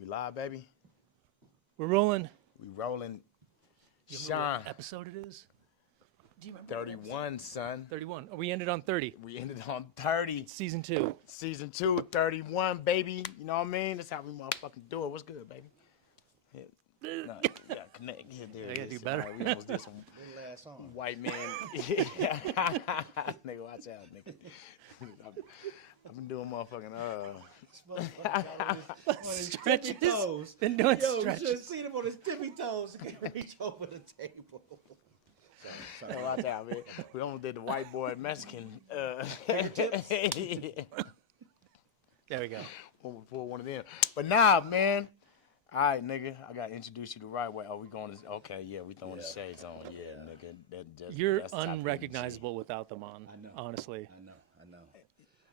We live, baby. We're rolling. We rolling. You remember Sean. what episode it is? Do you remember? 31, son. 31. Oh, we ended on 30. We ended on 30. Season 2. Season 2, 31, baby. You know what I mean? That's how we motherfucking do it. What's good, baby? Yeah. No, you gotta connect. Yeah, there I it gotta is. do better. All right, we almost did some Last song. white man. Nigga, watch out, nigga. I've been doing motherfucking, Stretches. Been doing Yo, you stretches. should have seen him on his tippy toes. He can reach over the table. Sorry. Yo, watch out, man. We almost did the white boy Mexican. There we go. When we pull one of them. But nah, man. All right, nigga. I gotta introduce you the right way. Oh, we going to? Okay, yeah, we throwing the shades on. Yeah, nigga. You're that's the type of unrecognizable without them on. I know. Honestly. I know.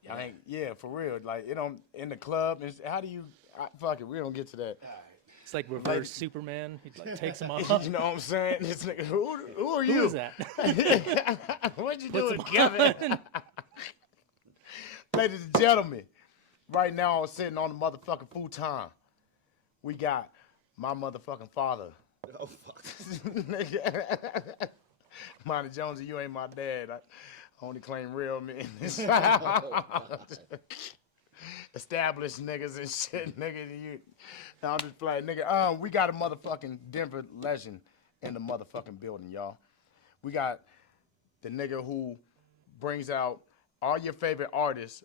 energy. Yeah, for real. Like it don't in the club. How do you? Fuck it. We don't get to that. It's like reverse Superman. He like takes them off. You know what I'm saying? This nigga. Who are you? Who is that? What you Puts doing, 'em Kevin? Ladies and gentlemen, right now I'm sitting on the motherfucking futon. We got my motherfucking father. Oh, fuck. Monty Jones, you ain't my dad. I only claim real men. Established niggas and shit, nigga. No, I'm just playing, nigga. We got a motherfucking Denver legend in the motherfucking building, y'all. We got the nigga who brings out all your favorite artists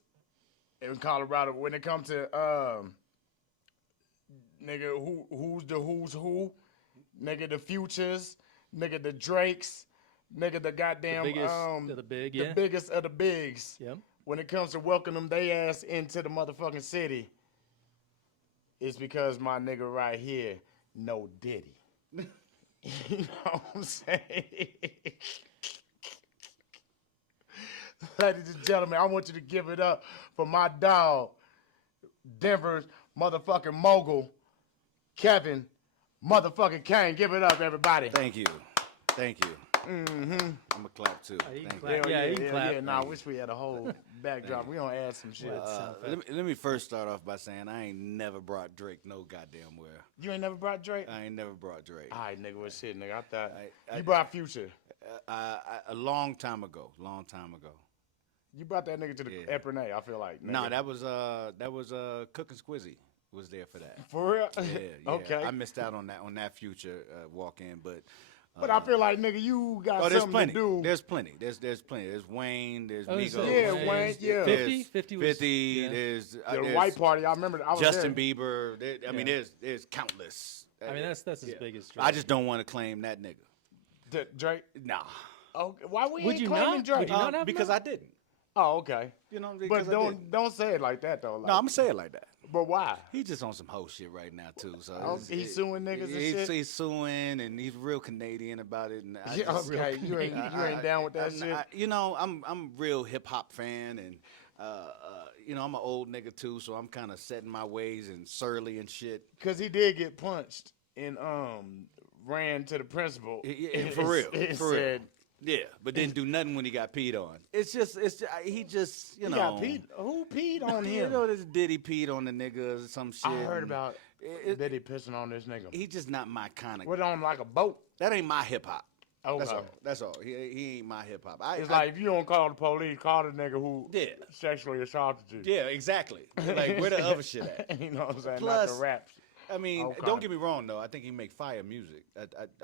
in Colorado when it comes to nigga who's the who's who, nigga the Futures, nigga the Drakes, nigga the goddamn The biggest of the big, the yeah. biggest of the bigs. Yep. When it comes to welcoming they ass into the motherfucking city, it's because my nigga right here, no Diddy. You know what I'm saying? Ladies and gentlemen, I want you to give it up for my dog, Denver's motherfucking mogul, Kevin motherfucking Kain. Give it up, everybody. Thank you. Mm-hmm. I'm a clap too. you can Thank clap. you. Yeah, you can clap. Yeah. Nah, I wish we had a whole backdrop. We gonna add some shit. Let me first start off by saying I ain't never brought Drake no goddamn where. You ain't never brought Drake? I ain't never brought Drake. All right, nigga, what shit, nigga? I thought I- you brought Future. A long time ago. You brought that nigga to the Yeah. Epernay, I feel like. Nigga. No, that was Cook and Squizzy was there for that. For real? Yeah. Okay. I missed out on that Future walk in, but. But I feel like, nigga, you got there's something plenty. to do. There's plenty. There's plenty. There's Wayne. There's Oh, Migos. so Yeah, Wayne, Wayne, yeah. 50? 50 was... 50. yeah. There's the white party, I remember. I was Justin there. Bieber. I mean, Yeah. there's countless. I mean, that's his biggest I just don't want to claim that nigga. Drake? Nah. Okay. Why we Would ain't you claiming not? Drake? Would you not have Because him? I didn't. Oh, okay. You know, But because I didn't. don't say it like that, though. Like, No, I'm gonna say it like that. But why? He just on some hoe shit right now too. So Oh, he's suing niggas and shit? He's suing, and he's real Canadian about it. And I Yeah, just, okay. You ain't down with that shit? you know, I'm real hip hop fan, and you know, I'm an old nigga too, so I'm kind of setting my ways and surly and shit. Because he did get punched and ran to the principal. For real, It for real. said, Yeah, but didn't do nothing when he got peed on. He just, you he know. got peed. Who peed on You him? know, this Diddy peed on the nigga or some shit. I heard and about Diddy pissing on this nigga. He just not my kind of. What on like a boat? That ain't my hip hop. Okay. That's all. He ain't my hip hop. It's like if you don't call the police, call the nigga who Yeah. sexually assaulted you. Yeah, exactly. Like where the other shit at? You know what I'm saying? Plus- Not the raps. I mean, Okay. don't get me wrong though. I think he make fire music.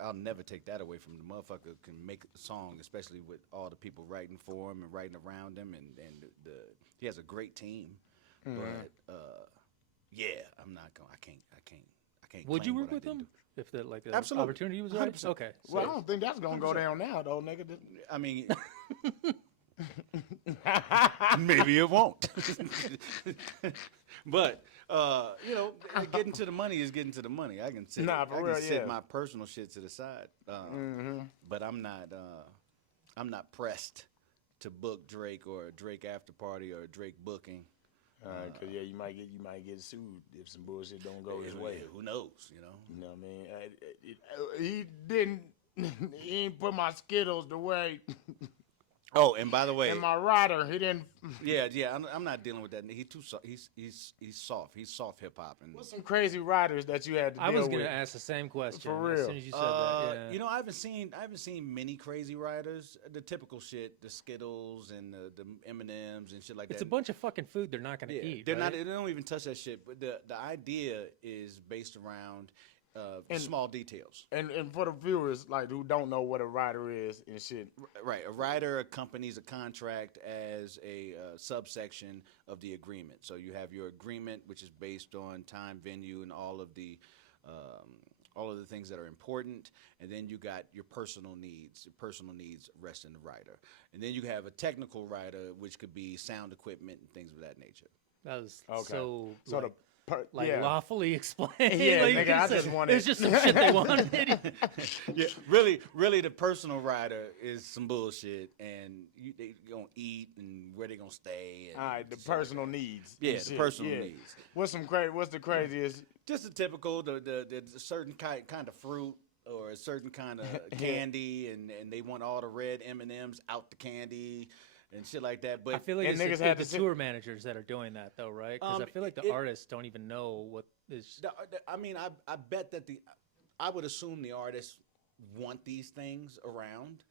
I'll never take that away from the motherfucker. Can make a song, especially with all the people writing for him and writing around him, and he has a great team. But yeah, I'm not going. I can't. Would you claim work what I with didn't him if the Absolutely. opportunity was right? 100%. Okay. Well, I So don't think that's gonna go down now, though, nigga. do. I mean, maybe it won't. But you know, getting to the money is getting to the money. I can sit. Nah, for I can real, sit yeah. my personal shit to the side. But I'm not pressed to book Drake or a Drake after party or a Drake booking. All right, cause yeah, you might get sued if some bullshit don't go his way. Who knows? You know. You know what I mean? He didn't. He ain't put my Skittles the way Oh, and by the way, And my rider, he didn't. yeah, I'm not dealing with that. He too soft. He's soft. He's soft hip hop. And What's some crazy riders that you had to I deal was with? gonna ask the same question For as real. soon as you said that. Yeah. you know, I haven't seen many crazy writers. The typical shit, the Skittles and the M&Ms and shit like It's that. a bunch of fucking food they're not gonna eat. They're not. right? They don't even touch that shit. But the idea is based around small details. And for the viewers like who don't know what a rider is and shit. Right. A rider accompanies a contract as a subsection of the agreement. So you have your agreement, which is based on time, venue, and all of the things that are important, and then you got your personal needs. Your personal needs rest in the rider, and then you have a technical rider, which could be sound equipment and things of that nature. That was Okay. so Yeah. lawfully explained. Yeah, like, nigga, I just wanted- It was just some shit they wanted. Yeah, really, the personal rider is some bullshit, and they gonna eat and where they gonna stay. And All right, the shit like personal that. needs. Yeah, and the shit. personal Yeah. needs. What's the craziest? Just the typical, the certain kind of fruit or a certain kind of candy, and they want all the red M&Ms out the candy and shit like that. But I feel like And it's niggas the, had the to sit- tour managers that are doing that, though, right? Because I feel like the it- artists don't even know what is. I mean, I bet that I would assume the artists want these things around,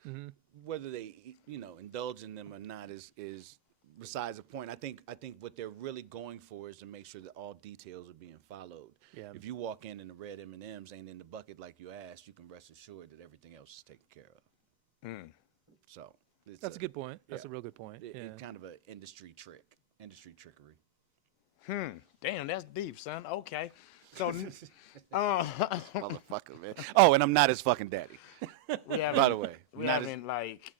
whether they indulge in them or not is besides the point. I think what they're really going for is to make sure that all details are being followed. Yeah. If you walk in and the red M&Ms ain't in the bucket like you asked, you can rest assured that everything else is taken care of. So it's That's a good point. That's yeah. a real good point. It's Yeah. kind of an industry trickery. Damn, that's deep, son. Okay. So Motherfucker, man. Oh, and I'm not his fucking daddy. we haven't, By the way, we not haven't like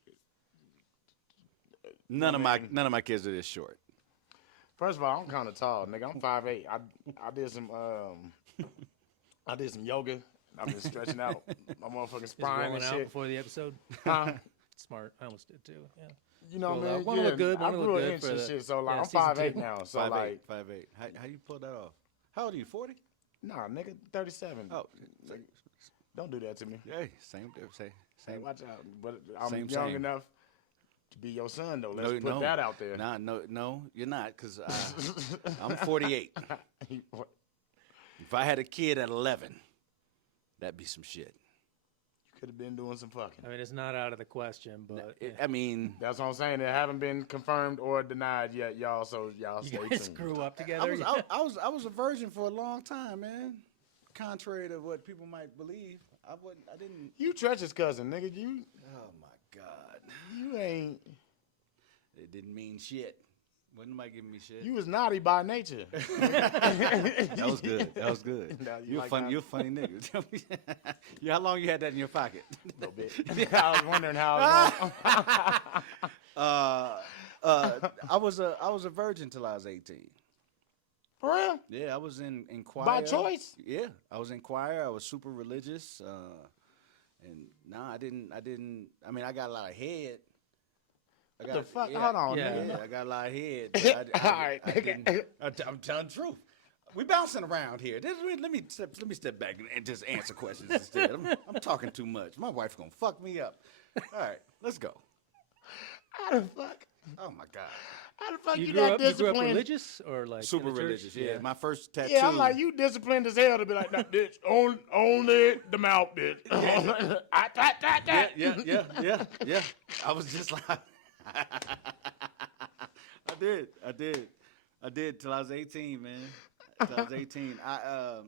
none of my kids are this short. first of all, I'm kinda tall, nigga. I'm 5'8". I did some yoga. I've been stretching out my motherfucking Just spine rolling and out shit. before the episode. Huh? Smart. I almost did too. Yeah. You know what Roll I out. mean? Wanna look good, I wanna look grew an good inch for and the- shit, so like yeah, I'm season 5'8" two. now. So 5'8", like 5'8". How you pull that off? How old are you? 40? nah, nigga, 37. Oh, Don't do that to me. hey, same. Hey, watch out. But I'm Same, young same. enough to be your son, though. Let's put that out there. Nah, no, you're not, because I'm 48. If I had a kid at 11, that'd be some shit. You could have been doing some fucking. I mean, it's not out of the question, but I mean, That's what I'm saying. It haven't been confirmed or denied yet, y'all. So y'all you stay guys tuned. grew up together. I was a virgin for a long time, man. Contrary to what people might believe, I didn't. You Treacher's cousin, nigga. You Oh my God, you ain't. it didn't mean shit. Wasn't nobody giving me shit. You was naughty by nature. That was good. That was good. Now, you You're like funny. how- You're a funny nigga. Yeah, how long you had that in your pocket? A little bit. I was wondering how. I was a virgin till I was 18. For real? Yeah, I was in choir. By choice? Yeah, I was in choir. I was super religious. And nah, I didn't. I mean, I got a lot of head. What the fuck? Hold on, Yeah. nigga. Yeah, I got a lot of head. But All right, nigga. I'm telling the truth. We bouncing around here. Let me step back and just answer questions instead. I'm talking too much. My wife's gonna fuck me up. All right, let's go. How the fuck? Oh my God. How the fuck You you, grew that up. You grew up disciplined? religious or like in Super the church? religious. Yeah. My first tattoo. Yeah, I'm like, you disciplined as hell to be like, nah, bitch, only the mouth, bitch. Yeah. I was just like, I did till I was 18, man. Till I was 18. I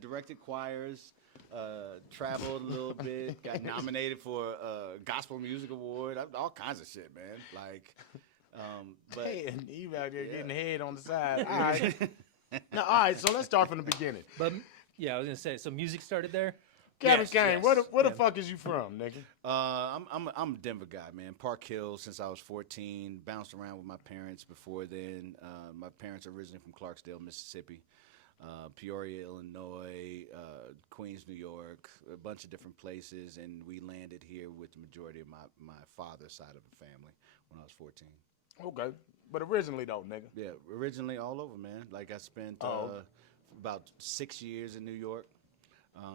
directed choirs, traveled a little bit, got nominated for a gospel music award, all kinds of shit, man. Like, but Hey, and you out there getting head on the side. All right. Now, all right, so let's start from the beginning. But yeah, I was gonna say. So music started there. Kevin Yes, Kain, yes. where the fuck is you from, nigga? I'm a Denver guy, man. Park Hill since I was 14. Bounced around with my parents before then. My parents are originally from Clarksdale, Mississippi, Peoria, Illinois, Queens, New York, a bunch of different places, and we landed here with the majority of my father's side of the family when I was 14. Okay. But originally, though, nigga. Yeah, originally all over, man. Like I spent about 6 years in New York.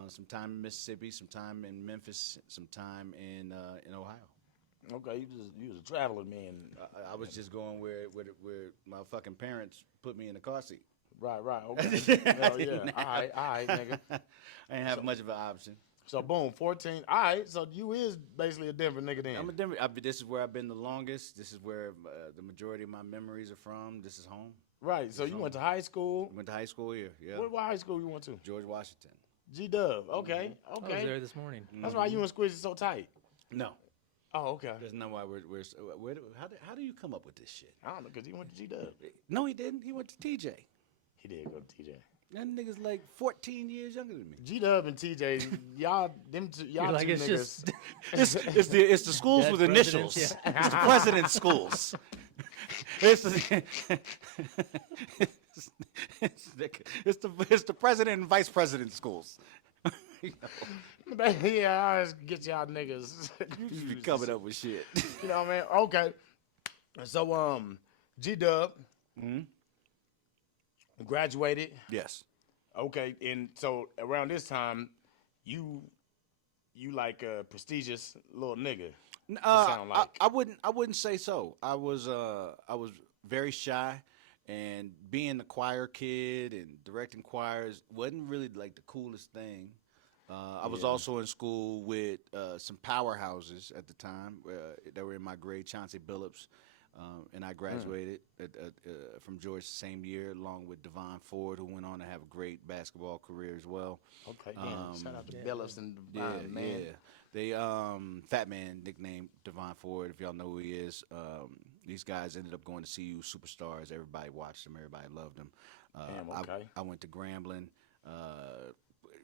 Some time in Mississippi, some time in Memphis, some time in Ohio. Okay, you was a traveling man. I was just going where my fucking parents put me in the car seat. Right. Okay. Hell yeah. All right, nigga. I didn't have much of an option. So boom, 14. All right, so you is basically a Denver nigga then. I'm a Denver. This is where I've been the longest. This is where the majority of my memories are from. This is home. Right. So you went to high school. Went to high school here. Yeah. What high school you went to? George Washington. G-Dub. Okay. I was Okay. there this morning. That's why you and Squidgy so tight. No. Oh, okay. That's not why how do you come up with this shit? I don't know, because he went to G-Dub. No, he didn't. He went to TJ. He did go to TJ. That nigga's like 14 years younger than me. G-Dub and TJ, y'all You're like, two it's niggas. just It's the schools Dead with presidents, initials. yeah. It's the president's schools. It's the president and vice president schools. You know, Yeah, I always get y'all niggas. you be coming up with shit. You know what I mean? Okay. So, G-Dub graduated. Yes. Okay, and so around this time, you like a prestigious little nigga. Sound like. I wouldn't say so. I was very shy, and being the choir kid and directing choirs wasn't really like the coolest thing. I was also in school with some powerhouses at the time that were in my grade, Chauncey Billups, and I graduated from George the same year, along with Devon Ford, who went on to have a great basketball career as well. Okay, damn. Shout out to Billups and Devon, man. Yeah. They Fat Man, nicknamed Devon Ford, if y'all know who he is. These guys ended up going to CU Superstars. Everybody watched them. Everybody loved them. Damn, okay. I went to Grambling,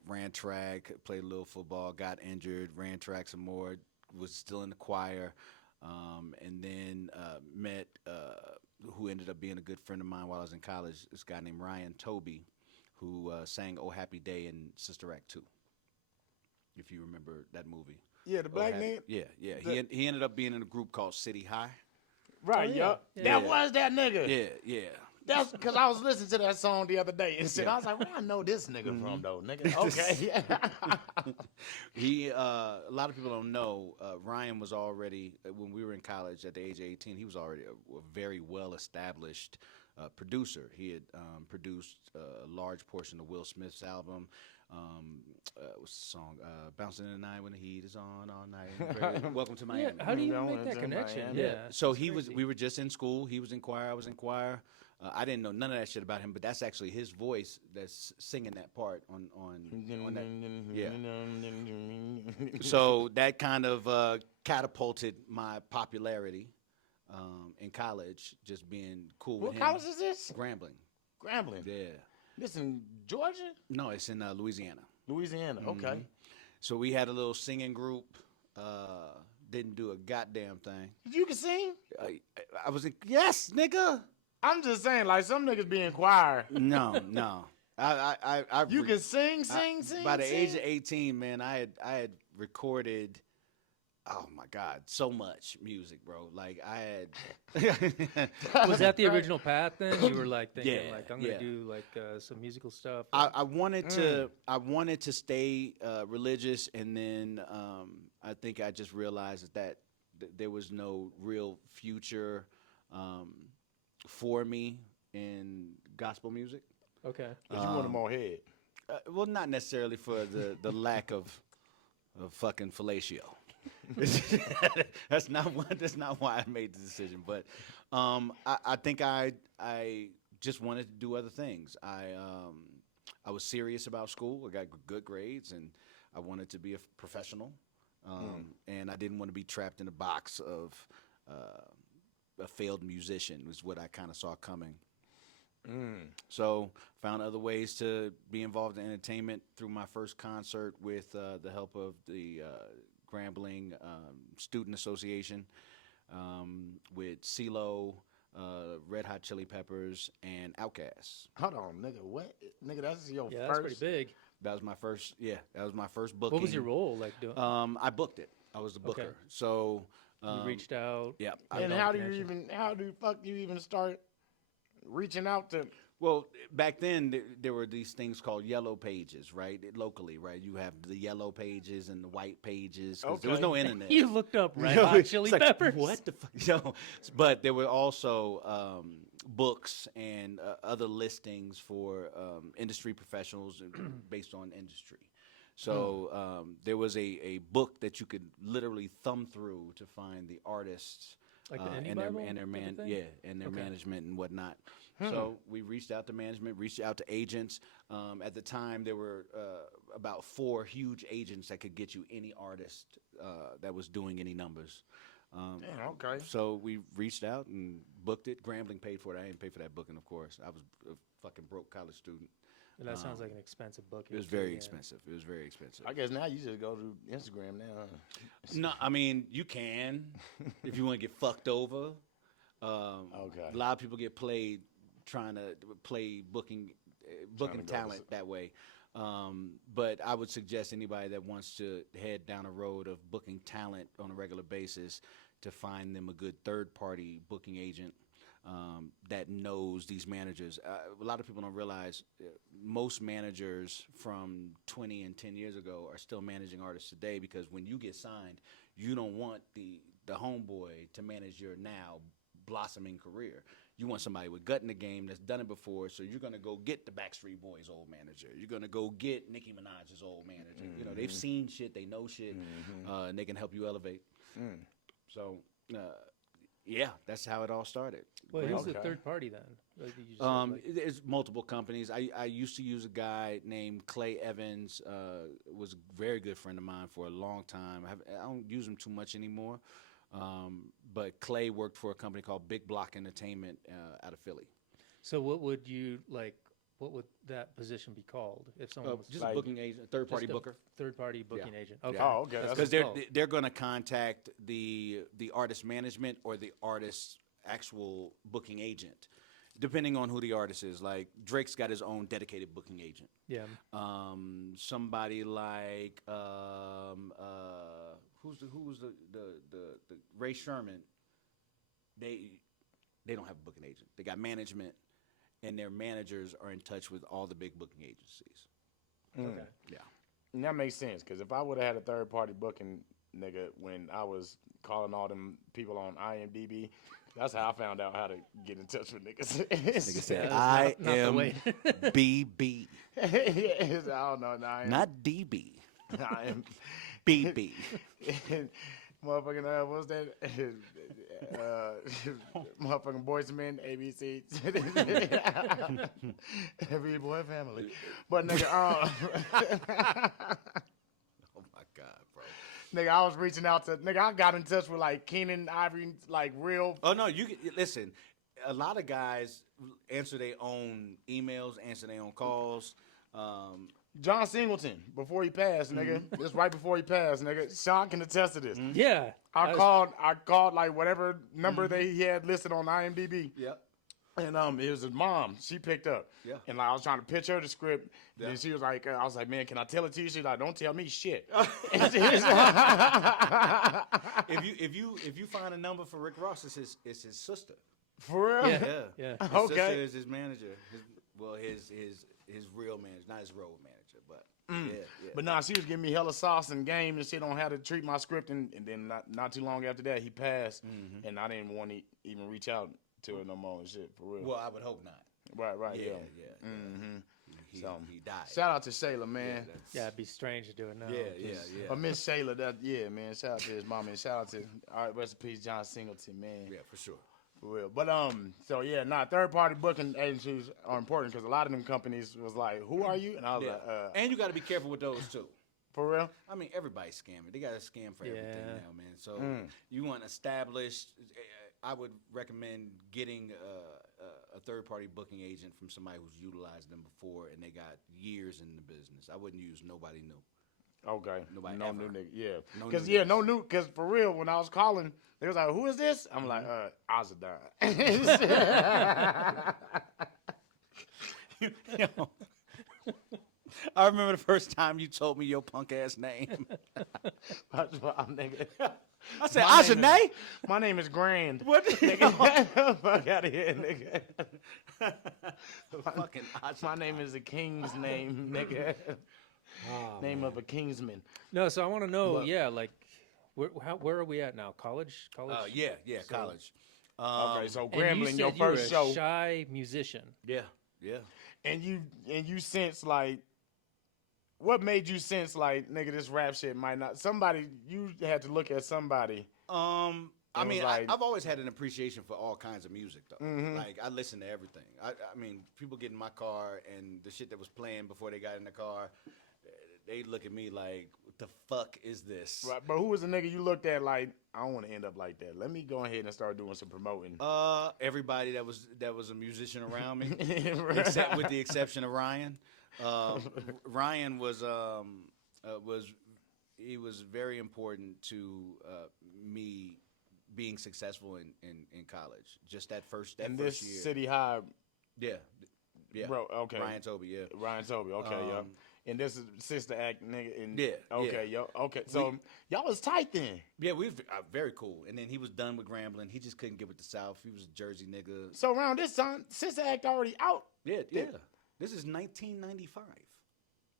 ran track, played a little football, got injured, ran track some more, was still in the choir, and then met who ended up being a good friend of mine while I was in college, this guy named Ryan Toby, who sang Oh Happy Day in Sister Act 2. If you remember that movie. Yeah, the black man. Yeah. He ended up being in a group called City High. Right, Oh, yeah. yup. Yeah. That was that nigga. Yeah. That's because I was listening to that song the other day and said, I was like, where I know this nigga from though, nigga? Okay, yeah. He a lot of people don't know Ryan was already when we were in college at the age of 18. He was already a very well established producer. He had produced a large portion of Will Smith's album. What's the song? Bouncing in the night when the heat is on all night. Welcome to Miami. Yeah, how do you Yeah, make that in connection? Miami. Yeah. So it's we were just in school. He was in choir. I was in choir. I didn't know none of that shit about him, but that's actually his voice that's singing that part on that. Yeah. So that kind of catapulted my popularity in college, just being cool with What him. college is this? Grambling. Grambling. Yeah. This in Georgia? No, it's in Louisiana. Louisiana, okay. So we had a little singing group. Didn't do a goddamn thing. You can sing? I was in, yes, nigga. I'm just saying, like, some niggas be in choir. No. You can sing. By the age of 18, man, I had recorded, oh my God, so much music, bro. Like I had. Was that the original path then? You were like thinking, Yeah, like, I'm gonna yeah. do like some musical stuff. I wanted to stay religious, and then I think I just realized that there was no real future for me in gospel music. Okay. Because you want them on head. Well, not necessarily for the lack of fucking fellatio. That's not why I made the decision. But I think I just wanted to do other things. I was serious about school. I got good grades, and I wanted to be a professional. And I didn't want to be trapped in a box of a failed musician, was what I kind of saw coming. So found other ways to be involved in entertainment through my first concert with the help of the Grambling Student Association with CeeLo, Red Hot Chili Peppers, and Outkast. Hold on, nigga. What? Nigga, that's your Yeah, that's first. pretty big. That was my first. Yeah, that was my first booking. What was your role like doing? I booked it. I was the booker. Okay. So You reached out. yeah. And Adult how do you connection. even, how do fuck you even start reaching out to Well, back then there were these things called yellow pages, right? Locally, right? You have the yellow pages and the white pages. 'Cause there was Okay. no internet. You looked up Red You know, Hot it's Chili like, Peppers. What the fuck? But there were also books and other listings for industry professionals based on industry. So there was a book that you could literally thumb through to find the artists Like the Indie and Bible their type of thing? and their Okay. management and whatnot. So we reached out to management, reached out to agents. At the time, there were about 4 huge agents that could get you any artist that was doing any numbers. Damn, okay. So we reached out and booked it. Grambling paid for it. I didn't pay for that booking, of course. I was a fucking broke college student. And that sounds like an expensive book. It was very expensive. It was very expensive. I guess now you just go to Instagram now. Huh? No, I mean, you can if you want to get fucked over. Okay. A lot of people get played trying to play booking go to talent that way. But I would suggest anybody that wants to head down a road of booking talent on a regular basis to find them a good third-party booking agent that knows these managers. A lot of people don't realize most managers from 20 and 10 years ago are still managing artists today, because when you get signed, you don't want the homeboy to manage your now blossoming career. You want somebody with gut in the game that's done it before, so you're going to go get the Backstreet Boys' old manager. You're going to go get Nicki Minaj's old manager. You know, they've seen shit, they know shit, and they can help you elevate. So, yeah, that's how it all started. Well, who's the Okay. third party then? Like you just said, like- There's multiple companies. I used to use a guy named Clay Evans. Was a very good friend of mine for a long time. I don't use him too much anymore. But Clay worked for a company called Big Block Entertainment out of Philly. So what would you like? What would that position be called if someone was Just like- a booking agent, third party booker. Third party booking agent. Okay. Oh, okay. That's Because what it's called. they're going to contact the artist management or the artist's actual booking agent, depending on who the artist is. Like Drake's got his own dedicated booking agent. Yeah. Somebody like who was the Ray Sherman? They don't have a booking agent. They got management, and their managers are in touch with all the big booking agencies. Okay. Yeah. And that makes sense, because if I would have had a third party booking nigga when I was calling all them people on IMDb, that's how I found out how to get in touch with niggas. Nigga said, that's I not the am way." BB, I don't know. Nah, I am, not DB, I am BB. motherfucking what's that? Motherfucking Boys Men, ABC. Every boy family. But nigga, Oh my God, bro. nigga, I was reaching out to nigga. I got in touch with like Keenan Ivory, like real. Oh no, listen. A lot of guys answer their own emails, answer their own calls. John Singleton before he passed, nigga. This right before he passed, nigga. Sean can attest to this. Yeah. I called like whatever number that he had listed on IMDb. Yep. And it was his mom. She picked up. Yeah. And like I was trying to pitch her the script. Yeah. And she was like, I was like, man, can I tell it to you? She's like, don't tell me shit. If you find a number for Rick Ross, it's his sister. For real? Yeah. Yeah. Yeah. His sister Okay. is his manager. His real manager, not his road manager, but yeah. But nah, she was giving me hella sauce and game and shit on how to treat my script. And then not too long after that, he passed. And I didn't want to even reach out to her no more and shit, for real. Well, I would hope not. Right, yeah. He So, he died. shout out to Shayla, man. Yeah, it'd be strange to do it now. Yeah. But Miss Shayla, man. Shout out to his mom and shout out to, all right, rest in peace, John Singleton, man. Yeah, for sure. For real. But so yeah, third party booking agencies are important, because a lot of them companies was like, who are you? And I was Yeah. like, And you got to be careful with those too. for real? I mean, everybody's scamming. They got a scam for everything Yeah. now, man. So you want established. I would recommend getting a third-party booking agent from somebody who's utilized them before and they got years in the business. I wouldn't use nobody new. Okay. Nobody no ever. new nigga. Yeah. No Because new niggas. because for real, when I was calling, they was like, who is this? I'm like, Azadar. Yo, I remember the first time you told me your punk ass name. That's why, nigga. I said, My name Ajane? is- My name is Grand. What? Nigga, fuck out of here, nigga. Fucking Ajane. My name is a king's name, nigga. Name of a kingsman. No, so I want to know, But- yeah, like, where are we at now? College? Yeah, So- college. Okay, so And you Grambling, said your you were first a show, shy musician. Yeah, yeah. and you sense like, what made you sense like, nigga, this rap shit might not. Somebody, you had to look at somebody. I It mean, was like- I've always had an appreciation for all kinds of music, though. Mhm. Like, I listen to everything. I mean, people get in my car and the shit that was playing before they got in the car, they look at me like, what the fuck is this? Right, but who was the nigga you looked at like, I don't want to end up like that. Let me go ahead and start doing some promoting. Everybody that was a musician around me, except with the exception of Ryan. Ryan was he was very important to me being successful in college. Just that first In this year. City High, Yeah. Bro, okay. Ryan Toby, yeah. Ryan Toby, okay, yeah. And this is Sister Act, nigga. And, Yeah, Okay, yeah. yo, okay. So y'all was tight then. Yeah, we was very cool. And then he was done with Grambling. He just couldn't get with the South. He was a Jersey nigga. So around this time, Sister Act already out. Yeah, yeah. This is 1995.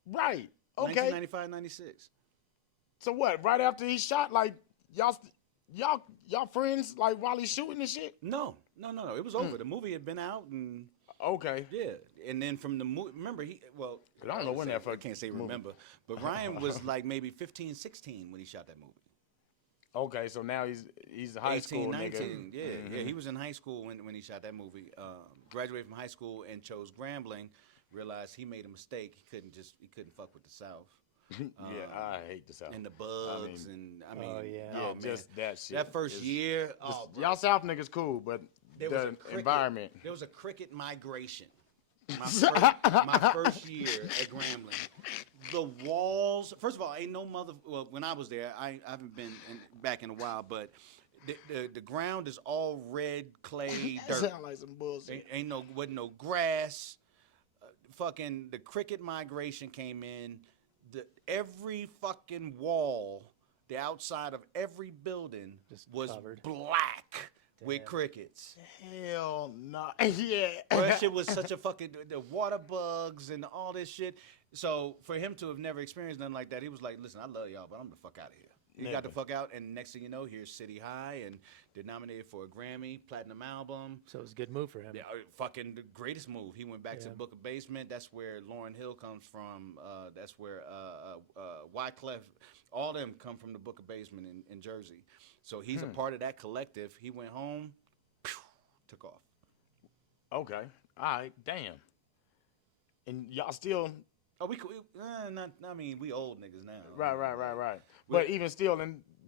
Right. Okay. 1995, 96. So what? Right after he shot, like y'all friends, like while he's shooting and shit. No. It was over. The movie had been out, and Okay. yeah. And then from the movie, remember I don't know when that I fucking can't say movie- remember, but Ryan was like maybe 15, 16 when he shot that movie. Okay. So now he's a high 18, school 19. nigga. Yeah, Mhm. yeah. He was in high school when he shot that movie. Graduated from high school and chose Grambling. Realized he made a mistake. He couldn't fuck with the South. Yeah, I hate the South. And the bugs, Oh, yeah. Yeah, man. just that shit. That first is- year, oh, bro. Y'all South niggas cool, but There was a the cricket- environment. There was a cricket migration. My first year at Grambling. The walls, first of all, ain't no well, when I was there, I haven't been back in a while, but the ground is all red clay That dirt. sound like some bullshit. Wasn't no grass. Fucking the cricket migration came in. Every fucking wall, the outside of every building Just was covered. black with Damn. crickets. Hell no. Yeah. Bro, that shit was such a fucking the water bugs and all this shit. So for him to have never experienced nothing like that, he was like, "Listen, I love y'all, but I'm the fuck out of here." He got the Never. fuck out, and next thing you know, here's City High, and they're nominated for a Grammy, platinum album. So it was a good move for him. Yeah, fucking the greatest move. He went back to Yeah. Book of Basement. That's where Lauryn Hill comes from. That's where Wyclef, all them come from the Book of Basement in Jersey. So he's a part of that collective. He went home, took off. Okay. All right. Damn. And y'all still Oh, I mean, we old niggas now. right. But even still,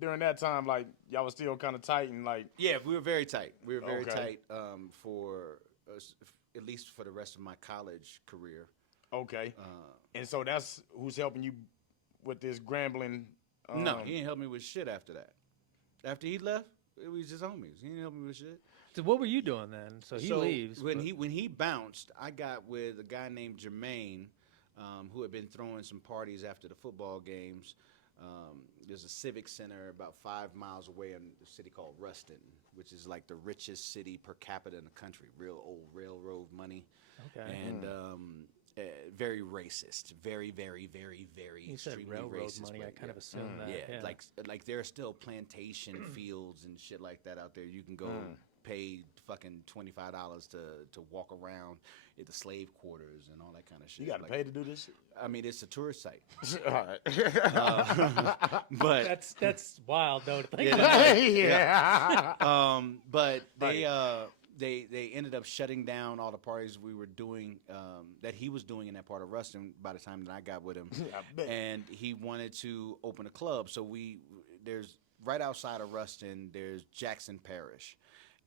during that time, like y'all was still kind of tight and like. Yeah, we were very tight. We were very Okay. tight for at least for the rest of my college career. Okay. And so that's who's helping you with this Grambling. No, he didn't help me with shit after that. After he left, it was just homies. He didn't help me with shit. So what were you doing then? So he leaves. When but- he bounced, I got with a guy named Jermaine, who had been throwing some parties after the football games. There's a civic center about 5 miles away in a city called Ruston, which is like the richest city per capita in the country. Real old railroad money, Okay. and very racist. Very, very, very, very You said extremely railroad racist. money. I but kind of assumed that. yeah, like there are still plantation fields and shit like that out there. You can go pay fucking $25 to walk around at the slave quarters and all that kind of shit. You got to Like, pay to do this shit. I mean, it's a tourist site, All right. but That's wild though to think about. yeah. but they ended up shutting down all the parties we were doing that he was doing in that part of Ruston by the time that I got with him. I bet. And he wanted to open a club. So there's right outside of Ruston, there's Jackson Parish.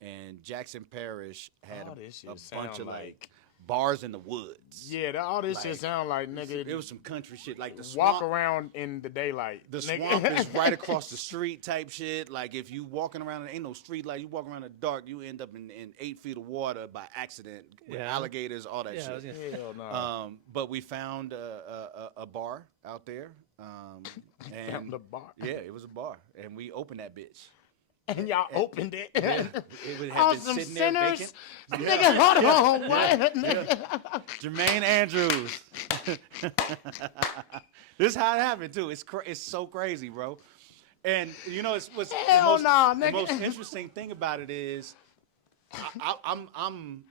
And Jackson Parish had Oh, this shit a bunch sound of like like bars in the woods. Yeah, all this shit Like, sound like nigga. It was some country shit, like the walk swamp. around in the daylight. The nigga. swamp is right across the street type shit. Like if you walking around and ain't no street light, you walk around in the dark, you end up in 8 feet of water by accident with alligators, all that Yeah, I was shit. gonna- Hell no. But we found a bar out there. And Found the bar. Yeah, it was a bar, and we opened that bitch. And y'all opened it. It would Oh, have been some sitting there sinners. vacant. Nigga, hold on. What? Jermaine Andrews. This is how it happened too. It's so crazy, bro. And you know, what's Hell nah, the nigga. most interesting thing about it is, I'm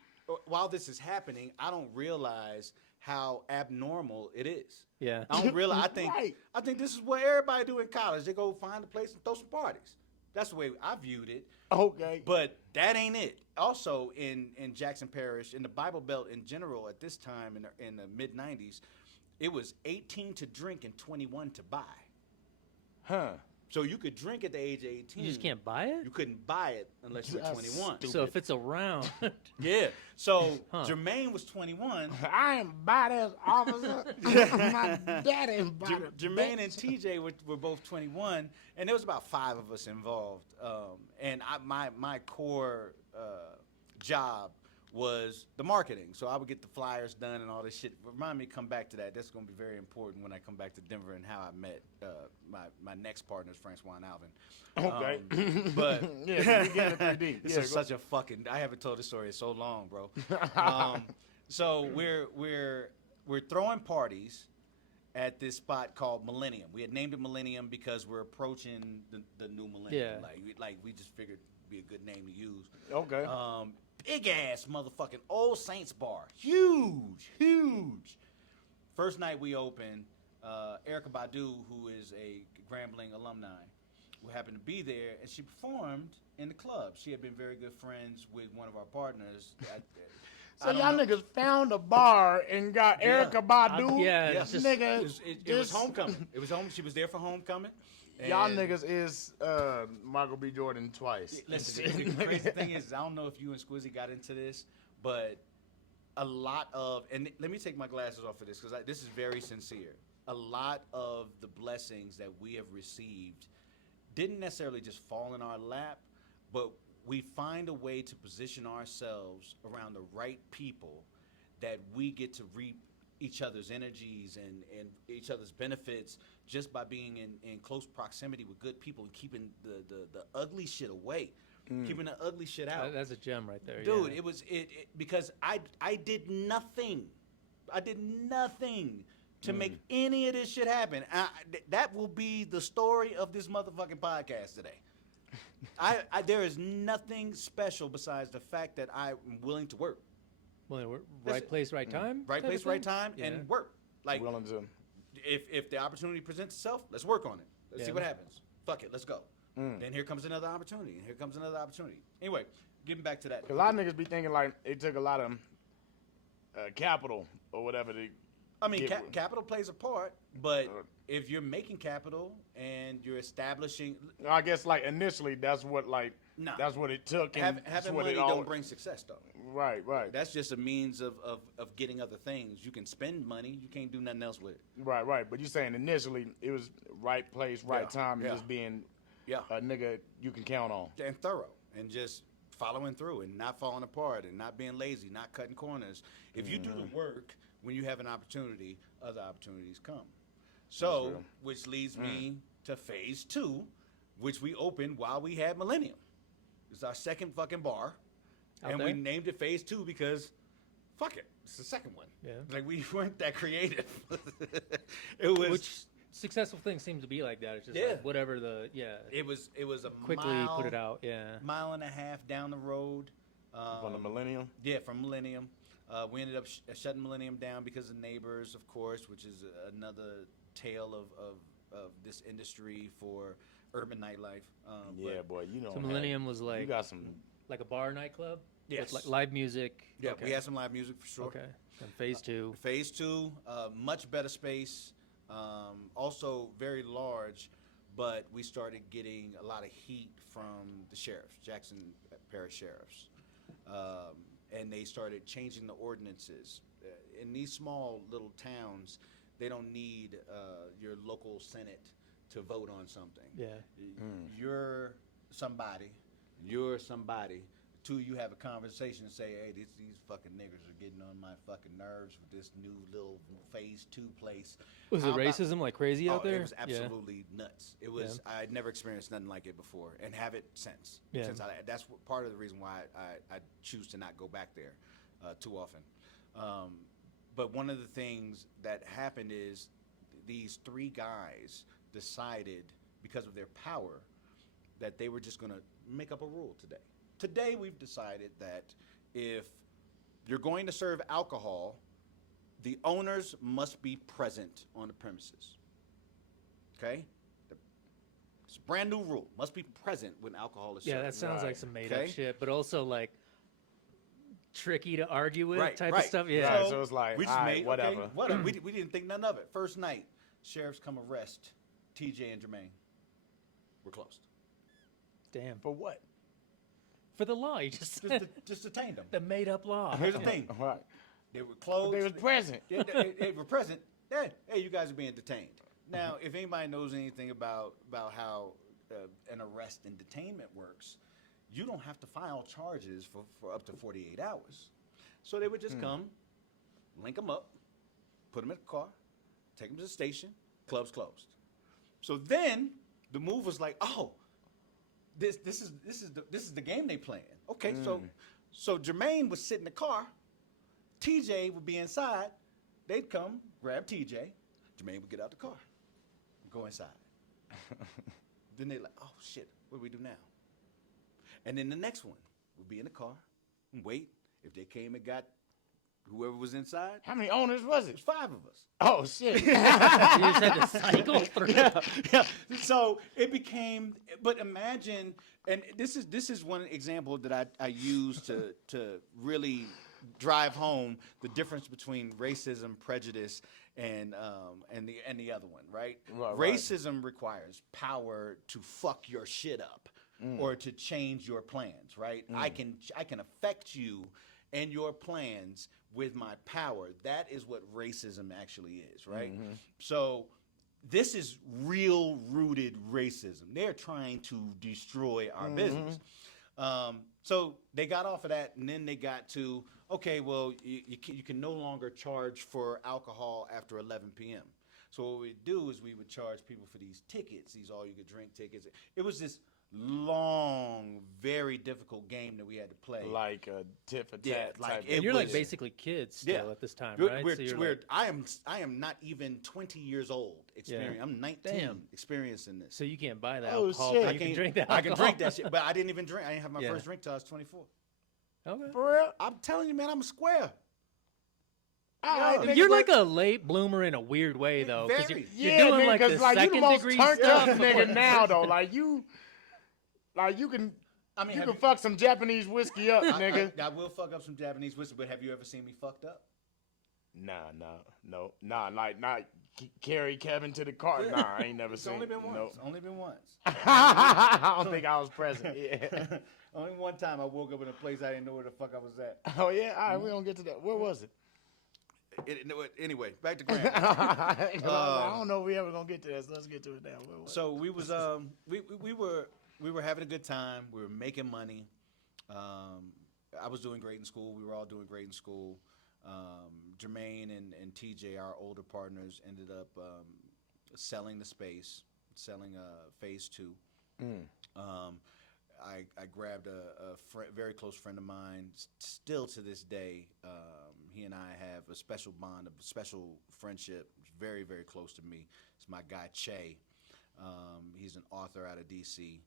while this is happening, I don't realize how abnormal it is. Yeah. I don't realize. Right. I think this is what everybody do in college. They go find a place and throw some parties. That's the way I viewed it. Okay. But that ain't it. Also, in Jackson Parish, in the Bible Belt in general, at this time in the mid '90s, it was 18 to drink and 21 to buy. Huh. So you could drink at the age of 18. You just can't buy it? You couldn't buy it unless you were That's 21. stupid. So if it's around, Yeah. So Huh. Jermaine was 21. I ain't buy this, officer. My dad ain't buy it. Jermaine and TJ were both 21, and there was about 5 of us involved. And my core job was the marketing. So I would get the flyers done and all this shit. Remind me to come back to that. That's going to be very important when I come back to Denver and how I met my next partners, Francois and Alvin. Okay. But Yeah, we getting a 3D. this Yeah, is go- such a fucking. I haven't told this story in so long, bro. So we're throwing parties at this spot called Millennium. We had named it Millennium because we're approaching the new millennium. Yeah. We just figured it'd be a good name to use. Okay. Big ass motherfucking Old Saints bar. Huge. First night we opened, Erykah Badu, who is a Grambling alumni, who happened to be there, and she performed in the club. She had been very good friends with one of our partners. So y'all niggas found a bar and got Erykah Badu. yeah, Yeah. it's just, Nigga, It was homecoming. It was home. She was there for homecoming. y'all and- niggas is Michael B. Jordan twice. Listen, the crazy thing is, I don't know if you and Squizzy got into this, but a lot of, and let me take my glasses off for this because this is very sincere. A lot of the blessings that we have received didn't necessarily just fall in our lap, but we find a way to position ourselves around the right people that we get to reap each other's energies and each other's benefits just by being in close proximity with good people and keeping the ugly shit away, keeping the ugly shit out. that's a gem right there. Dude, yeah. it was because I did nothing. I did nothing to make any of this shit happen. That will be the story of this motherfucking podcast today. There is nothing special besides the fact that I'm willing to work. Well, That's right it. place, right time. Right type place, of right thing? time, Yeah. and work. Like Willing to. if the opportunity presents itself, let's work on it. Let's see Yeah. what happens. Fuck it, let's go. Then here comes another opportunity, and here comes another opportunity. Anyway, getting back to that. A lot of niggas be thinking like it took a lot of capital or whatever to. I mean, get- capital plays a part, but if you're making capital and you're establishing, I guess like initially that's what like No. that's what it took. And that's having what money it all, don't bring success, though. Right. That's just a means of getting other things. You can spend money, you can't do nothing else with it. Right. But you saying initially it was right place, right Yeah, time, and yeah. just being Yeah, a nigga you can count on. and thorough, and just following through, and not falling apart, and not being lazy, not cutting corners. If you do the work, when you have an opportunity, other opportunities come. So, real. which leads me to phase 2, which we opened while we had Millennium. It's our second fucking bar, Out and we there? named it phase 2 because, fuck it, it's the second one. Yeah. Like we weren't that creative. It was. Which successful things seem to be like that. It's just Yeah. like whatever It was a quickly mile, put it out. Yeah. mile and a half down the road. From the millennium. Yeah, from Millennium. We ended up shutting Millennium down because of neighbors, of course, which is another tale of this industry for urban nightlife. Yeah, boy, you know. So Millennium was you like got some. like a bar nightclub. Yes. With like live music. Yeah, okay. we had some live music for sure. Okay. And phase 2. Phase 2, much better space, also very large, but we started getting a lot of heat from the sheriffs, Jackson Parish sheriffs. and they started changing the ordinances. In these small little towns, they don't need your local senate to vote on something. Yeah. You're somebody. You're somebody. Two, you have a conversation and say, hey, these fucking niggers are getting on my fucking nerves with this new little phase 2 place. Was it How about- racism like crazy out there? It was Yeah. absolutely nuts. It was. I'd never experienced nothing like it before, and have it since. Yeah. That's part of the reason why I choose to not go back there too often. But one of the things that happened is these 3 guys decided, because of their power, that they were just going to make up a rule today. Today, we've decided that if you're going to serve alcohol, the owners must be present on the premises. Okay? It's a brand new rule. Must be present when alcohol is served. Yeah, that sounds Right. like some made up Okay. shit, but also like tricky to argue with Right, type right. of stuff. Yeah. Right, so it's like, we just all right, made whatever. Okay, whatever. we didn't think nothing of it. First night, sheriffs come arrest TJ and Jermaine. We're closed. Damn. For what? For the law, you just said Just detained them. the made up law. Here's the thing. Right. They were closed. They was present. They were present. Hey, you guys are being detained. Now, if anybody knows anything about how an arrest and detainment works, you don't have to file charges for up to 48 hours. So they would just come, link them up, put them in a car, take them to the station, club's closed. So then the move was like, oh, this is the game they playing. Okay, so Jermaine would sit in the car, TJ would be inside, they'd come, grab TJ, Jermaine would get out the car, and go inside. Then they're like, oh shit, what do we do now? And then the next one would be in the car and wait. If they came and got whoever was inside, How many owners was there's it? 5 of us. Oh, shit. You just had to cycle through. Yeah. So it became, but imagine, and this is one example that I use to really drive home the difference between racism, prejudice, and the other one, right? Right. Racism requires power to fuck your shit up or to change your plans, right? I can affect you and your plans with my power. That is what racism actually is, right? So this is real rooted racism. They're trying to destroy our business. So they got off of that, and then they got to, okay, well, you can no longer charge for alcohol after 11 p.m. So what we'd do is we would charge people for these tickets, these all-you-could-drink tickets. It was this long, very difficult game that we had to play. Like a tit for tat. Yeah, like type it And you're like was- basically kids still Yeah. at this time, We're- right? we're- So you're we're- like, I am not even 20 years old. I'm 19 Damn. experiencing this. so you can't buy that Oh, alcohol, shit. but I you can can't- drink that I alcohol. can drink that shit, but I didn't even drink. I didn't have my Yeah. first drink till I was 24. Okay. For real? I'm telling you, man, I'm a square. All right, nigga, You're but- like a late bloomer in a weird way, though. Because Very. you're Yeah, doing nigga, like the 'cause, like, you the second most degree turned stuff. up nigga now, though. Like, you can... I mean, You have can fuck some Japanese whiskey up, nigga. I will fuck up some Japanese whiskey, but have you ever seen me fucked up? Nah, like not carry Kevin to the car. Nah, I ain't never It's seen. only been once. Nope. Only been once. I don't think I was present. Yeah. Only one time I woke up in a place I didn't know where the fuck I was at. Oh yeah. All right, we don't get to that. Where was it? Anyway, back to Grant. I don't know if we ever gonna get to this. Let's get to it now. Where was it? So we was we were having a good time. We were making money. I was doing great in school. We were all doing great in school. Jermaine and TJ, our older partners, ended up selling the space, selling phase 2. I grabbed a very close friend of mine. Still to this day, he and I have a special bond, a special friendship. Very, very close to me. It's my guy Che. He's an author out of D.C.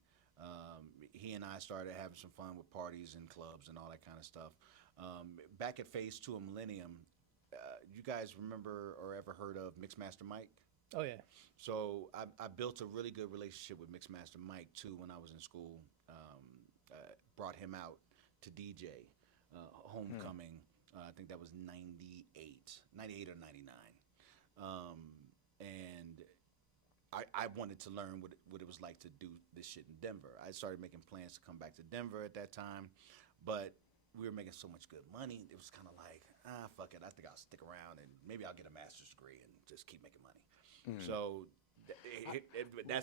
He and I started having some fun with parties and clubs and all that kind of stuff. Back at Phase 2 of Millennium, you guys remember or ever heard of Mixmaster Mike? Oh yeah. So I built a really good relationship with Mixmaster Mike too when I was in school. Brought him out to DJ Homecoming. I think that was 98 or 99. And I wanted to learn what it was like to do this shit in Denver. I started making plans to come back to Denver at that time, but we were making so much good money. It was kind of like, fuck it. I think I'll stick around and maybe I'll get a master's degree and just keep making money. So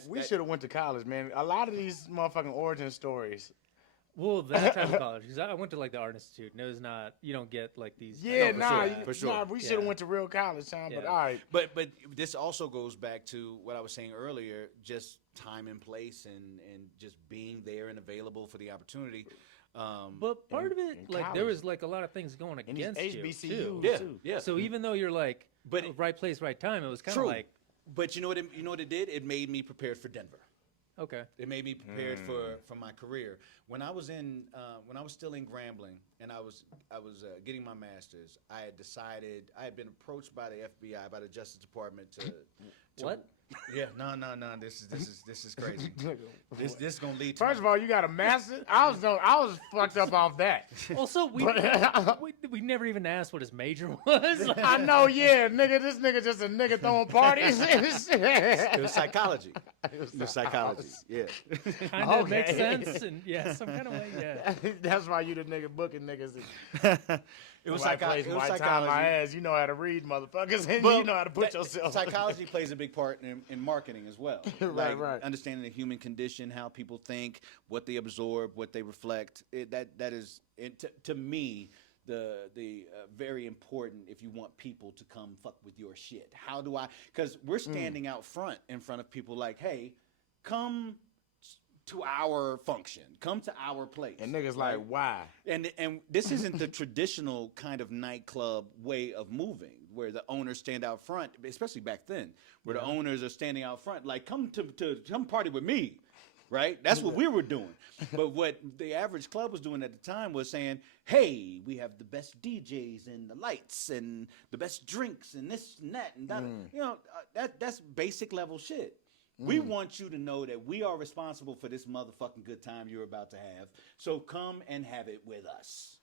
We should have went to college, man. A lot of these motherfucking origin stories. Well, that type of college, because I went to like the Art Institute, and it was not. You don't get like these. Yeah, for nah, sure, for sure. nah. We should have Yeah. went to real college, Tom. But Yeah. all right. But this also goes back to what I was saying earlier, just time and place and just being there and available for the opportunity. But part of it, in like college. there was like a lot of things going And these against you HBCUs, too. Yeah, too. yeah. So even though you're like, But right place, right time, it was kind of True. like, But you know what it did? It made me prepared for Denver. okay, It made me prepared for my career. When I was still in Grambling and I was getting my master's, I had been approached by the FBI, by the Justice Department to what? Yeah, no. This is crazy. This gonna lead to First of all, you got a master. I was fucked up off that. Also, we never even asked what his major was. I know, yeah, nigga. This nigga just a nigga throwing parties. it was psychology. It was psychology. Yeah. Kind of makes Okay. sense, and yeah, some kind of way, yeah. That's why you the nigga booking niggas. It was Right place, it was right time, psychology. my ass. You know how to read, motherfuckers, and Well, you know how to put that- yourself. Psychology plays a big part in marketing as well. Right, right. Understanding the human condition, how people think, what they absorb, what they reflect. That is, to me, the very important if you want people to come fuck with your shit. How do I? Because we're standing out front in front of people like, hey, come to our function, come to our place. And niggas right? like, why? And this isn't the traditional kind of nightclub way of moving, where the owners stand out front, especially back then, where the owners are standing out front, like come party with me, right? That's what we were doing. But what the average club was doing at the time was saying, hey, we have the best DJs and the lights and the best drinks and this and that and that. You know, that's basic level shit. We want you to know that we are responsible for this motherfucking good time you're about to have. So come and have it with us.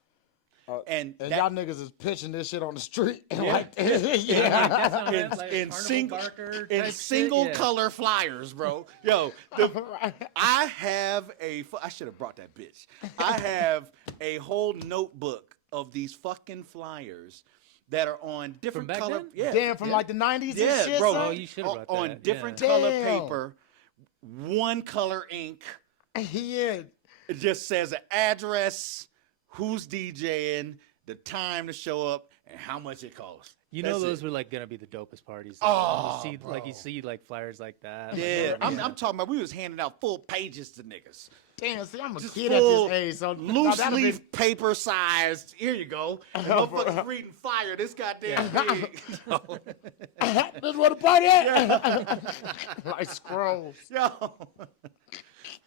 And that- y'all niggas is pitching this shit on the street. Yeah. Like, Yeah, that's how in, that, like, in Carnival single Barker in type shit, single yeah. color flyers, bro. Yo, I have I should have brought that bitch. I have a whole notebook of these fucking flyers that are on different back color. then? Yeah, Damn, from yeah. like the 90s Yeah, and shit, bro. son? Oh, you should have brought on that, different yeah. color Damn. paper, one color ink. Yeah. It just says an address, who's DJing, the time to show up, and how much it costs. You know That's those it. were like gonna be the dopest parties. though. Oh, you see like flyers like that. Yeah, like, I'm talking about. We was handing out full pages to niggas. Damn, see, I'm a Just kid at full this age, so loose that'd leaf paper sized. Here you go. Motherfuckers reading fire. This goddamn big. This where the party at? Like scrolls. Yo.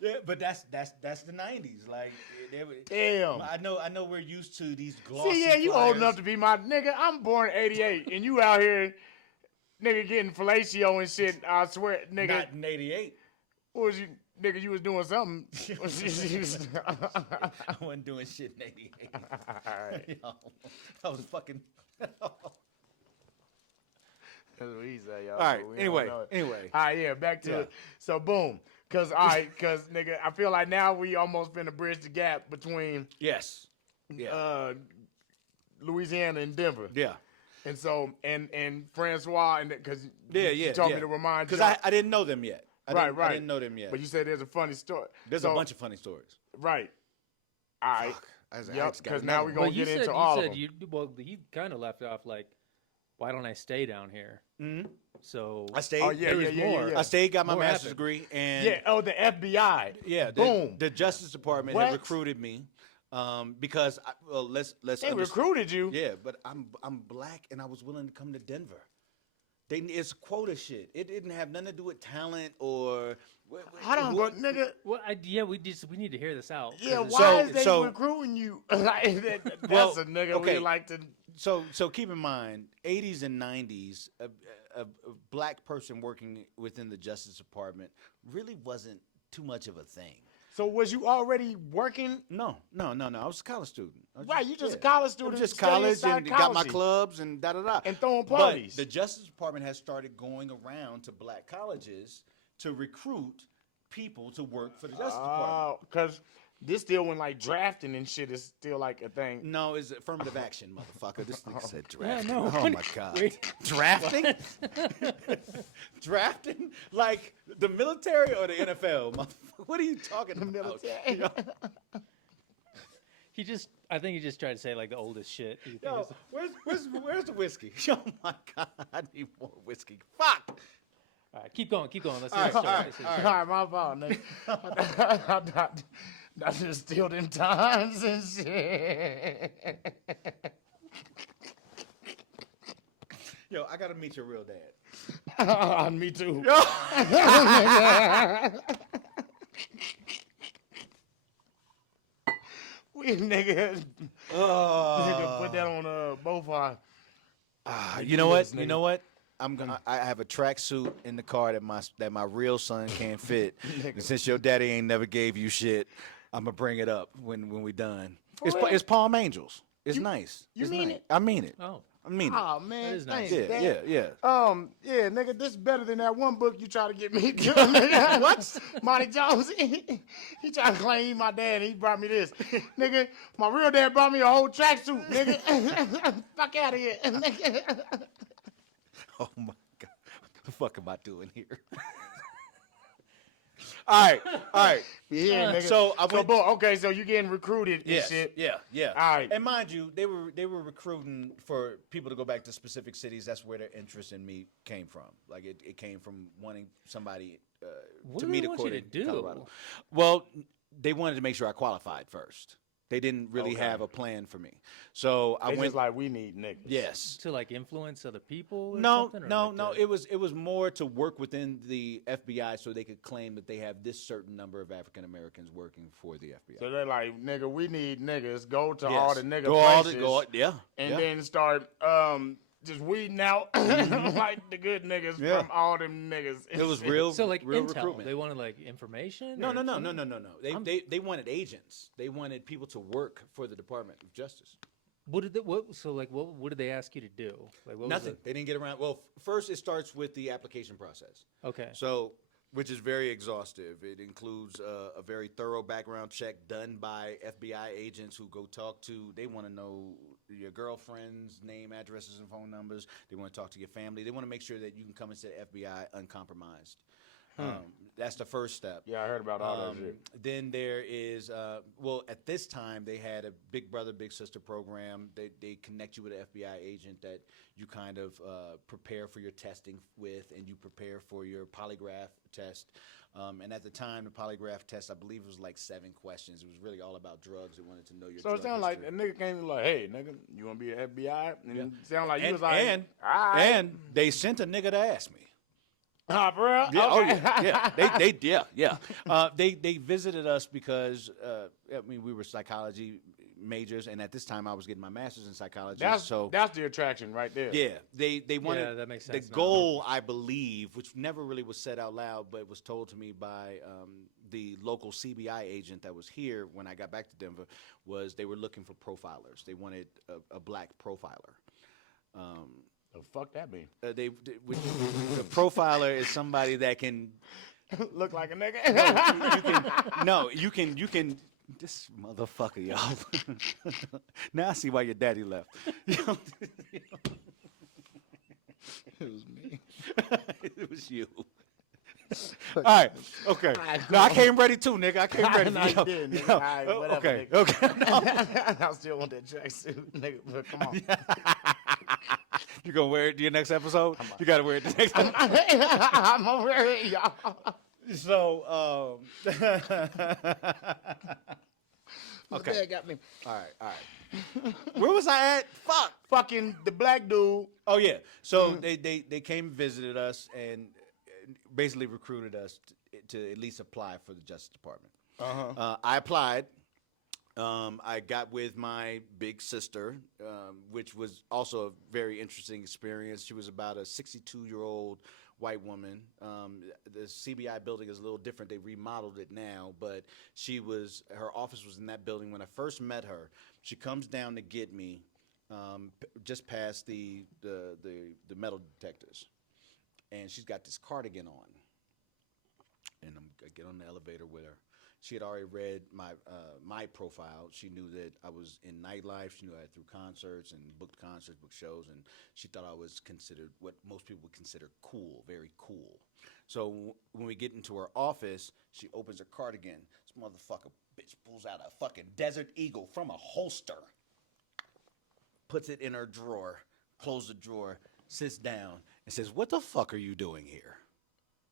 Yeah, but that's the '90s. Like, they were, Damn. I know we're used to these glossy. See, yeah, you old flyers. enough to be my nigga. I'm born in '88, and you out here, nigga, getting fellatio and shit. I swear, nigga. Not in '88. What was you, nigga? You was doing something. I wasn't doing shit in '88. Alright. Yo, I was fucking. That's what he said, y'all. All right. but we don't Anyway. know it. Anyway. All right, yeah, back to Yeah. it. So boom, cause nigga, I feel like now we almost finna bridge the gap between Yes. Yeah. Louisiana and Denver. Yeah. And so and Francois and because Yeah. you Yeah. told yeah. me to remind you. Because I didn't know them yet. I Right. didn't know them yet. But you said there's a funny story. There's So- a bunch of funny stories. Right. All right. Fuck. I Yep, just got 'cause another now we one. gonna But you get said into you all of said them. you well he kind of left off like, why don't I stay down here? Mhm. So I stayed. Oh, yeah, there was more. yeah. I stayed, got my More master's happened. degree, and Yeah. Oh, the FBI. yeah, Boom. The Justice Department What? had recruited me because let's They understand- recruited you. Yeah, but I'm black and I was willing to come to Denver. It's quota shit. It didn't have nothing to do with talent or. Hold on, but nigga. well, we need to hear this out. 'cause Yeah, it's- why is they so- recruiting you? Like, that's Well, a nigga okay. we like to. So keep in mind, 80s and 90s, a black person working within the Justice Department really wasn't too much of a thing. So was you already working? No. I was a college student. I was Right, you just a yeah. college I was student. just studying college and got my psychology clubs and da-da-da. and throwing But parties. the Justice Department has started going around to black colleges to recruit people to work for the Justice Department. Because This still when like drafting and shit is still like a thing. No, it's affirmative action, motherfucker. This nigga said Yeah, drafting. no. Oh my god. Wait. Drafting? Drafting? Like the military or the NFL? What are you talking about? Military. Yo, I think he just tried to say like the oldest shit. You think yo, it's- where's the whiskey? Oh my god, I need more whiskey. Fuck. All right, keep going. Let's see All the right, story. all Let's see the right, story. All right, my fault, nigga. I just steal them times and shit. Yo, I gotta meet your real dad. Me too. Yo. We nigga put that on both our. You know what? Nigga. You know what? I have a tracksuit in the car that my real son can't fit. And since your daddy ain't never gave you shit, I'm gonna bring it up when we done. real? It's Palm Angels. It's nice. you It's mean nice. it? I mean it. Oh, I mean it. Oh man, That is nice. thanks, Yeah, Dad. yeah. Yeah, nigga, this is better than that one book you try to get me. Nigga. What? Monty Jones. He tried to claim he my dad. And he brought me this, nigga. My real dad brought me a whole tracksuit, nigga. Fuck out of here, nigga. Oh my god, what the fuck am I doing here? All right. Yeah, nigga. So I went. boy, okay, so you getting recruited and Yes, shit. yeah. All right. And mind you, they were recruiting for people to go back to specific cities. That's where their interest in me came from. Like it came from wanting somebody What to do meet they a want you court to in do? Colorado. Well, they wanted to make sure I qualified first. They didn't really Okay. have a plan for me. So I They went. just like we need niggas. Yes. To like influence other people? Or No, something, or no, like no. to- It was more to work within the FBI so they could claim that they have this certain number of African Americans working for the FBI. So they're like, nigga, we need niggas. Go to Yes. all the nigga go places. yeah, and yeah. then start just weeding out like the good niggas Yeah. from all them niggas. It was real, So like real intel, recruitment. they wanted like information? No, or no, no, something? no, no, no, no. They wanted agents. They wanted people to work for the Department of Justice. What did what did they ask you to do? Like what Nothing. Was They didn't get around. Well, first it starts with the application process. Okay. So, which is very exhaustive. It includes a very thorough background check done by FBI agents who go talk to. They want to know your girlfriend's name, addresses, and phone numbers. They want to talk to your family. They want to make sure that you can come into the FBI uncompromised. That's the first step. Yeah, I heard about all that shit. Then there is, at this time they had a Big Brother, Big Sister program. They connect you with an FBI agent that you kind of prepare for your testing with, and you prepare for your polygraph test. And at the time, the polygraph test, I believe it was like 7 questions. It was really all about drugs. They wanted to know your So drug it sounded like a history. nigga came like, hey, nigga, you want to be an FBI? And it sounded like you and, was like, and, all right. and they sent a nigga to ask me. Ah, for real? Yeah, oh Okay. yeah. They visited us because we were psychology majors, and at this time I was getting my master's in psychology. That's so the attraction right there. yeah, they wanted. Yeah, that makes sense The now. goal, I believe, which never really was said out loud, but was told to me by the local CBI agent that was here when I got back to Denver, was they were looking for profilers. They wanted a black profiler. The fuck that mean? The profiler is somebody that can Look like a nigga. you can this motherfucker, y'all. Now I see why your daddy left. It was me. It was you. All right. Okay. No, I came ready too, nigga. I came ready. No, you Yo, didn't, nigga. yo, All right, whatever, okay. nigga. Okay. I still want that tracksuit, nigga. But come on. You gonna wear it to your next episode? You gotta wear it the next episode. I'm over here, y'all. So, My okay. dad got me. All right. Where was I at? Fuck. Fucking the black dude. Oh yeah. So they came and visited us and basically recruited us to at least apply for the Justice Department. I applied. I got with my big sister, which was also a very interesting experience. She was about a 62-year-old white woman. The CBI building is a little different. They remodeled it now, but her office was in that building when I first met her. She comes down to get me just past the metal detectors, and she's got this cardigan on. And I get on the elevator with her. She had already read my profile. She knew that I was in nightlife. She knew I threw concerts and booked concerts, booked shows, and she thought I was considered what most people would consider cool, very cool. So when we get into her office, she opens her cardigan. This motherfucker bitch pulls out a fucking Desert Eagle from a holster, puts it in her drawer, closes the drawer, sits down, and says, "What the fuck are you doing here?"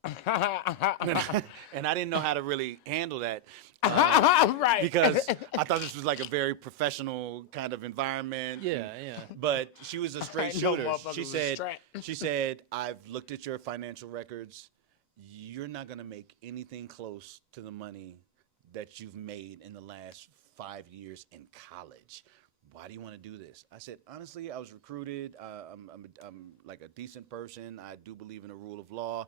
And I didn't know how to really handle that, Right. because I thought this was like a very professional kind of environment. Yeah, yeah. But she was a straight Ain't no shooter. motherfucker She was said, strapped. she said, "I've looked at your financial records. You're not gonna make anything close to the money that you've made in the last 5 years in college. Why do you want to do this?" I said, "Honestly, I was recruited. I'm like a decent person. I do believe in the rule of law.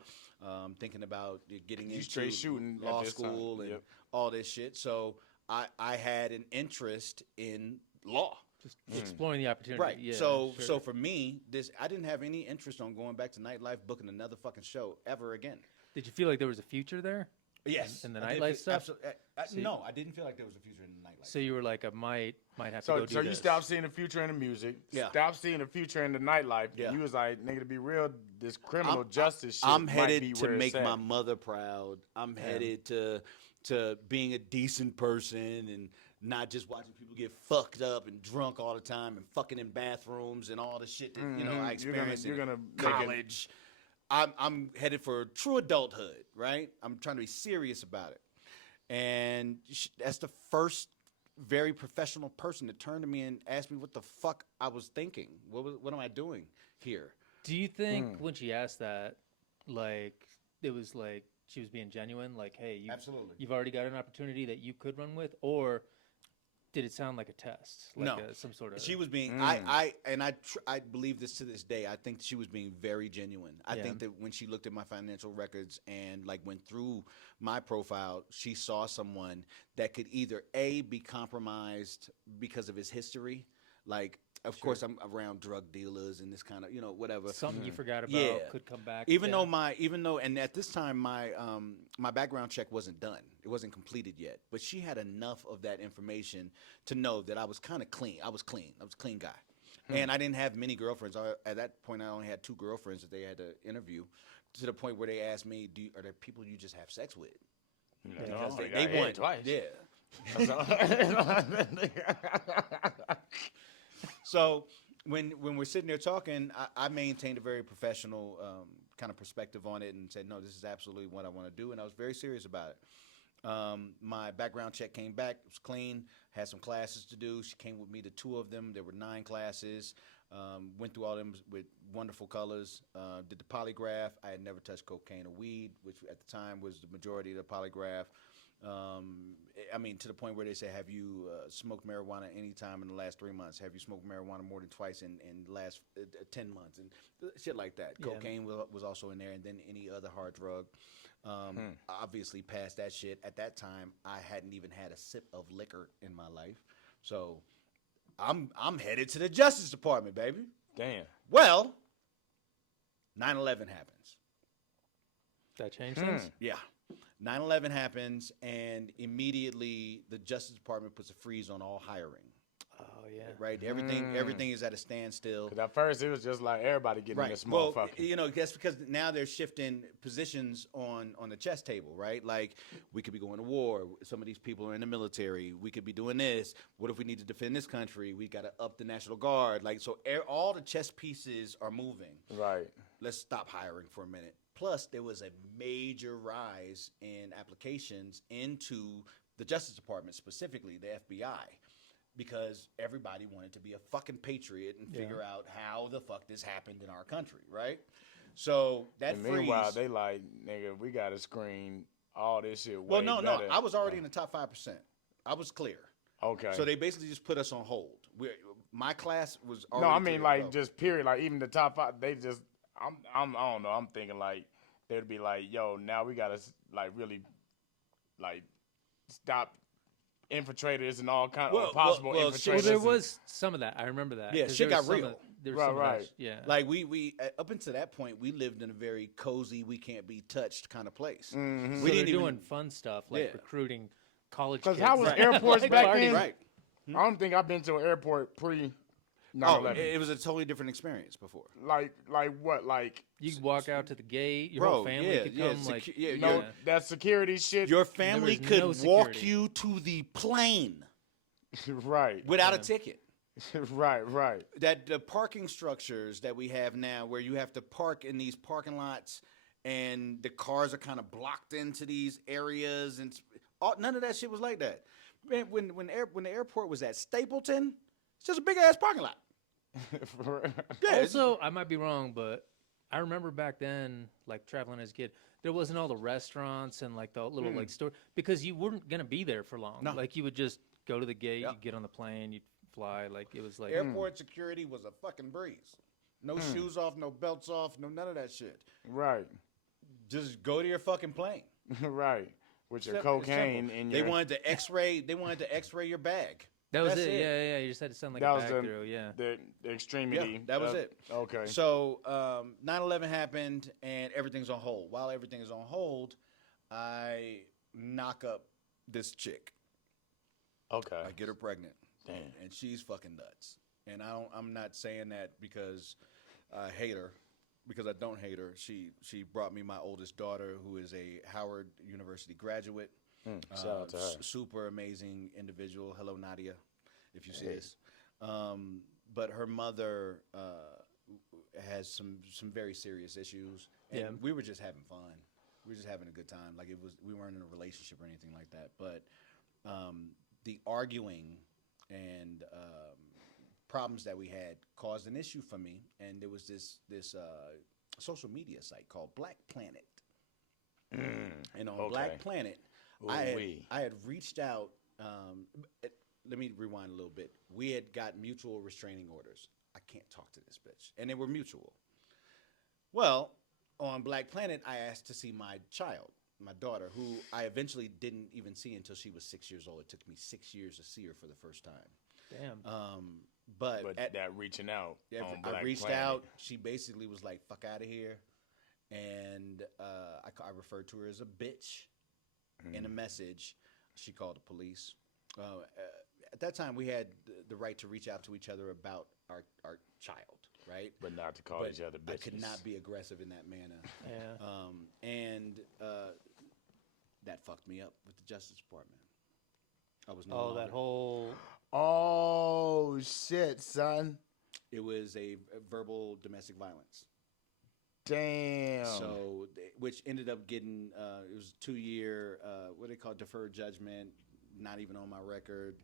Thinking about getting You into straight shooting at law this time. school and Yep. all this shit. So I had an interest in law." Just exploring the opportunity. Right. Yeah, so sure. for me, I didn't have any interest on going back to nightlife, booking another fucking show ever again. Did you feel like there was a future there? Yes. In the I did nightlife feel- stuff? absolutely. No, I didn't feel like there was a future in the nightlife. So you were like, I might have to So, go do so you this. stopped seeing the future in the music. Yeah. Stopped seeing the future in the nightlife. Yeah. And you was like, nigga, to be real, this criminal I'm- justice shit I'm might headed be to where make it's at. my mother proud. I'm headed to being a decent person and not just watching people get fucked up and drunk all the time and fucking in bathrooms and all the shit that I You're gonna- experienced you're in gonna make it- college. I'm headed for true adulthood, right? I'm trying to be serious about it. And that's the first very professional person to turn to me and ask me what the fuck I was thinking. What am I doing here? Do you think when she asked that, like, it was like she was being genuine? Like, hey, Absolutely. you've already got an opportunity that you could run with? Or did it sound like a test? Like No. some sort of... She was being. I believe this to this day. I think she was being very genuine. I Yeah. think that when she looked at my financial records and like went through my profile, she saw someone that could either be compromised because of his history, like. Of course, I'm around drug dealers and this kind of, whatever. Something you forgot about Yeah. could come back. Even yeah. though, and at this time, my background check wasn't done. It wasn't completed yet. But she had enough of that information to know that I was kind of clean. I was clean. I was a clean guy. And I didn't have many girlfriends. At that point, I only had 2 girlfriends that they had to interview, to the point where they asked me, are there people you just have sex with? Because I they got hit want twice. Yeah. So when we're sitting there talking, I maintained a very professional kind of perspective on it and said, no, this is absolutely what I want to do. And I was very serious about it. My background check came back. It was clean. Had some classes to do. She came with me to 2 of them. There were 9 classes. Went through all them with wonderful colors. Did the polygraph. I had never touched cocaine or weed, which at the time was the majority of the polygraph. I mean, to the point where they say, have you smoked marijuana any time in the last 3 months? Have you smoked marijuana more than twice in the last 10 months? And shit like that. Yeah. Cocaine was also in there, and then any other hard drug. Obviously passed that shit. At that time, I hadn't even had a sip of liquor in my life. So I'm headed to the Justice Department, baby. Damn. Well, 9/11 happens. That changed things? Yeah. 9/11 happens, and immediately the Justice Department puts a freeze on all hiring. Oh, yeah. Right? Everything is at a standstill. Because at first it was just like everybody getting Right. this Well, motherfucker. that's because now they're shifting positions on the chess table, right? Like, we could be going to war. Some of these people are in the military. We could be doing this. What if we need to defend this country? We got to up the National Guard. Like, so all the chess pieces are moving. Right. Let's stop hiring for a minute. Plus, there was a major rise in applications into the Justice Department, specifically the FBI, because everybody wanted to be a fucking patriot and figure out how the fuck this happened in our country, right? So that And freeze. meanwhile, they like, nigga, we got to screen all this shit way Well, no, better. I was already in the top 5%. I was clear. Okay. So they basically just put us on hold. My class was no, already I mean clear to like go. just period. Like even the top 5, they just, I don't know. I'm thinking like they'd be like, yo, now we gotta like really, like, stop infiltrators and all kind of possible well, infiltrators. Well, there and- was some of that. I remember that. Yeah, 'cause shit there was got some real. of- there was Right, some of that right. yeah. Like we up until that point, we lived in a very cozy, we can't be touched kind of place. Mm-hmm. So We they're didn't even doing fun stuff like Yeah. recruiting college. Because kids. how was Right. airports Like, back party. then? Right. I don't think I've been to an airport pre 9/11. Oh, it was a totally different experience before. like what? Like You could walk out to the gate. Your Bro, whole family yeah, could yeah, come. Like, yeah, no, yeah. that security shit. Your family was could no walk security. you to the plane right, without Yeah. a ticket. right. That the parking structures that we have now, where you have to park in these parking lots, and the cars are kind of blocked into these areas, and none of that shit was like that. Man, when the airport was at Stapleton, it's just a big ass parking lot. Yeah, Also, I might be wrong, but I remember back then, like traveling as a kid, there wasn't all the restaurants and like the little like store because you weren't gonna be there for long. No. Like you would just go to the gate, Yep. you get on the plane, you'd fly. Like it was like airport security was a fucking breeze. No shoes off, no belts off, no none of that shit. right, Just go to your fucking plane. right. With your Simple- it's cocaine simple. in They your. wanted to X-ray. They wanted to X-ray your bag. that was That's it. it. Yeah. You just had to send like that a was bag the, through. Yeah. the extremity. Yeah, that was of- it. Okay. So 9/11 happened, and everything's on hold. While everything is on hold, I knock up this chick. Okay. I get her pregnant, Damn. and she's fucking nuts. And I'm not saying that because I hate her, because I don't hate her. She brought me my oldest daughter, who is a Howard University graduate. Shout out to her. Super amazing individual. Hello, Nadia, if you see this. But her mother has some very serious issues, and Yeah. we were just having fun. We were just having a good time. Like we weren't in a relationship or anything like that. But the arguing and problems that we had caused an issue for me, and there was this social media site called Black Planet, and on okay. Black Planet, Ooh-wee. I had reached out. Let me rewind a little bit. We had got mutual restraining orders. I can't talk to this bitch, and they were mutual. Well, on Black Planet, I asked to see my child, my daughter, who I eventually didn't even see until she was 6 years old. It took me 6 years to see her for the first time. Damn. But that reaching out. on I Black reached Planet. out. She basically was like, "Fuck out of here," and I referred to her as a bitch in a message. She called the police. At that time, we had the right to reach out to each other about our child, right? But not to call But each other bitches. I could not be aggressive in that manner. Yeah. And that fucked me up with the Justice Department. I was no Oh, longer. that whole. Oh shit, son. It was a verbal domestic violence. Damn. So, which ended up getting it was 2-year what they call deferred judgment, not even on my record,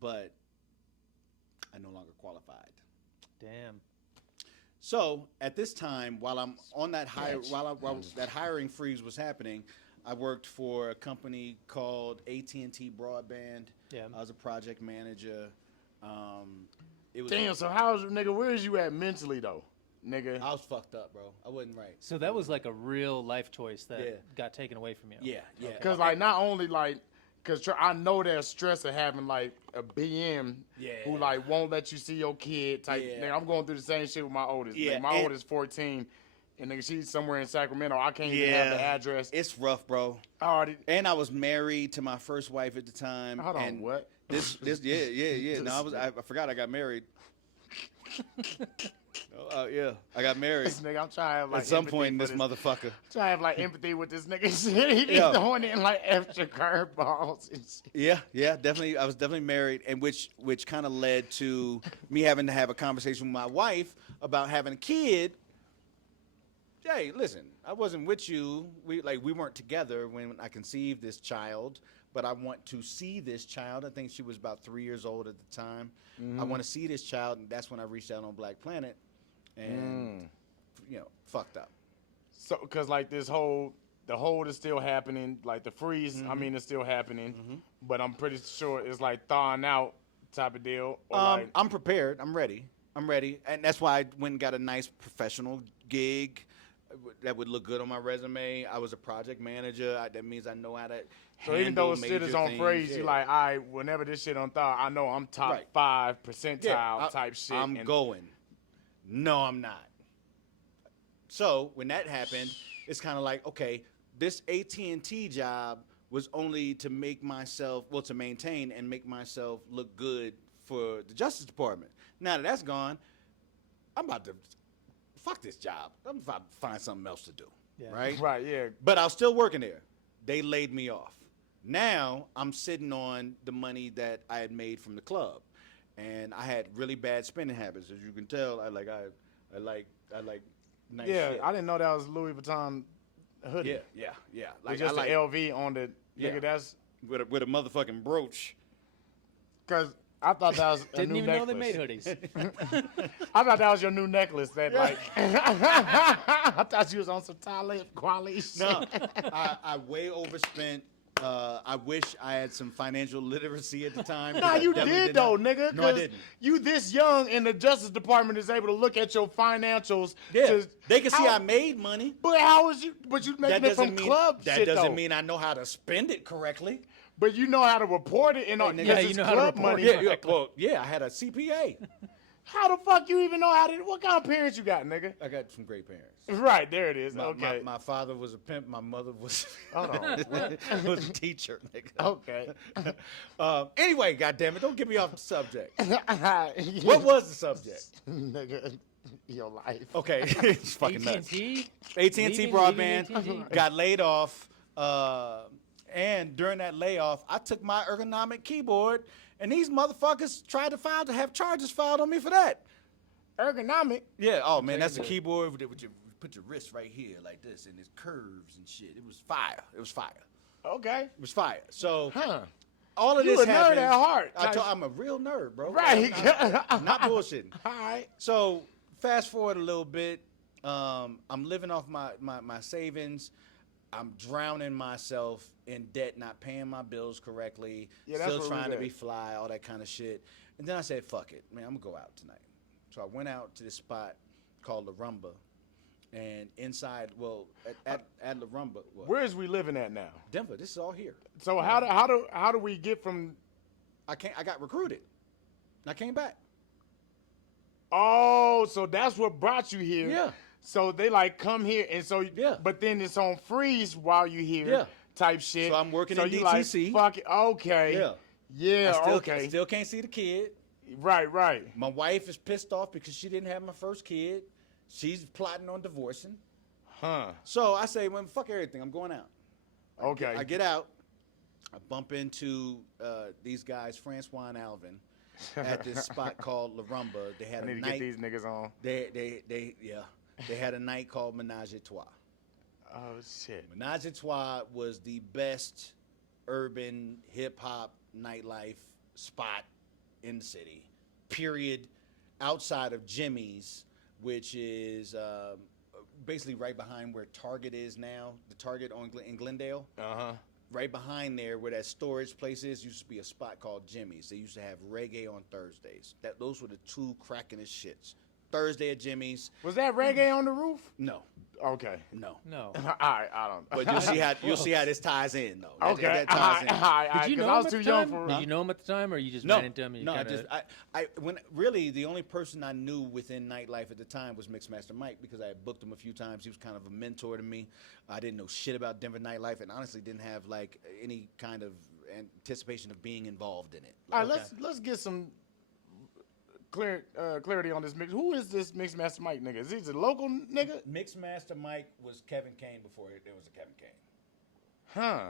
but I no longer qualified. Damn. So at this time, while I'm on that Bitch. while that hiring freeze was happening, I worked for a company called AT&T Broadband. Yeah. I was a project manager. It was Damn. So how's nigga? Where's you at mentally though, nigga? I was fucked up, bro. I wasn't right. So that was like a real life choice that Yeah. got taken away from you. Yeah, yeah. Because like not only like, cause I know there's stress of having like a BM who Yeah. like won't let you see your kid type. Yeah. Nigga, I'm going through the same shit with my oldest. Yeah, Nigga, my and- oldest 14, and nigga she's somewhere in Sacramento. I can't even have the address. It's rough, bro. I already. And I was married to my first wife at the time. Hold on, and what? This yeah. No, I forgot I got married. Yeah, I got married This nigga, I'm trying to have like at some empathy point in for this motherfucker. Trying to have like empathy with this nigga shit. He be Yeah. throwing in like extra curveballs and shit. Yeah, definitely. I was definitely married, and which kind of led to me having to have a conversation with my wife about having a kid. Hey, listen, I wasn't with you. We weren't together when I conceived this child, but I want to see this child. I think she was about 3 years old at the time. I want to see this child, and that's when I reached out on Black Planet, and fucked up. So, cause like the hold is still happening, like the freeze. I mean, it's still happening, but I'm pretty sure it's like thawing out type of deal. Or like, I'm prepared. I'm ready, and that's why I went and got a nice professional gig that would look good on my resume. I was a project manager. That means I know how to. so even though handle shit is major on things, freeze, yeah. you like, all right, whenever this shit on thaw, I know I'm top Right. 5 percentile Yeah, type shit. I'm and- going. No, I'm not. So when that happened, it's kind of like, okay, this AT&T job was only to make myself, to maintain and make myself look good for the Justice Department. Now that that's gone, I'm about to fuck this job. I'm about to find something else to do. Yeah. Right? Right, yeah. But I was still working there. They laid me off. Now I'm sitting on the money that I had made from the club, and I had really bad spending habits, as you can tell. I like nice Yeah, shit. I didn't know that was Louis Vuitton hoodie. Yeah. Like Like just I like the LV on the Yeah. nigga. That's with a motherfucking brooch. because I thought that was a Didn't new even know necklace. they made hoodies. I thought that was your new necklace. That like, I thought you was on some Talib Kweli shit. No, I way overspent. I wish I had some financial literacy at the time. Nah, you did though, nigga. No, I 'cause didn't. You this young, and the Justice Department is able to look at your financials. Yeah, to- they can see how- I made money. But how was you? But you making it from club that shit doesn't though. mean I know how to spend it correctly. But you know how to report it and all. nigga. Yes, Yeah, you it's know how to club report money. it. Yeah, I had a CPA. How the fuck you even know how to? What kind of parents you got, nigga? I got some great parents. Right there it is. My, Okay. my father was a pimp. My mother was Hold on. was a teacher, nigga. Okay. Anyway, goddammit, don't get me off the subject. what What was the subject? nigga? Your life. Okay, it's fucking nuts. AT&T. AT&T Leaving broadband AT&T? got laid off, and during that layoff, I took my ergonomic keyboard, and these motherfuckers tried to have charges filed on me for that. Ergonomic. Yeah. Oh man, that's a Crazy. keyboard with your put your wrist right here like this, and it's curves and shit. It was fire. It was fire. Okay. It was fire. So Huh. all of You this a nerd happened. at heart. I'm a real nerd, bro. Right. I'm not bullshitting. All right. So fast forward a little bit. I'm living off my savings. I'm drowning myself in debt, not paying my bills correctly, Yeah, that's still where we trying to at. be fly, all that kind of shit. And then I said, fuck it, man, I'm gonna go out tonight. So I went out to this spot called La Rumba, and inside, at La Rumba, Where is we living at now? Denver. This is all here. So how do we get from? I got recruited. I came back. Oh, so that's what brought you here. Yeah. So they like come here, and so Yeah. But then it's on freeze while you here. Yeah. Type shit. So I'm working so in you DTC. Like, fuck it. Okay. Yeah. Yeah. I still can't see the kid. Right. Right. My wife is pissed off because she didn't have my first kid. She's plotting on divorcing. Huh. So I say, well, fuck everything. I'm going out. Okay. I get out. I bump into these guys, Francois and Alvin, at this spot called La Rumba. They had I a need to night. get these niggas on. They had a night called Menage a Trois. Oh shit. Menage a Trois was the best urban hip hop nightlife spot in the city. Period. Outside of Jimmy's, which is basically right behind where Target is now. The Target in Glendale. Uh-huh. Right behind there, where that storage place is, used to be a spot called Jimmy's. They used to have reggae on Thursdays. Those were the two crackinest shits. Thursday at Jimmy's. Was that reggae on the roof? No, Okay. no. No. All right, I don't. But you'll see how this ties in though. Okay. That ties in. All right, Did you 'cause know I him was at too the young time? for. Did you know him at the time, or you just No, ran into him? And you no. kinda... Really the only person I knew within nightlife at the time was Mixmaster Mike, because I had booked him a few times. He was kind of a mentor to me. I didn't know shit about Denver nightlife, and honestly didn't have like any kind of anticipation of being involved in it. All right, let's get some clarity on this mix. Who is this Mixmaster Mike nigga? Is he a local nigga? Mixmaster Mike was Kevin Kain before there was a Kevin Kain. Huh?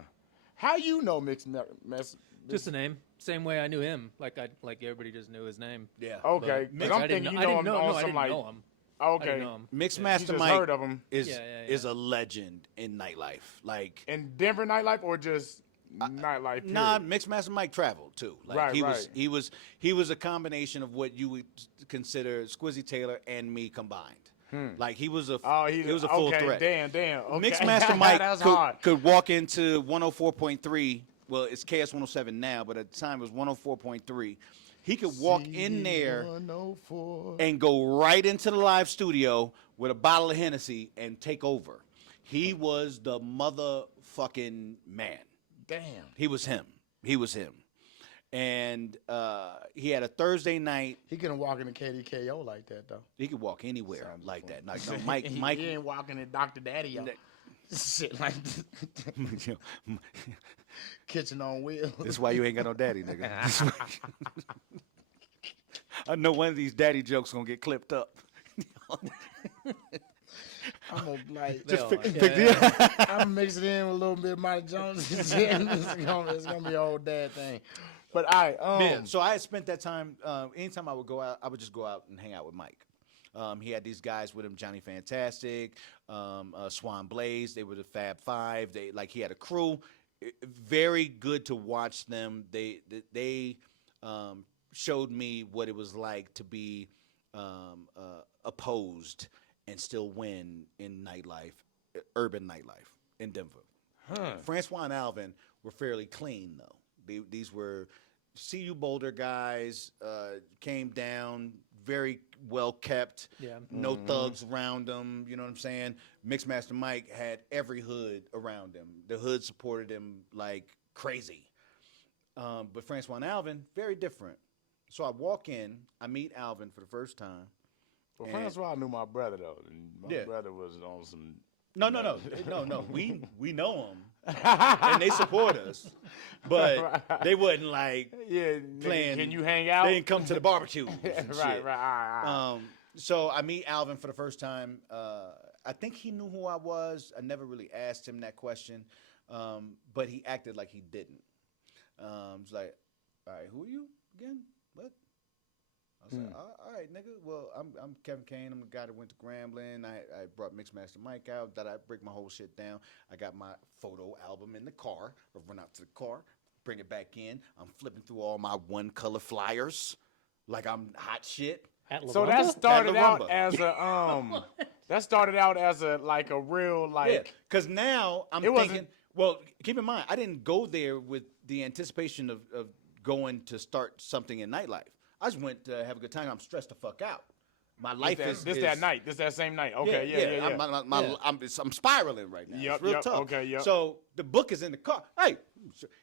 How you know Mixmaster? Just a name. Same way I knew him. Like everybody just knew his name. Yeah. Okay, But 'cause I I'm didn't thinking know- you know I him didn't know. on No, I some didn't like. know him. I Okay. didn't know him. You Mixmaster just Mike heard of him. is a legend in nightlife. Like In Denver nightlife or just nightlife? Nah, period? Mixmaster Mike traveled too. Like Right, he right. he was a combination of what you would consider Squizzy Taylor and me combined. Like he was a he was a full okay, threat. Damn. Okay. Mixmaster Mike That's hard. could walk into 104.3. Well, it's KS 107 now, but at the time it was 104.3. He could walk in there C104. and go right into the live studio with a bottle of Hennessy and take over. He was the motherfucking man. Damn. He was him. And he had a Thursday night. He couldn't walk into KDKO like that though. He could walk anywhere like that. Like, no, he Mike, ain't walking in Dr. Daddy. Yo. Shit like kitchen on wheels. That's why you ain't got no daddy, nigga. I know one of these daddy jokes gonna get clipped up. I'm gonna like Yeah. I'm gonna mix it in with a little bit of Mike Jones. It's gonna be an old dad thing. But Yeah, so I had spent that time. Anytime I would go out, I would just go out and hang out with Mike. He had these guys with him, Johnny Fantastic, Swan Blaze. They were the Fab Five. He had a crew. Very good to watch them. They showed me what it was like to be opposed and still win in nightlife, urban nightlife in Denver. Francois and Alvin were fairly clean though. These were CU Boulder guys, came down, very well kept, no thugs around them, you know what I'm saying? Mixmaster Mike had every hood around him. The hood supported him like crazy. But Francois and Alvin, very different. So I walk in, I meet Alvin for the first time. Well, Francois knew my brother though. And my brother was on some. No. We know them, and they support us, but they wasn't like playing. Can you hang out? They didn't come to the barbecue. Right. So I meet Alvin for the first time. I think he knew who I was. I never really asked him that question, but he acted like he didn't. It's like, all right, who are you again? What? I was like, all right, nigga. Well, I'm Kevin Kain. I'm the guy that went to Grambling. I brought Mixmaster Mike out. That I break my whole shit down. I got my photo album in the car. I run out to the car, bring it back in. I'm flipping through all my one color flyers, like I'm hot shit. So that started out as a that started out as a like a real like. Because now I'm thinking. Well, keep in mind, I didn't go there with the anticipation of going to start something in nightlife. I just went to have a good time. I'm stressed the fuck out. My life is that night. This that same night. Okay, yeah. I'm spiraling right now. Yep, it's real tough. Okay, yep. So the book is in the car. Hey,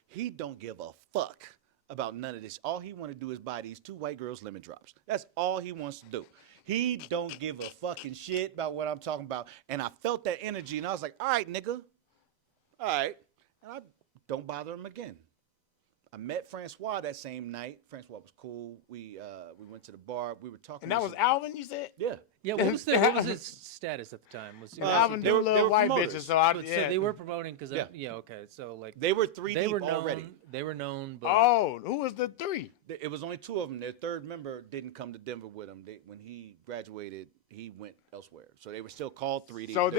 he don't give a fuck about none of this. All he want to do is buy these 2 white girls lemon drops. That's all he wants to do. He don't give a fucking shit about what I'm talking about. And I felt that energy, and I was like, all right, nigga. All right. And I don't bother him again. I met Francois that same night. Francois was cool. We went to the bar. We were talking. And that was Alvin, you said? Yeah. Yeah. What was his status at the time? Was Alvin did little white bitches, so they were promoting because okay. So like they were 3 deep already. They were known. But who was the 3? It was only 2 of them. Their third member didn't come to Denver with them. When he graduated, he went elsewhere. So they were still called 3 deep. So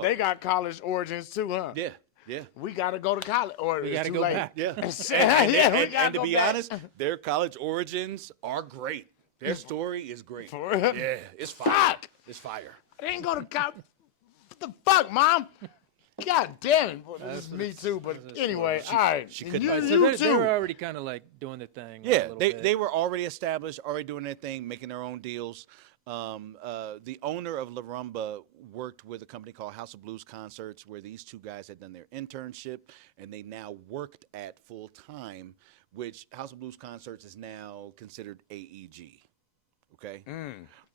they got college origins too, huh? Yeah. Yeah, we gotta go to college, or we gotta go back. Yeah, and to be honest, their college origins are great. Their story is great. For real? Yeah, it's fire. Fuck! It's fire. I didn't go to college. What the fuck, Mom? God damn it! Well, this is me too, but anyway, all right. She couldn't. So they were already kind of like doing their thing. Yeah, they were already established, already doing their thing, making their own deals. The owner of La Rumba worked with a company called House of Blues Concerts, where these 2 guys had done their internship, and they now worked at full time, which House of Blues Concerts is now considered AEG. Okay?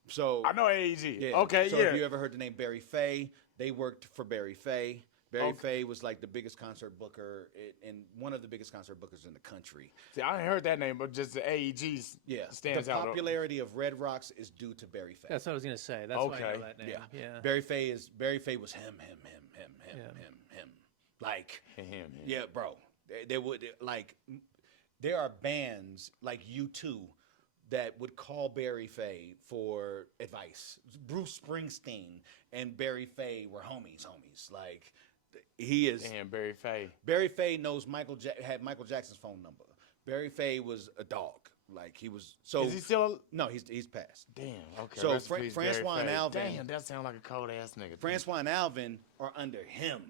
So I know AEG. Yeah. Okay, so if you ever heard the name Barry Fay, they worked for Barry Fay. Barry Fay was like the biggest concert booker and one of the biggest concert bookers in the country. See, I ain't heard that name, but just the AEG stands out. The popularity of Red Rocks is due to Barry Fay. That's what I was gonna say. That's why I know that name. Yeah. Barry Fay was him. Like him. Yeah, bro. They would like. There are bands like U2 that would call Barry Fay for advice. Bruce Springsteen and Barry Fay were homies. Like. He is. Damn, Barry Fay. Barry Fay knows had Michael Jackson's phone number. Barry Fay was a dog. Like he was. So is he still? No, he's passed. Damn. Okay. So Francois and Alvin. Damn, that sounds like a cold ass nigga. Francois and Alvin are under him.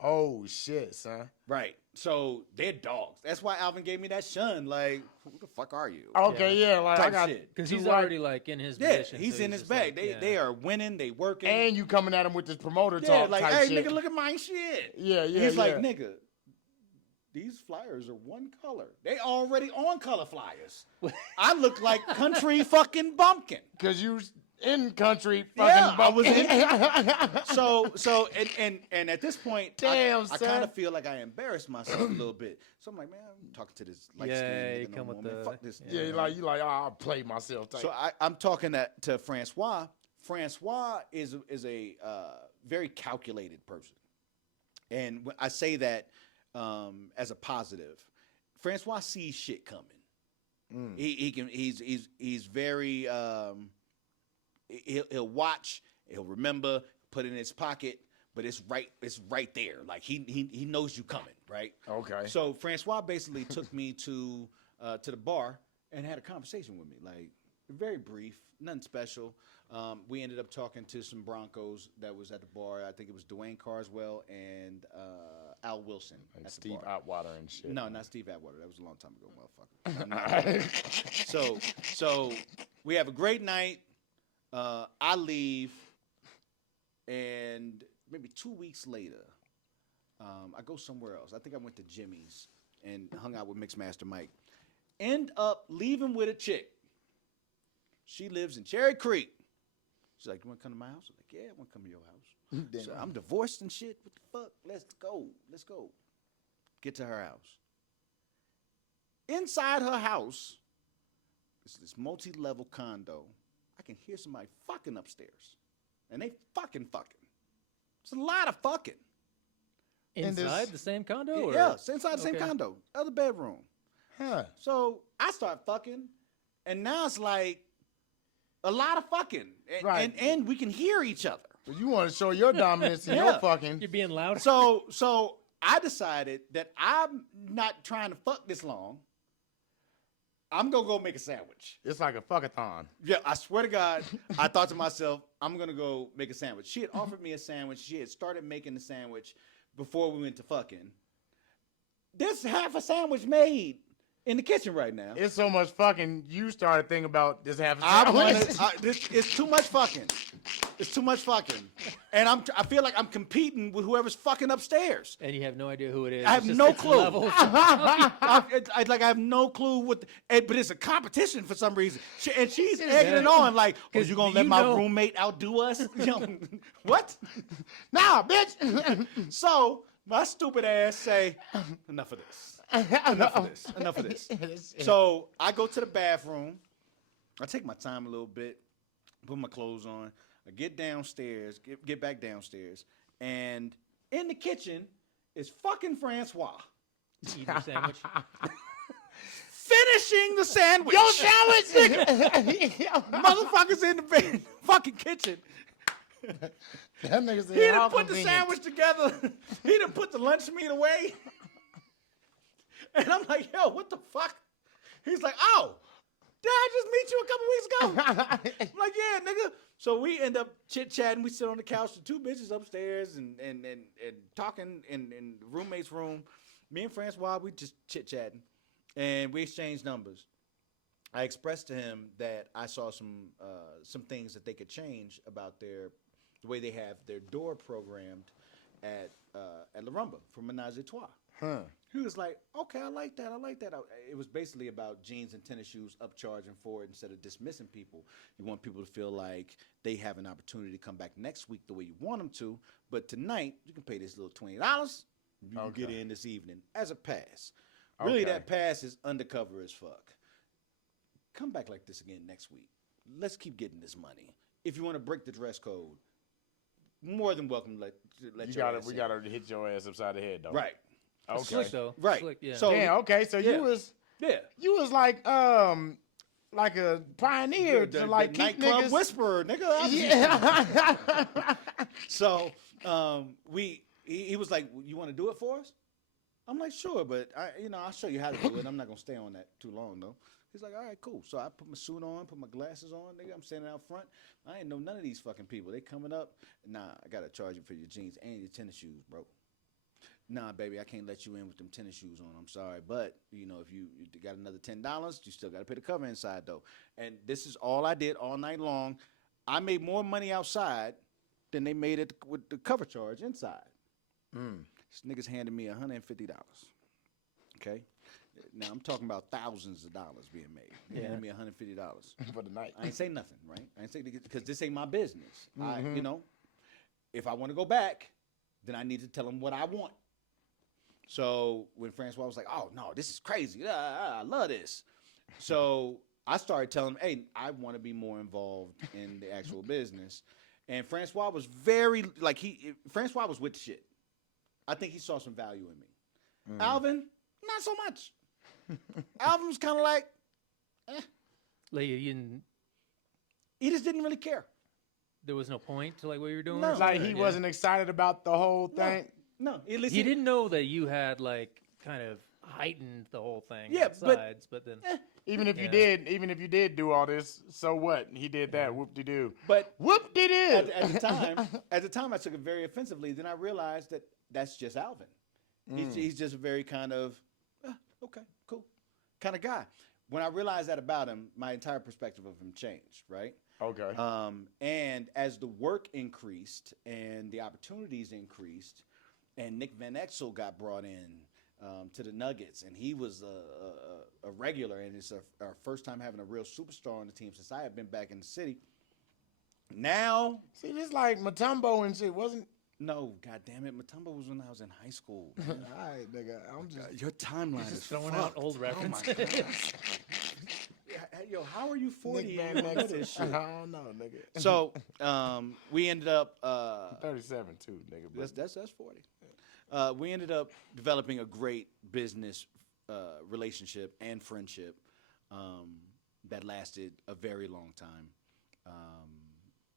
Oh shit, son. Right. So they're dogs. That's why Alvin gave me that shun. Like, who the fuck are you? Okay, like I got because he's already like in his position. He's in his bag. They are winning. They working. And you coming at him with this promoter talk like, type hey, shit. nigga, look at my shit. Yeah. He's like, nigga, these flyers are one color. They already on color flyers. I look like country fucking bumpkin. Cause you in country fucking Yeah, I boat. was in. So and at this point, Damn, I son. kind of feel like I embarrassed myself a little bit. So I'm like, man, I'm talking to this light Yeah, skinned you nigga come no with more, man. the- Fuck this. yeah. Yeah, you like, oh, I'll play myself. Type. So I'm talking to Francois. Francois is a very calculated person, and I say that as a positive. Francois sees shit coming. He's very he'll watch, he'll remember, put it in his pocket, but it's right there. Like he knows you coming, right? Okay. So Francois basically took me to the bar and had a conversation with me, like very brief, nothing special. We ended up talking to some Broncos that was at the bar. I think it was Dwayne Carswell and Al Wilson. Like at the Steve bar. Atwater and shit. No, not Steve Atwater. That was a long time ago, motherfucker. So we have a great night. I leave, and maybe 2 weeks later, I go somewhere else. I think I went to Jimmy's and hung out with Mixmaster Mike. End up leaving with a chick. She lives in Cherry Creek. She's like, "You want to come to my house?" I'm like, "Yeah, I want to come to your house." Damn. So I'm divorced and shit. What the fuck? Let's go. Get to her house. Inside her house, it's this multi-level condo. I can hear somebody fucking upstairs. And they fucking. It's a lot of fucking. Inside the same condo? Or? Yeah, it's inside the same Okay. condo. Other bedroom. Huh. So I start fucking, and now it's like a lot of fucking. Right. And we can hear each other. But you want to show your dominance in your Yeah. fucking. You're being loud. So I decided that I'm not trying to fuck this long. I'm going to go make a sandwich. It's like a fuckathon. Yeah, I swear to God, I thought to myself, I'm going to go make a sandwich. She had offered me a sandwich. She had started making the sandwich before we went to fucking. There's half a sandwich made in the kitchen right now. It's so much fucking. You started thinking about this half. It's too much fucking. It's too much fucking. And I feel like I'm competing with whoever's fucking upstairs. And you have no idea who it is. I have It's just- no it's clue. levels. I have no clue but it's a competition for some reason. And she's egging it on like, "Oh, you gonna let you my know- roommate outdo us?" You know, what? Nah, bitch. So my stupid ass say, "Enough of this. Enough of this." So I go to the bathroom. I take my time a little bit, put my clothes on. I get downstairs, get back downstairs, and in the kitchen is fucking Francois. Eat your sandwich. Finishing the sandwich. Your sandwich, nigga. Motherfuckers in the fucking kitchen. That nigga said, He "How done put the convenient." sandwich together. He done put the lunch meat away. And I'm like, "Yo, what the fuck?" He's like, "Oh, did I just meet you a couple weeks ago?" I'm like, "Yeah, nigga." So we end up chit-chatting. We sit on the couch, the two bitches upstairs and talking in the roommate's room. Me and Francois, we just chit-chatting. And we exchanged numbers. I expressed to him that I saw some things that they could change about the way they have their door programmed at La Rumba for Menage a Trois. Huh. He was like, "Okay, I like that. It was basically about jeans and tennis shoes upcharging for it instead of dismissing people. You want people to feel like they have an opportunity to come back next week the way you want them to. But tonight, you can pay this little $20. You can get in this evening as a pass. Really, Okay. that pass is undercover as fuck. Come back like this again next week. Let's keep getting this money. If you want to break the dress code, more than welcome to let You your gotta, ass we in. gotta hit your ass upside the head though. Right. Okay. Slick though. Right. Slick, yeah. So- Damn. Okay. So Yeah. you Yeah. was like a pioneer The to like keep nightclub niggas. whisperer, nigga. Yeah. So he was like, "You want to do it for us?" I'm like, "Sure, but I'll show you how to do it. I'm not gonna stay on that too long though." He's like, "All right, cool." So I put my suit on, put my glasses on, nigga. I'm standing out front. I ain't know none of these fucking people. They coming up. Nah, I gotta charge you for your jeans and your tennis shoes, bro. Nah, baby, I can't let you in with them tennis shoes on. I'm sorry, but if you got another $10, you still gotta pay the cover inside though. And this is all I did all night long. I made more money outside than they made it with the cover charge inside. This nigga's handed me $150. Okay, Now I'm talking about thousands of dollars being made. Yeah. Give me $150 for the night. I ain't say nothing, right? I ain't say because this ain't my business. You know, if I want to go back, then I need to tell them what I want. So when Francois was like, "Oh no, this is crazy. I love this," so I started telling him, "Hey, I want to be more involved in the actual business." And Francois was very like Francois was with the shit. I think he saw some value in me. Alvin, not so much. Alvin was kind of like, Like you didn't, he just didn't really care. there was no point to like what you were doing. No. or Like something? he Yeah. wasn't excited about the whole thing. No, at least He didn't know that you had like kind of heightened the whole thing. Yeah, but- sides, but then Even if you Yeah. did, even if you did do all this, so what? He did that. Whoop de doo. But Whoop de doo. at the time, I took it very offensively. Then I realized that that's just Alvin. He's just a very kind of, okay, cool, kind of guy. When I realized that about him, my entire perspective of him changed, right? Okay. And as the work increased and the opportunities increased, and Nick Van Exel got brought in to the Nuggets, and he was a regular, and it's our first time having a real superstar on the team since I have been back in the city. Now, See, this like Matumbo and shit wasn't. no, God damn it, Matumbo was when I was in high school. All right, nigga. I'm just. Your timeline is throwing out fucked. old Oh my references. God. Yo, how are you 40 Nick and you Van know Exel. this shit? I don't know, nigga. So we ended up 37 too, nigga. But that's 40. We ended up developing a great business relationship and friendship that lasted a very long time.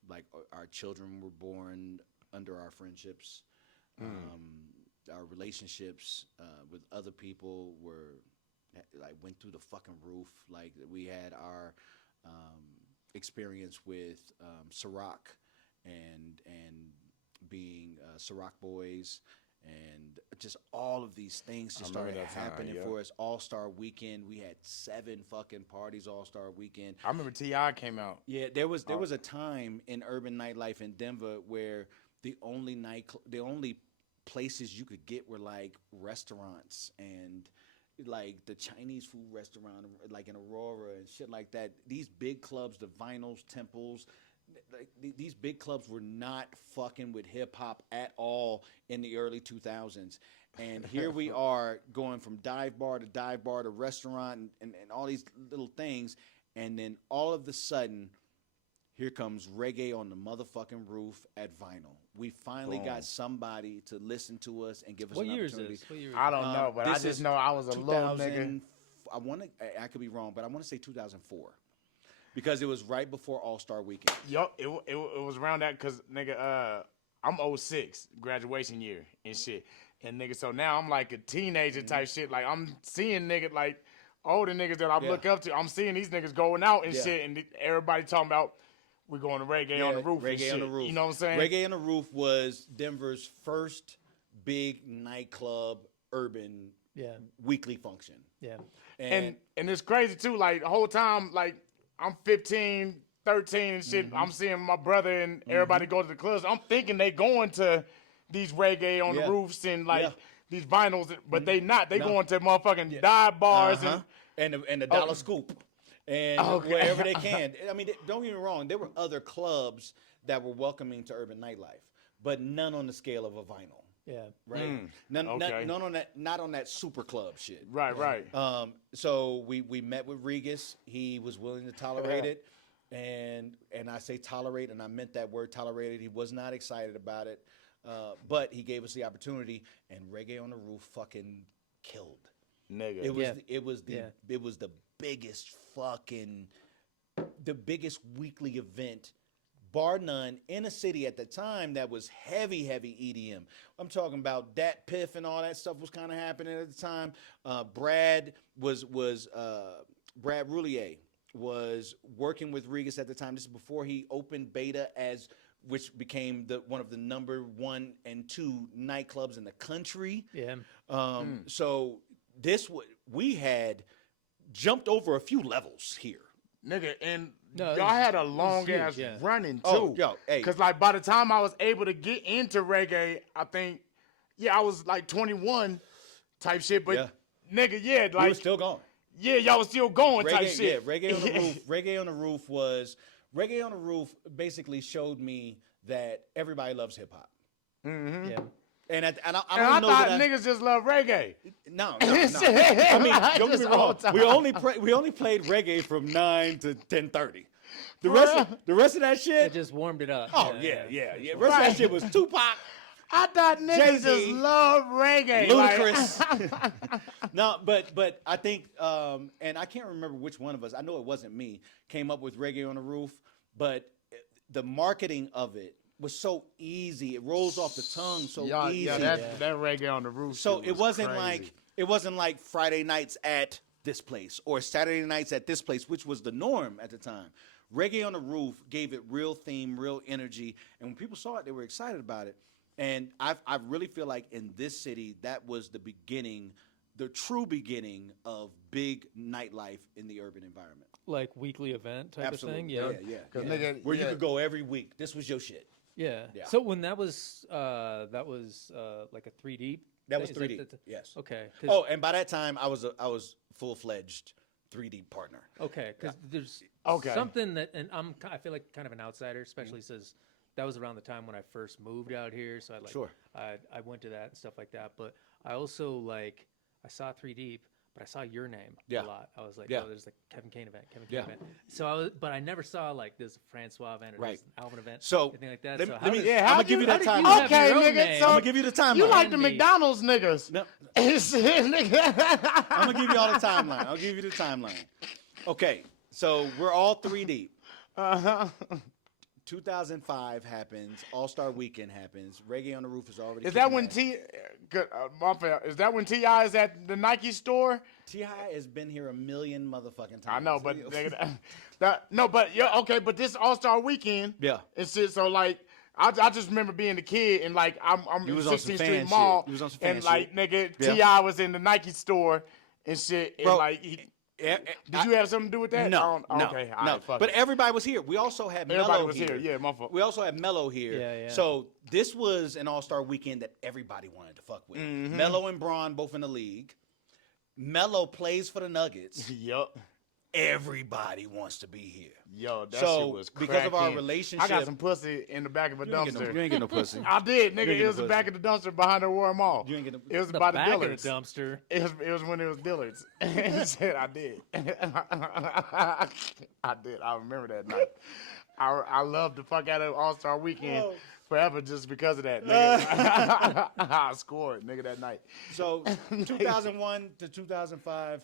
Like our children were born under our friendships. Our relationships with other people went through the fucking roof. Like we had our experience with Ciroc and being Ciroc boys. And just all of these things just remember started that time, happening yeah. for us. All-Star Weekend, we had 7 fucking parties. All-Star Weekend. I remember T.I. came out. Yeah, there was a time in urban nightlife in Denver where the only places you could get were like restaurants and like the Chinese food restaurant, like in Aurora and shit like that. These big clubs, the Vinyls, Temples. Like these big clubs were not fucking with hip hop at all in the early 2000s, and here we are going from dive bar to restaurant and all these little things, and then all of a sudden, here comes Reggae on the motherfucking roof at Vinyl. We finally got somebody to listen to us and give us What an year is opportunity. this? What year is I don't know, but I This just is know I was a little 2000 nigga. I could be wrong, but I want to say 2004. Because it was right before All-Star Weekend. Yup, it was around that because, nigga, I'm 06, graduation year and shit. And, nigga, so now I'm like a teenager type shit. Like, I'm seeing niggas, like, older niggas that I look up to. I'm seeing these niggas going out and shit. And everybody talking about, we going to Reggae on the roof and Reggae shit. on the Roof. You know what I'm saying? Reggae on the Roof was Denver's first big nightclub urban weekly function. Yeah. And it's crazy, too. Like, the whole time, like, I'm 15, 13 and shit. I'm seeing my brother and everybody go to the clubs. I'm thinking they going to these Reggae on the roofs and like these Vinyls, but they not. They going to motherfucking dive bars and the Dollar Scoop and wherever they can. I mean, don't get me wrong. There were other clubs that were welcoming to urban nightlife, but none on the scale of a Vinyl. Yeah. Right. None on that. Not on that super club shit. Right. So we met with Regis. He was willing to tolerate it, and I say tolerate, and I meant that word tolerated. He was not excited about it, but he gave us the opportunity, and Reggae on the Roof fucking killed. Nigga. It was the biggest weekly event, bar none, in a city at the time that was heavy EDM. I'm talking about Dat Piff and all that stuff was kind of happening at the time. Brad Roulier was working with Regis at the time. This is before he opened Beta, which became one of the number 1 and 2 nightclubs in the country. Yeah. So we had jumped over a few levels here. Nigga, and No, y'all had a long huge, ass yeah. running too. Oh, yo, hey. Cause like by the time I was able to get into reggae, I think, I was like 21 type shit. But nigga, yeah, We like were still going. yeah, y'all was still going type Reggae, shit. yeah, Reggae on the Roof. Reggae on the Roof basically showed me that everybody loves hip hop. Yeah. And I And don't I know thought that niggas just love reggae. No. I mean, don't get me Just all wrong. time. We only played reggae from 9 to 10:30. The Bruh. rest of that shit. It just warmed it up. Oh yeah. The rest of that shit was Tupac, I thought niggas just Jay-Z, love reggae. Ludacris. No, but I think, and I can't remember which one of us. I know it wasn't me. Came up with Reggae on the Roof, but the marketing of it was so easy. It rolls off the tongue so easy. Yeah, that reggae on the roof. So shit it was wasn't crazy. like Friday nights at this place or Saturday nights at this place, which was the norm at the time. Reggae on the Roof gave it real theme, real energy, and when people saw it, they were excited about it. And I really feel like in this city, that was the beginning, the true beginning of big nightlife in the urban environment. Like weekly event type Absolutely, of thing. yeah. 'Cause nigga, Where you yeah. could go every week. This was your shit. Yeah. Yeah. So when that was like a 3D. That was is 3D. the- Yes. Okay. 'Cause- Oh, and by that time, I was full-fledged 3D partner. Okay, because there's Okay. something that, and I feel like kind of an outsider, especially since that was around the time when I first moved out here. So Sure. I went to that and stuff like that. But I also I saw 3D, but I saw your name Yeah. a lot. I was like, Yeah. oh, there's the Kevin Kain event, Yeah. So but I never saw like this Francois event or Right. this Alvin event, So, anything like that. let So me- how let me- does- yeah, I'ma give you that how did timeline. have Okay, your own nigga, name? so- I'm gonna give you the timeline. You like the Andy. McDonald's niggas. No, Nigga. I'm gonna give you all the timeline. I'll give you the timeline. Okay, so we're all 3 deep. Uh-huh. 2005 happens. All-Star Weekend happens. Reggae on the Roof is already. Is that kicking when ass. my fault. Is that when T.I. is at the Nike store? T.I. has been here a million motherfucking times. I know, but nigga, no, but yeah, okay, but this All-Star Weekend, Yeah. it's shit. So like, I just remember being a kid and like I'm You in was on some 16th fan Street shit. Mall, You was on some fan and like shit. nigga, Yeah. T.I. was in the Nike store and shit, and Bro, like, did you have something to do with that? No, I no, don't- okay, all no. right, fuck But it. everybody was here. We also had Everybody Mello was here. here. Yeah, my fault. We also had Mello here. Yeah. So this was an All-Star Weekend that everybody wanted to fuck with. Mm-hmm. Mello and Braun both in the league. Mello plays for the Nuggets. Yup. Everybody wants to be here. Yo, that So, shit was because of our cracking. I relationship- got some pussy in the back of a You ain't dumpster. get no pussy. I did, nigga. ain't get It no was the pussy. back of the dumpster behind the War Mall. You ain't get no- It was the by the back of the Dillards. dumpster. It was when it was Dillard's. Shit, I did. I did. I remember that night. I loved the fuck out of All-Star Weekend Oh. forever just because of that, nigga. I scored, nigga, that night. So 2001 to 2005,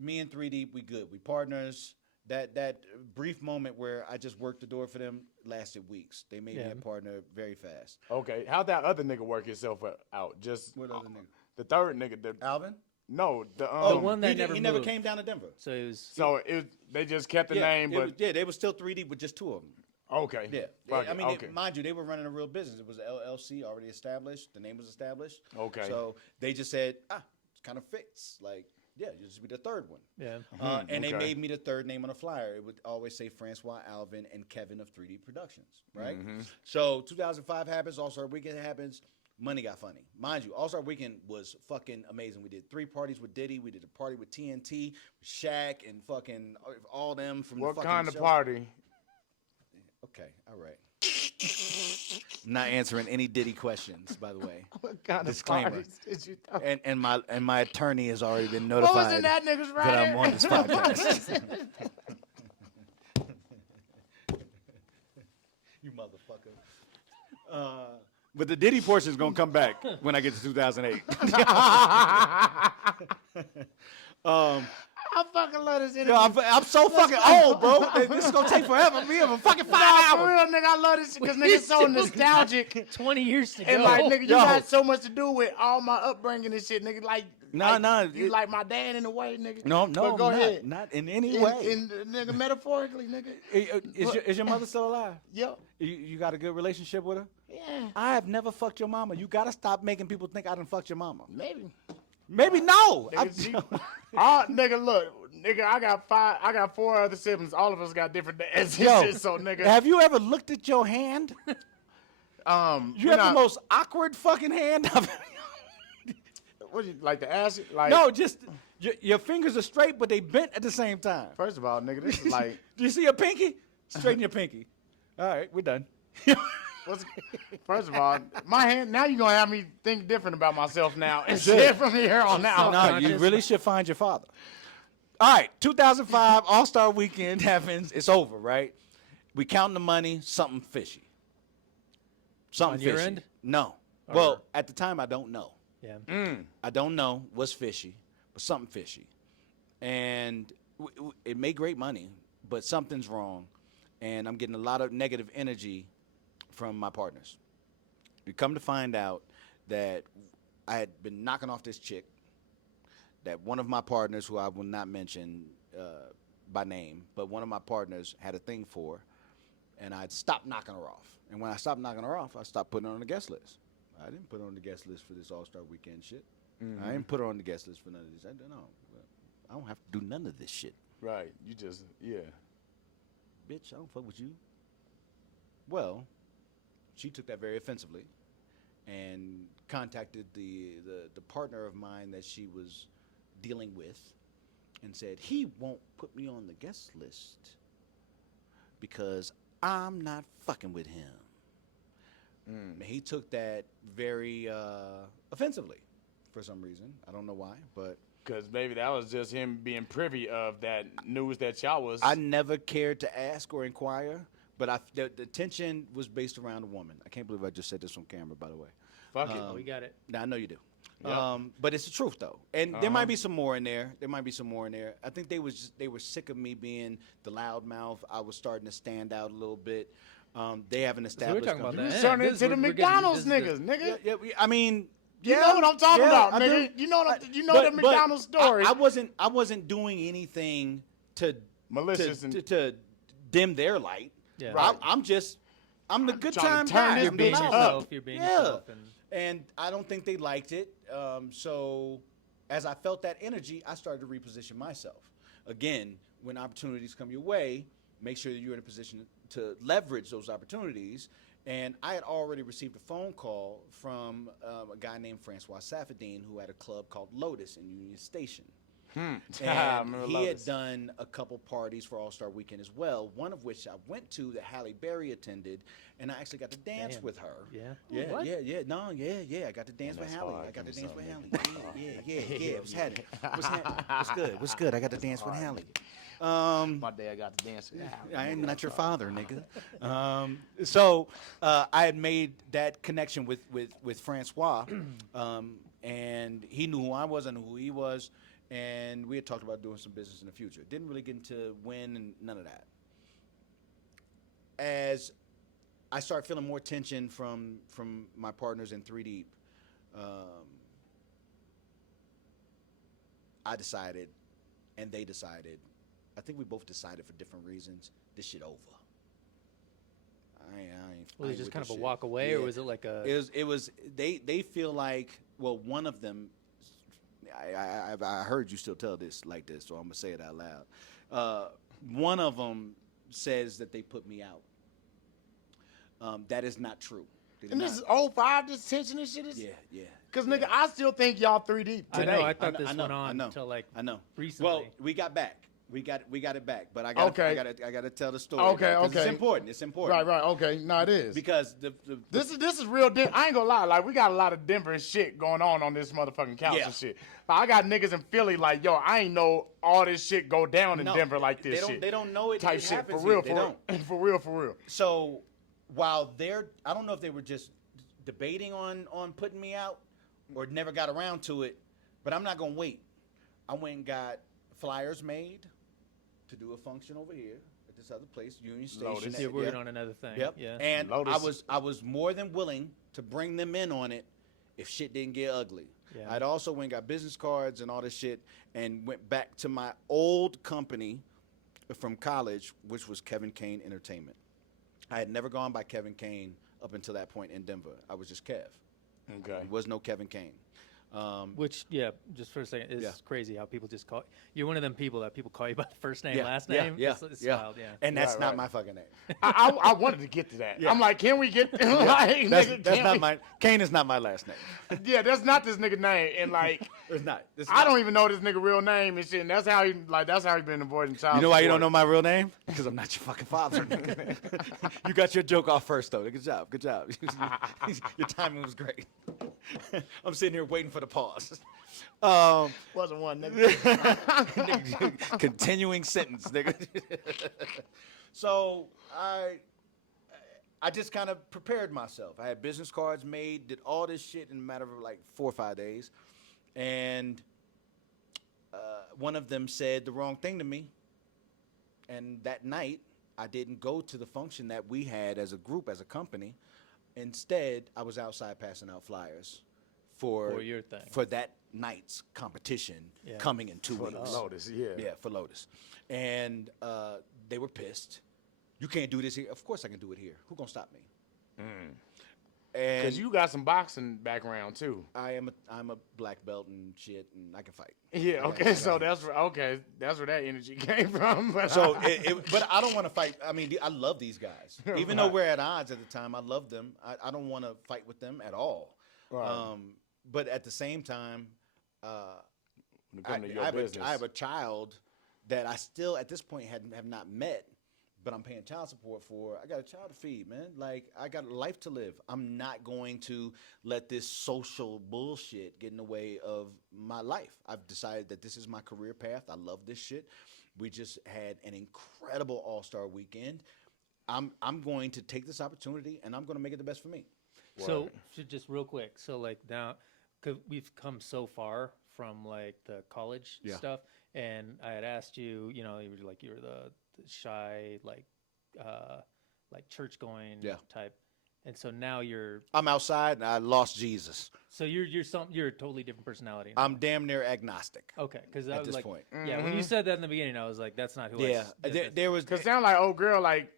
me and 3 Deep, we good. We partners. That brief moment where I just worked the door for them lasted weeks. They made me a partner very fast. Okay, how'd that other nigga work himself out? Just What other nigga? the third nigga. Alvin? No, the one that he never never moved. came down to Denver. So it was. So they just kept the name, it but was- they were still 3 Deep with just 2 of them. okay. Yeah, Fuck I it, mean, okay. mind you, they were running a real business. It was an LLC already established. The name was established. Okay. So they just said, it kind of fits. Like, yeah, you'll just be the third one. Yeah. And they okay. made me the third name on the flyer. It would always say Francois Alvin and Kevin of 3D Productions, right? So 2005 happens, All-Star Weekend happens, money got funny. Mind you, All-Star Weekend was fucking amazing. We did 3 parties with Diddy. We did a party with TNT, Shaq, and fucking all them from What the fucking kind of show. party? Okay, all right. I'm not answering any Diddy questions, by the way. What kind Disclaimer. of parties did you throw? And my attorney has already been What was notified in that nigga's right that I'm on this podcast. You motherfucker. But the Diddy portion is gonna come back when I get to 2008. I fucking love this interview. Yo, I'm so fucking old, bro. This is gonna take forever. We have a fucking 5 Nah, for hours. real, nigga, I love this because nigga's so nostalgic. 20 years to And go. like, nigga, you Yo. got so much to do with all my upbringing and shit, nigga. Like, Nah, you it- like my dad in a way, nigga. No, But go I'm ahead. not in any way. Nigga, metaphorically, nigga. Is your mother still alive? Yo, You got a good relationship with her? yeah, I have never fucked your mama. You gotta stop making people think I done fucked your mama. maybe. Maybe no. Nigga, nigga, look, nigga, I got 4 other siblings. All of us got different dads and Yo, shit, so nigga. have you ever looked at your hand? You have the most awkward fucking hand. What you like the acid? Like No, just your fingers are straight, but they bent at the same time. First of all, nigga, this is like Do you see a pinky? Straighten your pinky. All right, we're done. first of all, my hand. Now you're gonna have me think different about myself now and shit from here on out. No, you really should find your father. All right, 2005 All-Star Weekend happens. It's over, right? We counting the money. Something fishy. Something On fishy. your end? No. Well, at the time, I don't know. Yeah. I don't know what's fishy, but something fishy. And it made great money, but something's wrong. And I'm getting a lot of negative energy from my partners. We come to find out that I had been knocking off this chick that one of my partners, who I will not mention by name, but one of my partners had a thing for, and I'd stopped knocking her off. And when I stopped knocking her off, I stopped putting her on the guest list. I didn't put her on the guest list for this All-Star Weekend shit. I didn't put her on the guest list for none of this. I don't have to do none of this shit. Right. You just Bitch, I don't fuck with you. Well, she took that very offensively and contacted the partner of mine that she was dealing with and said, he won't put me on the guest list because I'm not fucking with him. And he took that very offensively for some reason. I don't know why, but because maybe that was just him being privy of that news that y'all was. I never cared to ask or inquire, but the tension was based around a woman. I can't believe I just said this on camera, by the way. Fuck it. We got it. Now, I know you do. Yep. But it's the truth, though. And there might be some more in there. I think they were sick of me being the loudmouth. I was starting to stand out a little bit. They haven't established. talking about You that. was turning This- into the we're getting- McDonald's this is niggas, nigga. Yeah, I mean, You know what I'm talking about, I nigga. do. You know But- the McDonald's story. I wasn't doing anything to Malicious to dim their light. Yeah. Right. I'm the good trying time to turn guy. this I'm You're being the bitch loud yourself. one. You're being Yeah. yourself. And I don't think they liked it. So as I felt that energy, I started to reposition myself. Again, when opportunities come your way, make sure that you're in a position to leverage those opportunities. And I had already received a phone call from a guy named Francois Safadine, who had a club called Lotus in Union Station. I And remember he Lotus. had done a couple parties for All-Star Weekend as well, one of which I went to that Halle Berry attended, and I actually got to dance Damn. with her. Yeah. Yeah, What? yeah. No, yeah. I got to dance with that's Halle. hard. I got to Give me dance with Halle. something. Yeah. It was happening. What's good? I got to dance with Halle. My dad got to dance. I am not your father, nigga. So I had made that connection with Francois, and he knew who I was, I knew who he was, and we had talked about doing some business in the future. Didn't really get into when and none of that. As I start feeling more tension from my partners in 3 Deep, I decided, and they decided, I think we both decided for different reasons, this shit over. I ain't Was it with just kind this of a shit. walk away, Yeah. or was it like a? It was they feel like, well, one of them, I heard you still tell this like this, so I'm gonna say it out loud. One of them says that they put me out. That is not true. They did And this not. is 05, this tension and shit is? Yeah. Because, nigga, I still think y'all 3 deep I today. know. I thought this I know, went on I know, until like I know. recently. Well, we got back. We got it back. But I got Okay. I got to tell the story. Okay, 'cause okay. It's important. It's important. Right, okay. No, it is. Because the This is real. I ain't gonna lie. Like, we got a lot of Denver shit going on this motherfucking couch Yeah. and shit. Like, I got niggas in Philly like, yo, I ain't know all this shit go down in No, Denver like this they don't, shit. They don't know it type it shit for happens real, here. They don't. for real. So while I don't know if they were just debating on putting me out or never got around to it, but I'm not gonna wait. I went and got flyers made to do a function over here at this other place, Union Station. Lotus. You're working Yeah. on another thing. Yep. Yeah. And Lotus. I was more than willing to bring them in on it if shit didn't get ugly. Yeah. I'd also went and got business cards and all this shit and went back to my old company from college, which was Kevin Kain Entertainment. I had never gone by Kevin Kain up until that point in Denver. I was just Kev. Okay. There was no Kevin Kain. Which, yeah, just for a second, it's Yeah. crazy how people just call you're one of them people that people call you by the first name, Yeah, last yeah, name. yeah, It's yeah. wild, yeah. And that's Right, not right. my fucking name. I wanted to get to that. Yeah. I'm like, can we get like, That's, nigga, that's can not we- my. Kane is not my last name. Yeah, that's not this nigga name. And like, It's not. It's I not. don't even know this nigga real name and shit. And that's how he been avoiding child You know why you don't support. know my real name? Because I'm not your fucking father. You got your joke off first, though. Good job. Good job. Your timing was great. I'm sitting here waiting for the pause. Wasn't one nigga. Continuing sentence, nigga. So I just kind of prepared myself. I had business cards made, did all this shit in a matter of like 4 or 5 days, and one of them said the wrong thing to me. And that night, I didn't go to the function that we had as a group, as a company. Instead, I was outside passing out flyers for your thing. for that night's competition Yeah. coming in 2 For weeks. Lotus, yeah. Yeah, for Lotus. And they were pissed. You can't do this here. Of course I can do it here. Who gonna stop me? And Because you got some boxing background too. I'm a black belt and shit, and I can fight. Yeah, okay, so that's where that energy came from. But So, but I don't want to fight. I mean, I love these guys. Even though we're at odds at the time, I love them. I don't want to fight with them at all. Right. But at the same time, When it come to your I business. have a child that I still, at this point, have not met, but I'm paying child support for. I got a child to feed, man. Like, I got a life to live. I'm not going to let this social bullshit get in the way of my life. I've decided that this is my career path. I love this shit. We just had an incredible all-star weekend. I'm going to take this opportunity, and I'm going to make it the best for me. So just real quick, so like now, 'cause we've come so far from like the college Yeah. stuff, and I had asked you, you were the shy, like church going Yeah. type, and so now you're I'm outside, and I lost Jesus. you're a totally different personality. Now. I'm damn near agnostic. Okay, because I at was this like, point. yeah, when you said that in the beginning, I was like, that's not who. Yeah, there was. Cause sound like old girl like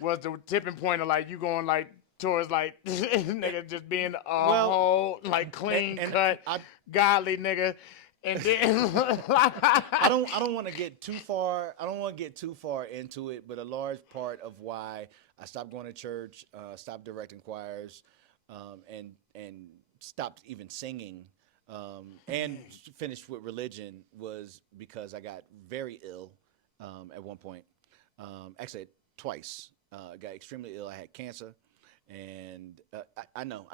was the tipping point of like you going like towards like nigga just being a Well, whole like clean and cut godly nigga, and then I don't want to get too far. I don't want to get too far into it, but a large part of why I stopped going to church, stopped directing choirs, and stopped even singing, and finished with religion was because I got very ill at one point. Actually, twice. Got extremely ill. I had cancer. And I know,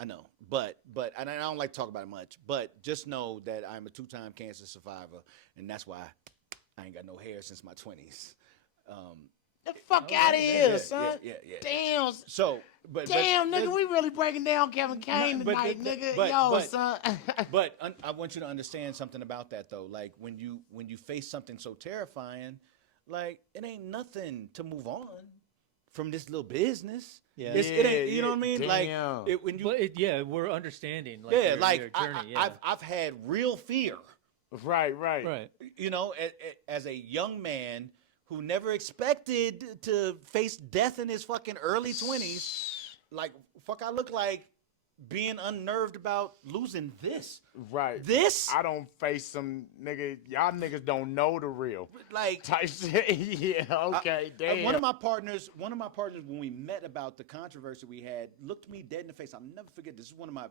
but and I don't like to talk about it much. But just know that I'm a 2-time cancer survivor, and that's why I ain't got no hair since my 20s. the fuck out of here, son. Yeah. Damn. So, but Damn, nigga, we really breaking down Kevin Kain No, but tonight, the- nigga. but- Yo, but- son. But I want you to understand something about that though. Like when you face something so terrifying, like it ain't nothing to move on from this little business. Yeah. It ain't. You know what I mean? Damn. Like when you. But we're understanding. Like, Yeah, your like journey. I've had real fear, right. right. you know, as a young man who never expected to face death in his fucking early 20s. Like, fuck, I look like being unnerved about losing this. Right. This? I don't face some nigga. Y'all niggas don't know the real Like, type shit. Yeah. Okay. Damn. one of my partners, when we met about the controversy we had, looked me dead in the face. I'll never forget. This is one of my,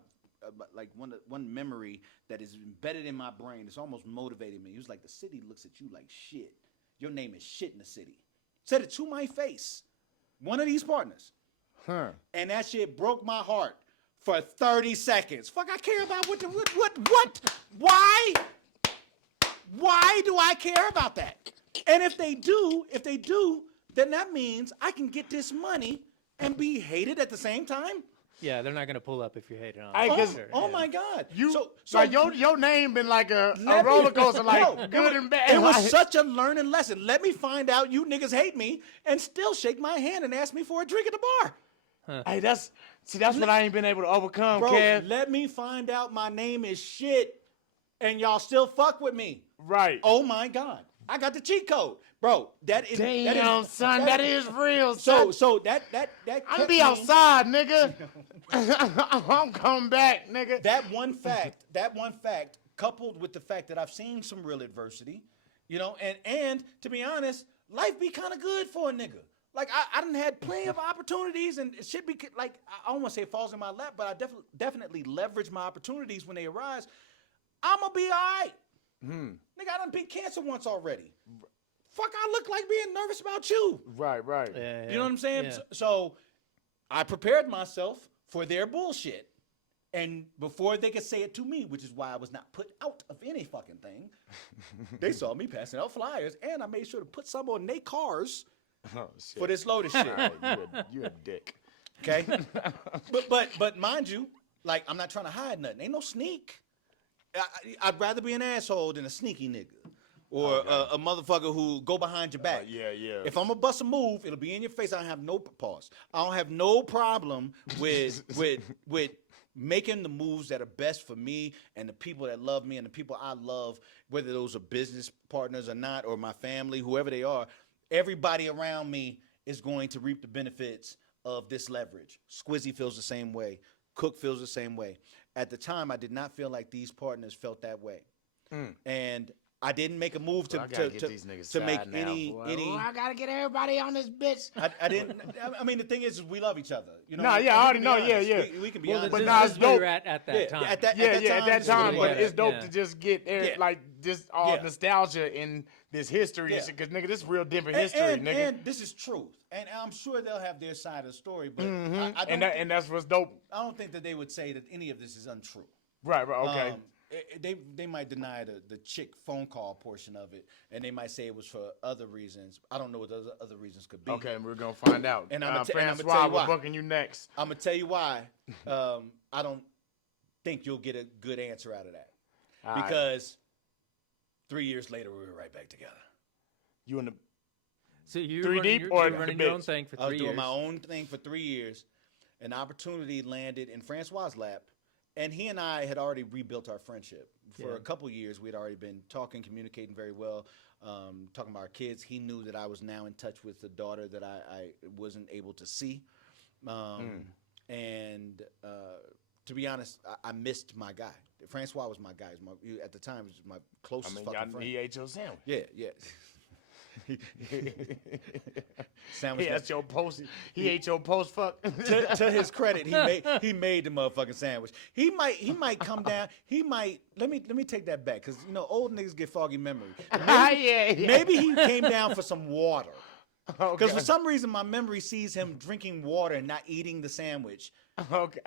one memory that is embedded in my brain. It's almost motivated me. He was like, the city looks at you like shit. Your name is shit in the city. Said it to my face. One of these partners. Huh. And that shit broke my heart for 30 seconds. Fuck, I care about what? Why do I care about that? And if they do, then that means I can get this money and be hated at the same time. Yeah, they're not gonna pull up if you hate it on. Hey, them, 'cause- for sure, Oh yeah. my God. You so like your name been like a let me- roller coaster, like No, good and bad. It was like- such a learning lesson. Let me find out you niggas hate me and still shake my hand and ask me for a drink at the bar. Hey, that's what I ain't been able to overcome, Bro, Kev. let me find out my name is shit and y'all still fuck with me. Right. Oh my God. I got the cheat code, bro. That is Damn, son, that is real. So son. that I'm kept be me- outside, nigga. I'm coming back, nigga. That one fact, coupled with the fact that I've seen some real adversity, and to be honest, life be kind of good for a nigga. Like I done had plenty of opportunities, and it should be like I don't want to say it falls in my lap, but I definitely leverage my opportunities when they arise. I'ma be all right. Nigga, I done beat cancer once already. Fuck, I look like being nervous about you. Right. You know what I'm saying? Yeah. So I prepared myself for their bullshit. And before they could say it to me, which is why I was not put out of any fucking thing, they saw me passing out flyers, and I made sure to put some on their cars for this loaded shit. You a dick. Okay? but mind you, like, I'm not trying to hide nothing. Ain't no sneak. I'd rather be an asshole than a sneaky nigga. Or a motherfucker who go behind your back. Yeah. If I'm gonna bust a move, it'll be in your face. I don't have no pause. I don't have no problem with making the moves that are best for me and the people that love me and the people I love, whether those are business partners or not, or my family, whoever they are. Everybody around me is going to reap the benefits of this leverage. Squizzy feels the same way. Cook feels the same way. At the time, I did not feel like these partners felt that way. And I didn't make a move to make any. I gotta get everybody on this bitch. I didn't. I mean, the thing is we love each other. You know. Nah, yeah, I already know. Yeah. We can be Well, honest. But this nah, is it's where dope. you're at that time. At that At that time, what but it it's is. dope Yeah. to just get like just all nostalgia in this history and shit. Cause nigga, this real different history, nigga. And this is truth. And I'm sure they'll have their side of the story, but And that's what's dope. I don't think that they would say that any of this is untrue. Right. Okay. They might deny the chick phone call portion of it, and they might say it was for other reasons. I don't know what those other reasons could be. Okay, we're gonna find out. And I'm gonna tell Francois, you why. we're booking you next. I'm gonna tell you why. I don't think you'll get a good answer out of that All right. because 3 years later we were right back together. You in the So you're Three running deep your, or you're the running your own bitch? thing for 3 I was years. doing my own thing for 3 years. An opportunity landed in Francois' lap, and he and I had already rebuilt our friendship. For a couple years, we had already been talking, communicating very well, talking about our kids. He knew that I was now in touch with the daughter that I wasn't able to see. And to be honest, I missed my guy. Francois was my guy. At the time, he was my closest fucking friend. he ate your sandwich. Yeah. Sandwich. He ate your post. He ate your post. Fuck. To his credit, he made the motherfucking sandwich. He might come down. He might let me take that back because old niggas get foggy memory. Maybe he came down for some water. Because for some reason my memory sees him drinking water and not eating the sandwich. Okay.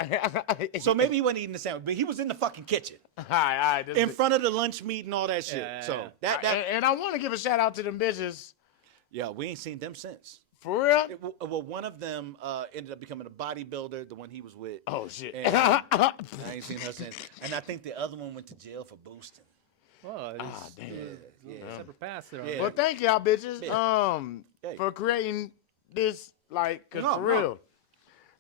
So maybe he wasn't eating the sandwich, but he was in the fucking kitchen. All right. In front of the lunch meat and all that shit. So that and I want to give a shout out to them bitches. yeah, we ain't seen them since. For real? Well, one of them ended up becoming a bodybuilder, the one he was with. Oh shit. And I ain't seen her since. And I think the other one went to jail for boosting. Oh, damn. separate paths there. Yeah. Well, thank y'all bitches Hey. for creating this cause No, for no. real.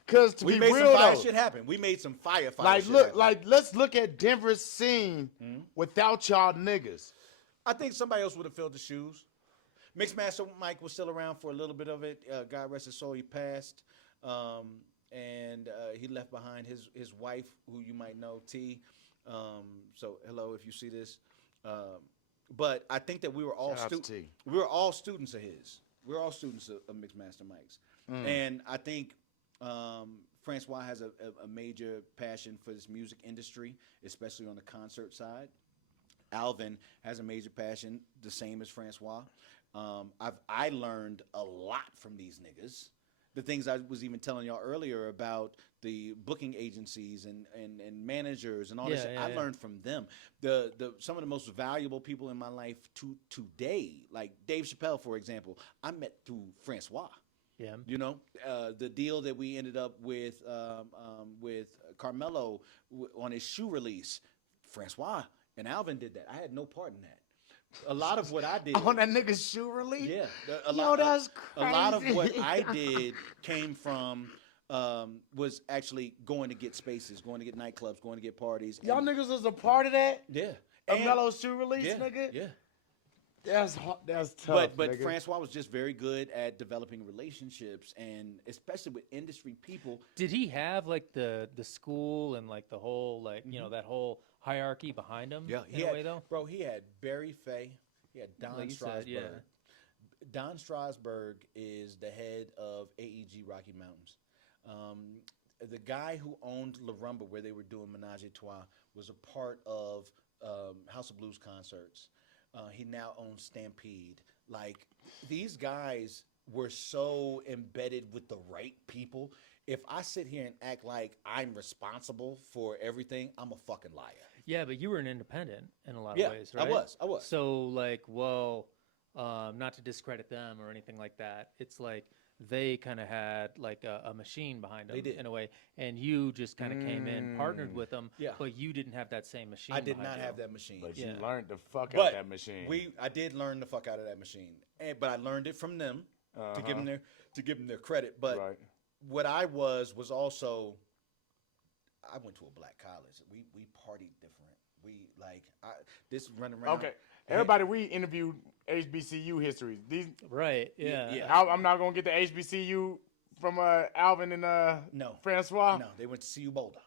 Cause to We be made real some fire though, shit happen. We made some fire like shit look, happen. like let's look at Denver's scene without y'all niggas. I think somebody else would have filled the shoes. Mixmaster Mike was still around for a little bit of it. God rest his soul, he passed. And he left behind his wife, who you might know, T. So hello if you see this. But I think that we were all Shout out to T. we were all students of his. We were all students of Mixmaster Mike's. And I think Francois has a major passion for this music industry, especially on the concert side. Alvin has a major passion, the same as Francois. I learned a lot from these niggas. The things I was even telling y'all earlier about the booking agencies and managers and all this shit, I learned from them. Some of the most valuable people in my life today, like Dave Chappelle, for example, I met through Francois. Yeah. The deal that we ended up with Carmelo on his shoe release, Francois and Alvin did that. I had no part in that. A lot of what I did On that nigga's shoe release? yeah, that's a lot of crazy. what I did came from was actually going to get spaces, going to get nightclubs, going to get parties. Y'all niggas was a part of that? Yeah. A Mellow shoe release, Yeah, nigga? yeah. That's tough. But nigga. Francois was just very good at developing relationships, and especially with industry people. Did he have like the school and like the whole like that whole hierarchy behind him? Yeah, in a way though. Bro, he had Barry Fay, he had Don Like you Strasberg. said, yeah. Don Strasberg is the head of AEG Rocky Mountains. The guy who owned La Rumba, where they were doing Menage a Trois, was a part of House of Blues concerts. He now owns Stampede. Like, these guys were so embedded with the right people. If I sit here and act like I'm responsible for everything, I'm a fucking liar. Yeah, but you were an independent in a lot of ways, right? I was. So like, not to discredit them or anything like that. It's like they kind of had like a machine behind them in a way, and you just kind of came in, partnered with them, but you didn't have that same machine. I did not you. have that machine. But you learned the fuck out of that machine. I did learn the fuck out of that machine, but I learned it from them to give them their credit. But what I was also, I went to a black college. We partied different. This running around. Okay, everybody, we interviewed HBCU histories. These I'm not gonna get the HBCU from Alvin and Francois. No, they went to CU Boulder.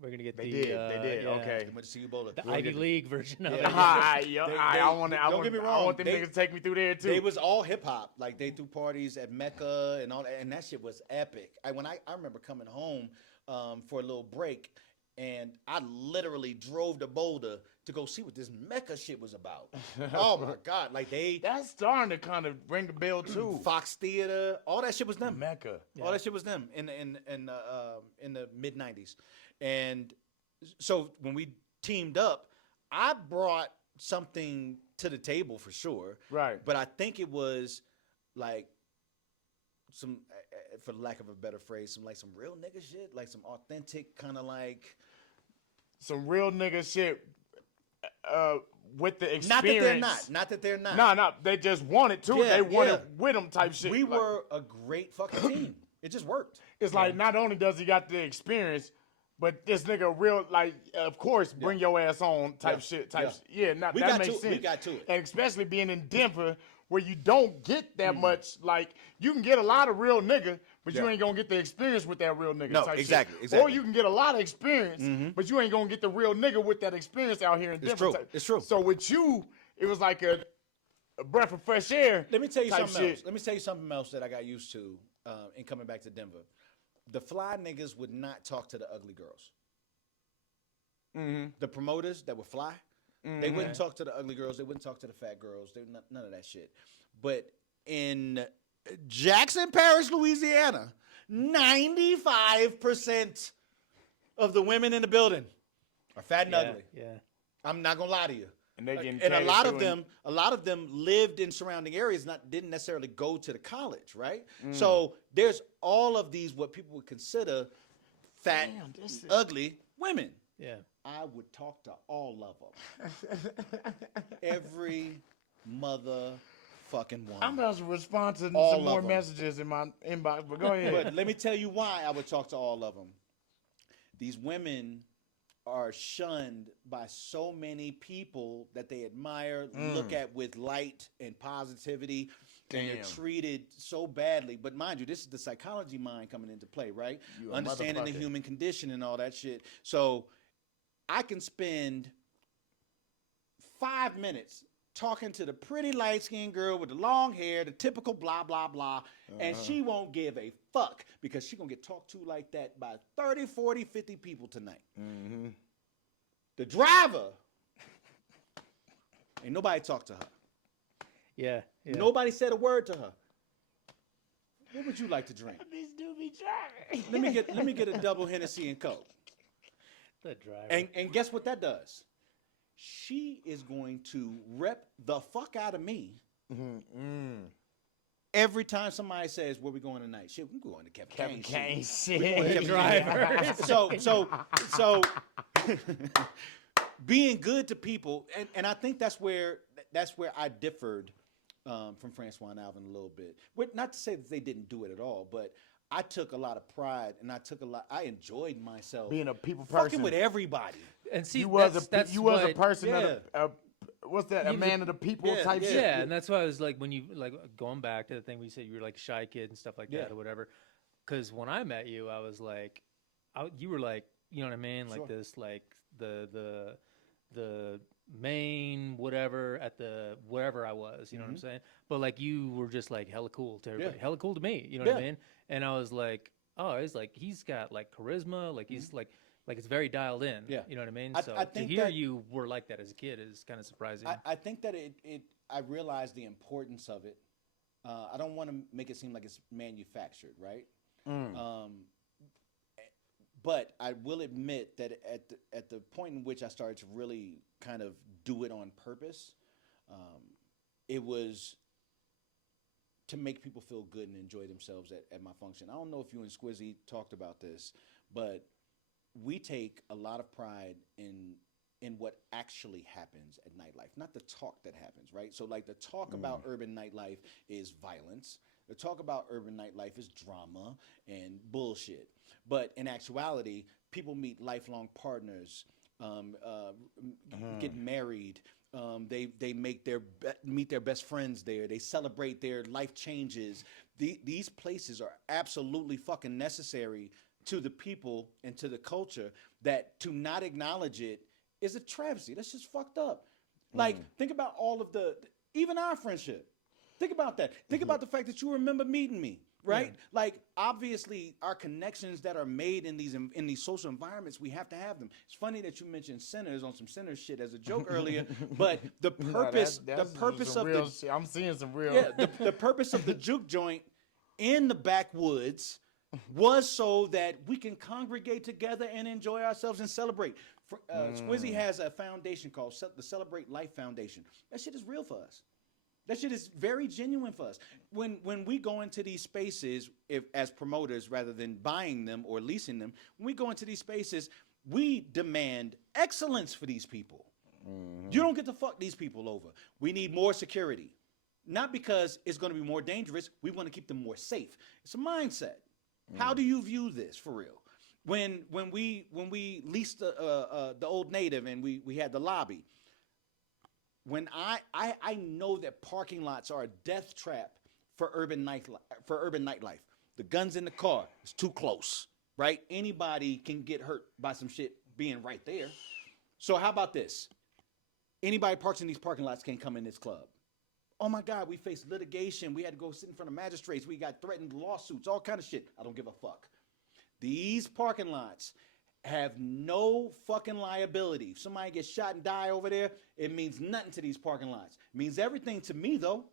We're gonna get They did. Okay. They went to CU Boulder. the Ivy League version of it. I want don't get me wrong. I want them niggas to take me through there too. They was all hip hop. Like, they threw parties at Mecca and all that, and that shit was epic. I remember coming home for a little break, and I literally drove to Boulder to go see what this Mecca shit was about. Oh my God. Like, that's starting to kind of ring the bell too. Fox Theater, all that shit was them. Mecca. All that shit was them in the mid 90s. And so when we teamed up, I brought something to the table for sure. Right. But I think it was like some, for lack of a better phrase, some real nigga shit, like some authentic kind of like. Some real nigga shit with the experience. Not that they're not. No, they just wanted to. They wanted with them type shit. We were a great fucking team. It just worked. It's like, not only does he got the experience, but this nigga real, like, of course, bring your ass on type shit. That makes sense. We got to it. And especially being in Denver, where you don't get that much, like, you can get a lot of real nigga, but you ain't gonna get the experience with that real nigga type exactly, shit. exactly. Or you can get a lot of experience, but you ain't gonna get the real nigga with that experience out here in Denver. It's true. So with you, it was like a breath of fresh air. Let me tell you something shit. else. Let me tell you something else that I got used to in coming back to Denver. The fly niggas would not talk to the ugly girls. The promoters that would fly, they wouldn't talk to the ugly girls. They wouldn't talk to the fat girls. None of that shit. But in Jackson Parish, Louisiana, 95% of the women in the building are fat and ugly. Yeah. I'm not gonna lie to you. And a lot of them lived in surrounding areas, didn't necessarily go to the college, right? So there's all of these what people would consider fat, ugly women. Yeah. I would talk to all of them. Every motherfucking one. I'm about to respond to All some more of 'em. messages in my inbox, but go ahead. But let me tell you why I would talk to all of them. These women are shunned by so many people that they admire, look at with light and positivity, and they're treated so badly. But mind you, this is the psychology mind coming into play, right? Understanding the human condition and all that shit. So I can spend 5 minutes talking to the pretty light-skinned girl with the long hair, the typical blah, blah, blah, and she won't give a fuck because she's going to get talked to like that by 30, 40, 50 people tonight. The driver, ain't nobody talked to her. Yeah. Nobody said a word to her. What would you like to drink? These do be driving. Let me get a double Hennessy and Coke. The driver. And guess what that does? She is going to rep the fuck out of me every time somebody says, "Where we going tonight?" Shit, we going to Kevin Kain. Shit. driver. So being good to people, and I think that's where I differed from Francois and Alvin a little bit. Not to say that they didn't do it at all, but I took a lot of pride, and I enjoyed myself Being a people person. fucking with everybody. And see, You was a that's person what, of what's that? A man of the people type shit. Yeah, and that's why I was like, when you like going back to the thing we said you were like a shy kid and stuff like that or whatever. Because when I met you, I was like, you were like, you know what I mean, like this, like the main whatever at the wherever I was, you know what I'm saying? But like you were just like hella cool to everybody, hella cool to me, you know what I mean? And I was like, oh, he's got like charisma, like he's like it's very dialed in, you know what I mean? So I think to hear that, you were like that as a kid is kind of surprising. I think that I realized the importance of it. I don't want to make it seem like it's manufactured, right? But I will admit that at the point in which I started to really kind of do it on purpose, it was to make people feel good and enjoy themselves at my function. I don't know if you and Squizzy talked about this, but we take a lot of pride in what actually happens at nightlife, not the talk that happens, right? So like the talk about urban nightlife is violence. The talk about urban nightlife is drama and bullshit. But in actuality, people meet lifelong partners, get married. They meet their best friends there. They celebrate their life changes. These places are absolutely fucking necessary to the people and to the culture, that to not acknowledge it is a travesty. That's just fucked up. Like, think about all of even our friendship. Think about that. Think about the fact that you remember meeting me, right? Yeah. Like, obviously, our connections that are made in these social environments, we have to have them. It's funny that you mentioned Sinners on some Sinners shit as a joke earlier, but the purpose, I'm seeing some real. Yeah, the purpose of the juke joint in the backwoods was so that we can congregate together and enjoy ourselves and celebrate. Squizzy has a foundation called the Celebrate Life Foundation. That shit is real for us. That shit is very genuine for us. When we go into these spaces, as promoters, rather than buying them or leasing them, when we go into these spaces, we demand excellence for these people. You don't get to fuck these people over. We need more security. Not because it's going to be more dangerous. We want to keep them more safe. It's a mindset. How do you view this for real? When we leased the Old Native and we had the lobby, when I know that parking lots are a death trap for urban nightlife. The guns in the car is too close, right? Anybody can get hurt by some shit being right there. So how about this? Anybody parks in these parking lots can't come in this club. Oh my God, we faced litigation. We had to go sit in front of magistrates. We got threatened lawsuits, all kind of shit. I don't give a fuck. These parking lots have no fucking liability. If somebody gets shot and die over there, it means nothing to these parking lots. It means everything to me, though.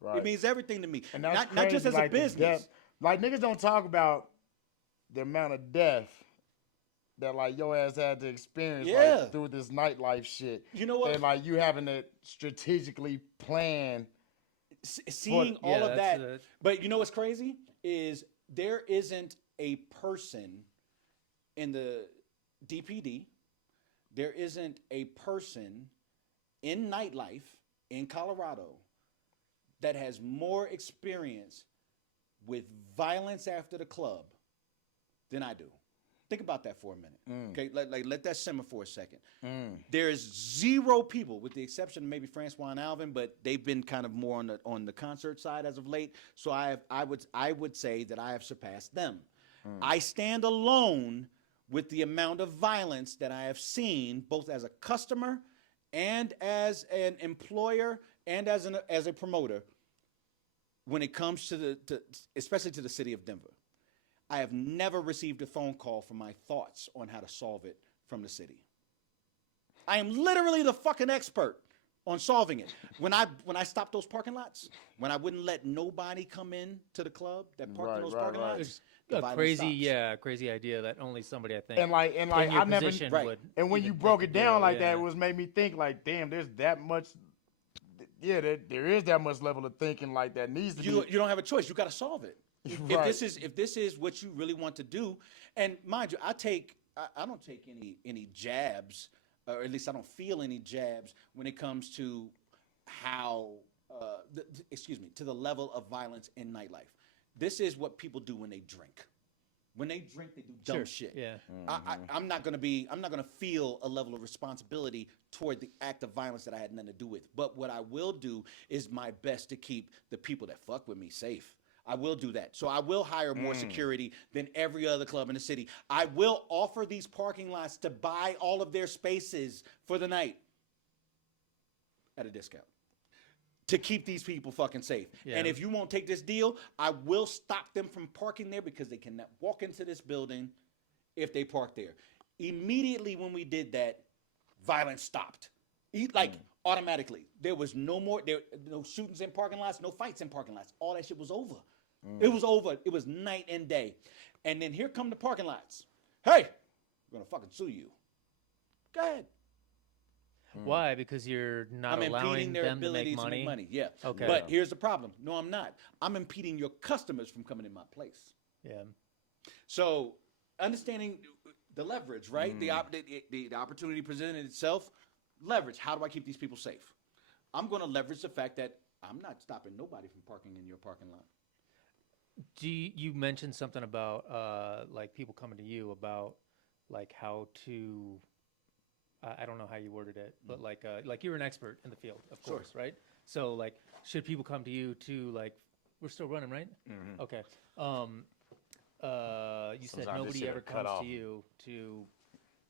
Right. It means everything to me. And that's not just as a business. Like, niggas don't talk about the amount of death that, like, your ass had to experience like, through this nightlife shit. You know what? And, like, you having to strategically plan. Seeing all of that. But you know what's crazy? Is there isn't a person in the DPD, there isn't a person in nightlife in Colorado that has more experience with violence after the club than I do. Think about that for a minute. Okay, let that simmer for a second. There's zero people, with the exception of maybe Francois and Alvin, but they've been kind of more on the concert side as of late. So I would say that I have surpassed them. I stand alone with the amount of violence that I have seen, both as a customer and as an employer and as a promoter, when it comes to especially to the city of Denver. I have never received a phone call for my thoughts on how to solve it from the city. I am literally the fucking expert on solving it. When I stopped those parking lots, when I wouldn't let nobody come in to the club that parked in those parking lots. A crazy idea that only somebody, I think, and like I never would. And when you broke it down like that, it was made me think like, damn, there's that much. Yeah, there is that much level of thinking like that needs to be. You don't have a choice. You got to solve it. If this is what you really want to do, and mind you, I don't take any jabs, or at least I don't feel any jabs when it comes to how to the level of violence in nightlife. This is what people do when they drink. When they drink, they do dumb shit. Yeah. I'm not gonna feel a level of responsibility toward the act of violence that I had nothing to do with. But what I will do is my best to keep the people that fuck with me safe. I will do that. So I will hire more security than every other club in the city. I will offer these parking lots to buy all of their spaces for the night at a discount to keep these people fucking safe. Yeah. And if you won't take this deal, I will stop them from parking there because they cannot walk into this building if they park there. Immediately when we did that, violence stopped. Automatically. There was no shootings in parking lots, no fights in parking lots. All that shit was over. It was over. It was night and day. And then here come the parking lots. Hey, we're going to fucking sue you. Go ahead. Why? Because you're not I'm allowing impeding their them to ability make money? Yeah. Okay. But here's the problem. No, I'm not. I'm impeding your customers from coming in my place. Yeah. So understanding the leverage, right? The opportunity presented itself. Leverage. How do I keep these people safe? I'm going to leverage the fact that I'm not stopping nobody from parking in your parking lot. You mentioned something about like people coming to you about like how to I don't know how you worded it, but like you're an expert in the field, of course, right? So like, should people come to you to like, we're still running, right? Mm-hmm. Okay. You said nobody ever comes to you to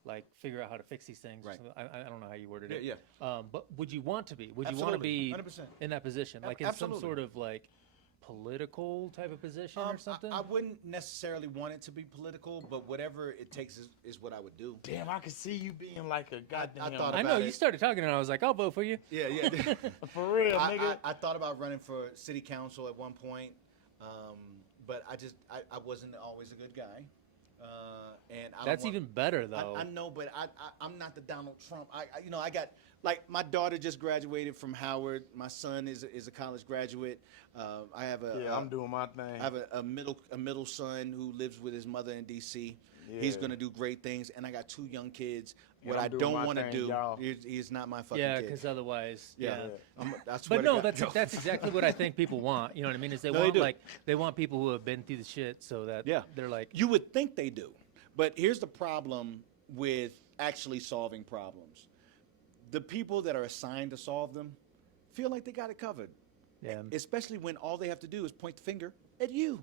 like figure out how to fix these things. Right. I don't know how you worded it. Yeah. But would you want to be? Would you Absolutely. want to be 100%. in that position, like in some sort of like political type of position or something? I wouldn't necessarily want it to be political, but whatever it takes is what I would do. Damn, I could see you being like a goddamn. I thought I know you started talking and I was like, I'll vote for you. Yeah. For real, nigga. I thought about running for city council at one point, but I wasn't always a good guy. And that's even better though. I know, but I'm not the Donald Trump. I got like my daughter just graduated from Howard. My son is a college graduate. I have I'm doing my thing. I have a middle son who lives with his mother in D.C. Yeah. He's gonna do great things, and I got 2 young kids. What I don't want to do, he's not my fucking kid. Yeah, because otherwise, But no, that's exactly what I think people want. You know what I mean? Is they want people who have been through the shit, so that they're like. You would think they do, but here's the problem with actually solving problems. The people that are assigned to solve them feel like they got it covered. Yeah. Especially when all they have to do is point the finger at you.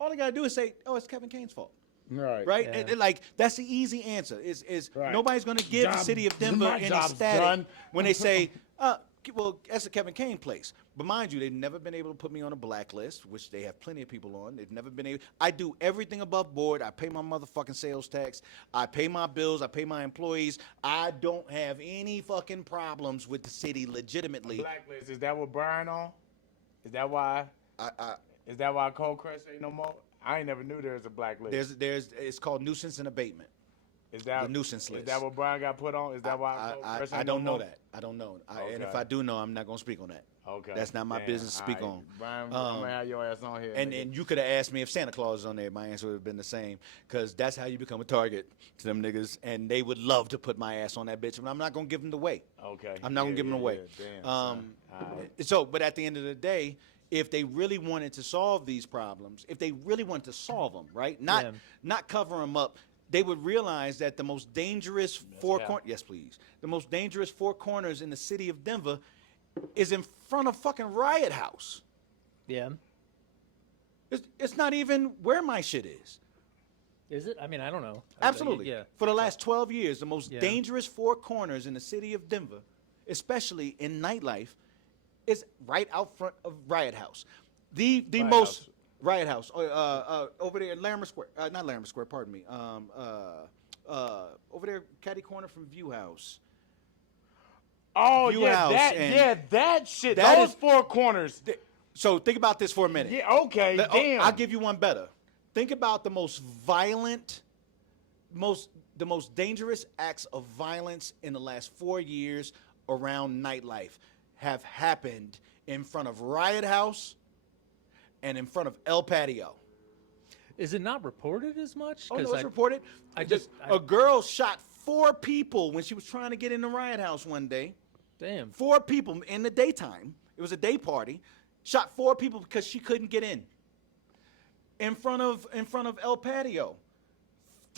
All they got to do is say, "Oh, it's Kevin Kain's fault." Right? Yeah. And like that's the easy answer. Is right. Nobody's going to give the city of Denver any static when they say, well, that's a Kevin Kain place. But mind you, they've never been able to put me on a blacklist, which they have plenty of people on. They've never been able. I do everything above board. I pay my motherfucking sales tax. I pay my bills. I pay my employees. I don't have any fucking problems with the city legitimately. Blacklist, is that what Brian on? Is that why? Is that why Cold Crush ain't no more? I ain't never knew there was a blacklist. It's called nuisance and abatement. Is that the nuisance list? Is that what Brian got put on? Is that why? I don't know that. I don't know. Okay. And if I do know, I'm not gonna speak on that. Okay. That's not my business to speak on. Brian, I'm gonna have your ass on here. And you could have asked me if Santa Claus is on there. My answer would have been the same, because that's how you become a target to them niggas, and they would love to put my ass on that bitch, but I'm not gonna give them the way. Okay. I'm not gonna give them away. Damn. So, but at the end of the day, if they really wanted to solve these problems, if they really wanted to solve them, right? Not cover them up, they would realize that the most dangerous the most dangerous 4 corners in the city of Denver is in front of fucking Riot House. Yeah. It's not even where my shit is. Is it? I mean, I don't know. Absolutely. Yeah. For the last 12 years, the most dangerous 4 corners in the city of Denver, especially in nightlife, is right out front of Riot House. The Riot most House. Riot House over there in Larimer Square. Not Larimer Square, pardon me. Over there, catty corner from View House. Oh View yeah, House that shit. that Those is- 4 corners. So think about this for a minute. Yeah. Okay. Damn. I'll give you one better. Think about the most violent, the most dangerous acts of violence in the last 4 years around nightlife have happened in front of Riot House and in front of El Patio. Is it not reported as much? Oh, no, it's reported. A girl shot 4 people when she was trying to get in the Riot House one day. Damn. 4 people in the daytime. It was a day party. Shot 4 people because she couldn't get in. in front of El Patio.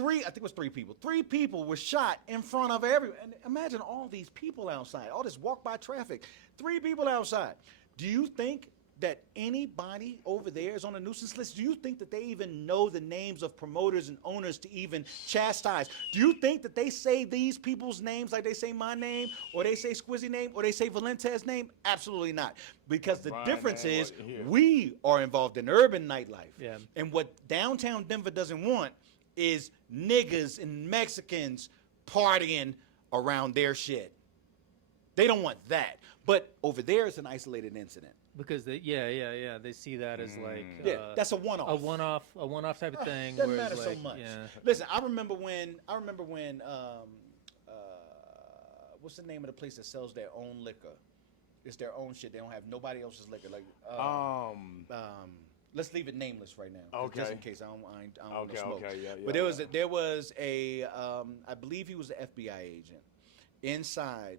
I think it was 3 people. 3 people were shot in front of everyone. And imagine all these people outside, all this walk-by traffic. 3 people outside. Do you think that anybody over there is on a nuisance list? Do you think that they even know the names of promoters and owners to even chastise? Do you think that they say these people's names like they say my name, or they say Squizzy name, or they say Valentez's name? Absolutely not. Because the difference is we are involved in urban nightlife. Yeah. And what downtown Denver doesn't want is niggas and Mexicans partying around their shit. They don't want that. But over there, it's an isolated incident. Because they see that as like that's a one-off. A one-off type of thing. Doesn't where matter it's so like, much. Yeah. Listen, I remember when what's the name of the place that sells their own liquor? It's their own shit. They don't have nobody else's liquor. Like let's leave it nameless right now. Okay. Just in case I don't want to smoke. Okay, yeah. But there was a I believe he was an FBI agent inside.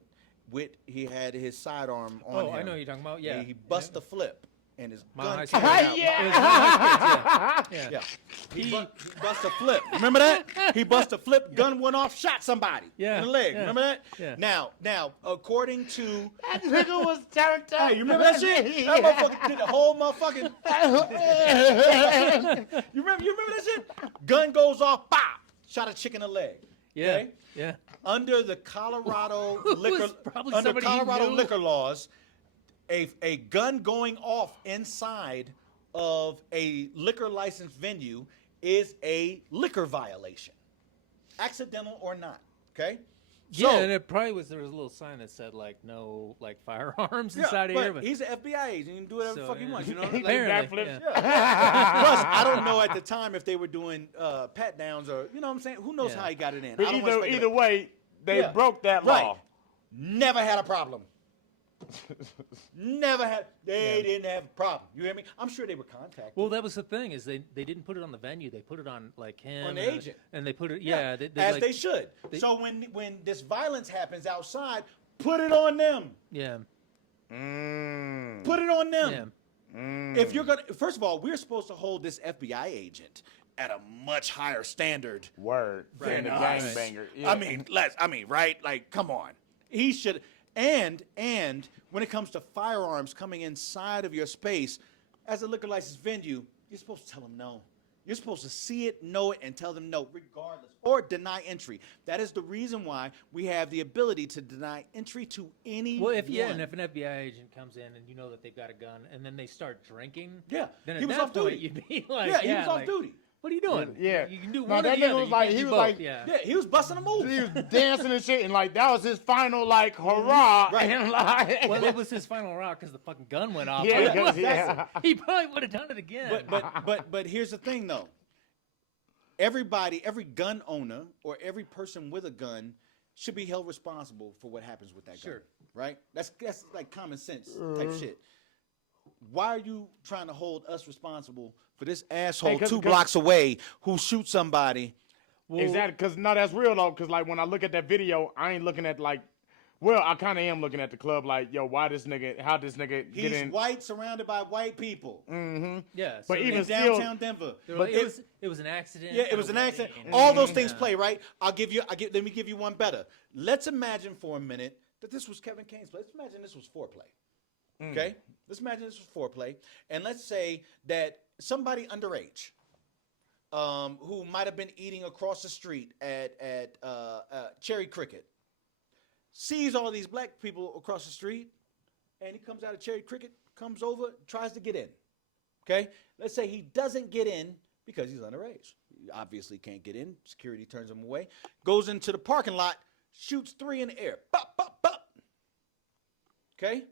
He had his sidearm on him. Oh, I know what you're talking about. Yeah. And he bust a flip, and his My gun high came school. out. It was my high school, yeah. He bust a flip. Remember that? He bust a flip, gun went off, shot somebody in the leg. Yeah. Remember that? Yeah. Now, according to That nigga was turned up. hey, you remember that shit? That motherfucker did the whole motherfucking. you remember that shit? Gun goes off, pop, shot a chick in the leg. Yeah. Okay? Yeah. Under the Colorado probably under somebody he Colorado knew. liquor laws, a gun going off inside of a liquor license venue is a liquor violation, accidental or not. Okay. Yeah, and it probably was. There was a little sign that said like no like firearms inside of here. But he's an FBI agent. He can do whatever the fuck he wants. You know. Like, Apparently, backflips. yeah. Plus, I don't know at the time if they were doing pat downs or you know what I'm saying. Who knows Yeah. how he got it in? But I don't wanna speculate. either way, they broke that Right. law. Never had a problem. Never had. They didn't have a problem. You hear me? I'm sure they were contacted. Well, that was the thing is they didn't put it on the venue. They put it on like him. On the agent. And they put it. Yeah, Yeah. They, as like, they should. they- So when this violence happens outside, put it on them. Yeah. Put it on them. Yeah. If you're gonna, first of all, we're supposed to hold this FBI agent at a much higher standard. Word. Right. Than the Right. gangbanger. I mean, right? Like, come on. He should. And when it comes to firearms coming inside of your space, as a liquor license venue, you're supposed to tell them no. You're supposed to see it, know it, and tell them no, regardless, or deny entry. That is the reason why we have the ability to deny entry to anyone. Well, if an FBI agent comes in and you know that they've got a gun, and then they start drinking, Yeah, then he at was that off point duty. you'd be like, Yeah, he was off like, duty. What are you doing? Yeah. You can do No, one or that the nigga other. was You like- can't he do was both. like- yeah. Yeah, he was busting a move. He was dancing and shit, and like that was his final like hurrah. Right. And like, Well, it was his final rock because the fucking gun went off. yeah, Like, yeah. he probably would have done it again. But here's the thing though. Every gun owner or every person with a gun should be held responsible for what happens with that gun. Sure. Right? That's like common sense type shit. Why are you trying to hold us responsible for this asshole Hey, 'cause- 2 blocks away who shoots somebody? Exactly, because no, that's real though. Because like when I look at that video, I ain't looking at like, well, I kind of am looking at the club like, yo, how this nigga get He's in? white, surrounded by white people yeah, so But even in still, downtown Denver. they were But like, it was an accident. yeah, it at was a an accident. wedding. All those things Yeah. play, right? Let me give you one better. Let's imagine for a minute that this was Kevin Kain's play. Let's imagine this was foreplay. Okay? Let's imagine this was foreplay. And let's say that somebody underage who might have been eating across the street at Cherry Cricket sees all these black people across the street, and he comes out of Cherry Cricket, comes over, tries to get in. Okay? Let's say he doesn't get in because he's underage. He obviously can't get in. Security turns him away. Goes into the parking lot, shoots 3 in the air. Bop, bop, bop. Okay?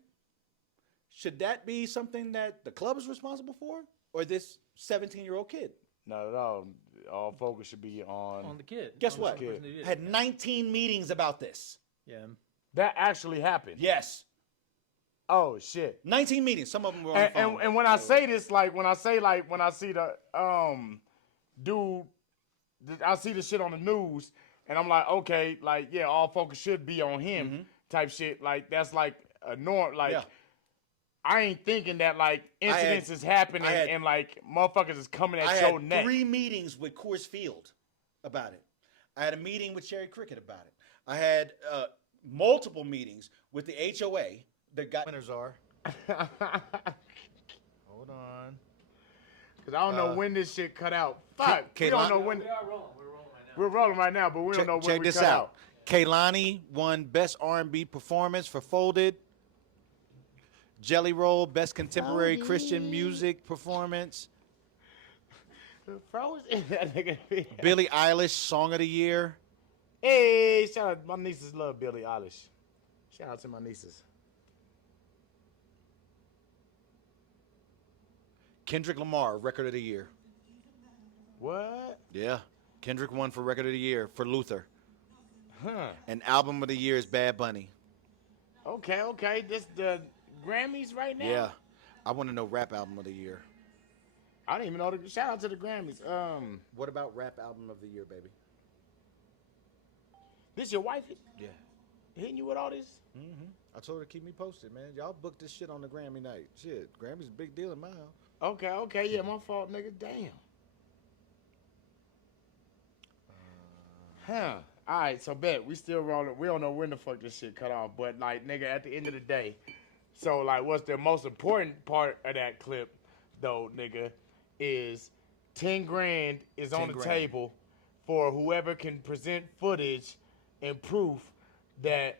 Should that be something that the club is responsible for? Or this 17-year-old kid? not at all. All focus should be on the kid. Guess on the what? person who did it. Had 19 meetings about this. Yeah. that actually happened. Yes. Oh shit. 19 meetings. Some of them were on the phone. And when I say this, like when I see the dude, I see the shit on the news, and I'm like, okay, like yeah, all focus should be on him, type shit. Like that's like a norm. Like Yeah. I ain't thinking that like incidents is happening and like motherfuckers is coming at your neck. I had 3 meetings with Coors Field about it. I had a meeting with Cherry Cricket about it. I had multiple meetings with the HOA. The winners are. Hold on. Cause I don't know when this shit cut out. Fuck. We don't know when. We are rolling. We're rolling right now. We're rolling right now, but we don't know when Check we this cut out. out. Kaylani won Best R&B Performance for Folded. Jelly Roll, Best Contemporary Christian Music Performance. Frozen. That nigga. Billie Eilish, Song of the Year. Hey, shout out. My nieces love Billie Eilish. Shout out to my nieces. Kendrick Lamar, Record of the Year. What? Yeah. Kendrick won for Record of the Year for Luther. Huh. And Album of the Year is Bad Bunny. Okay. This the Grammys right now? Yeah. I want to know Rap Album of the Year. I didn't even know the shout out to the Grammys. What about Rap Album of the Year, baby? This your wife Yeah. hitting you with all this? Mm-hmm. I told her to keep me posted, man. Y'all booked this shit on the Grammy night. Shit, Grammy's a big deal in my house. Okay, yeah, my fault, nigga. Damn. Huh. All right, so bet we still rolling. We don't know when the fuck this shit cut off, but like, nigga, at the end of the day, so like, what's the most important part of that clip, though, nigga, is 10 grand is on the table for whoever can present footage and proof that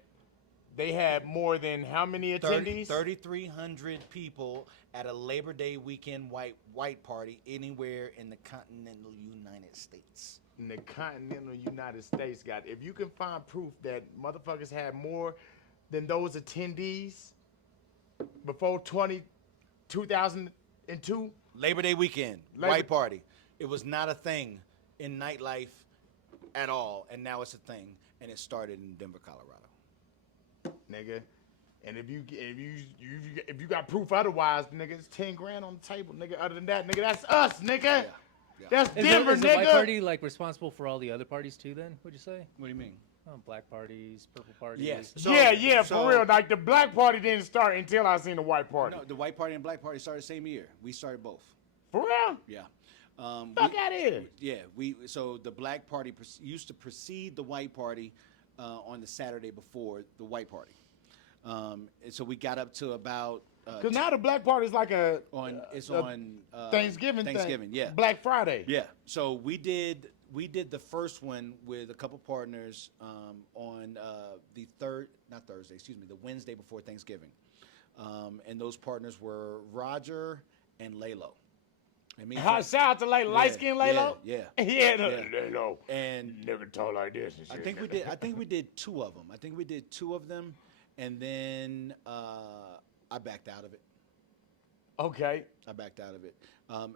they had more than how many attendees? 3,300 people at a Labor Day weekend white party anywhere in the continental United States. In the continental United States, God. If you can find proof that motherfuckers had more than those attendees before 2002. Labor Day weekend, white party. It was not a thing in nightlife at all, and now it's a thing, and it started in Denver, Colorado. Nigga, and if you got proof otherwise, nigga, it's 10 grand on the table, nigga. Other than that, nigga, that's us, nigga. Yeah. That's Is Denver, the nigga. white party like responsible for all the other parties too? Then would you say? What do you mean? Black parties, purple parties. Yes. For real. Like the black party didn't start until I seen the white party. No, the white party and black party started the same year. We started both. For real? Yeah. Fuck out of here. Yeah. So the black party used to precede the white party on the Saturday before the white party. And so we got up to about. Because now the black party is like on Thanksgiving. Thanksgiving, yeah. Black Friday. Yeah. So we did the first one with a couple partners on the Wednesday before Thanksgiving, and those partners were Roger and Laylo. Shout out to Laylo, light skin Laylo. Yeah. Laylo. And nigga talk like this and shit. I think we did 2 of them. I think we did 2 of them, and then I backed out of it. Okay. I backed out of it,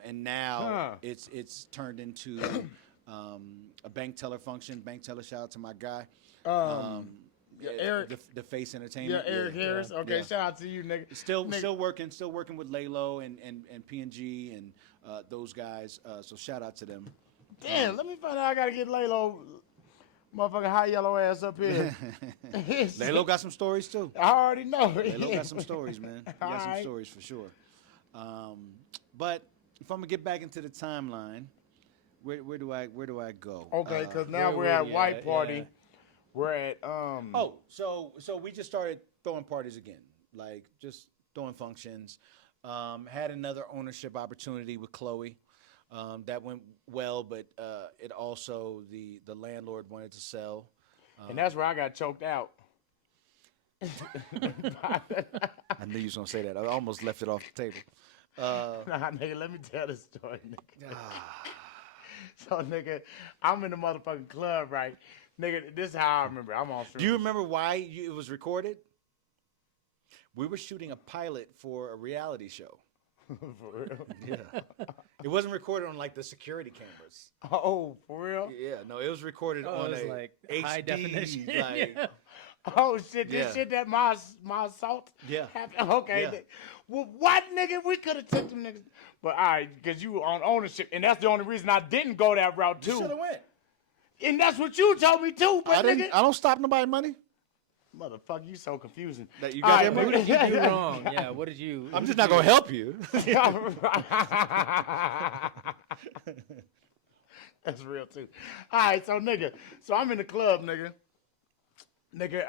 and now it's turned into a bank teller function. Bank teller, shout out to my guy, Eric, the Face Entertainment. Yeah, Eric Harris. Okay, yeah. Shout out to you, nigga. Still working with Laylo and P&G and those guys. So shout out to them. Damn, let me find out. I gotta get Laylo, motherfucking high yellow ass up here. Laylo got some stories too. I already know. Laylo got some stories, man. He got some stories for sure. But if I'm gonna get back into the timeline, where do I go? Okay, because now we're at white party. Yeah. We're at So we just started throwing parties again, like just throwing functions. Had another ownership opportunity with Chloe. That went well, but it also the landlord wanted to sell. And that's where I got choked out. I knew you was gonna say that. I almost left it off the table. Nah, nigga, let me tell the story, nigga. So, nigga, I'm in the motherfucking club, right? Nigga, this is how I remember. I'm on. Do you remember why it was recorded? We were shooting a pilot for a reality show. For real? Yeah. It wasn't recorded on like the security cameras. Oh, for real? Yeah, no, it was recorded on it was a like HD, high definition. Like, Yeah. Oh shit! This Yeah. shit that my assault. Yeah. Happened. Okay. Yeah. Well, what nigga? We could have took them niggas, but all right, because you were on ownership, and that's the only reason I didn't go that route too. should have went. And that's what you told me too. But I nigga, don't stop nobody money. Motherfucker, you so confusing. That you All got right, What nigga. did you do wrong? Yeah, what did you? I'm just not gonna help you. That's real too. All right, so nigga, so I'm in the club, nigga.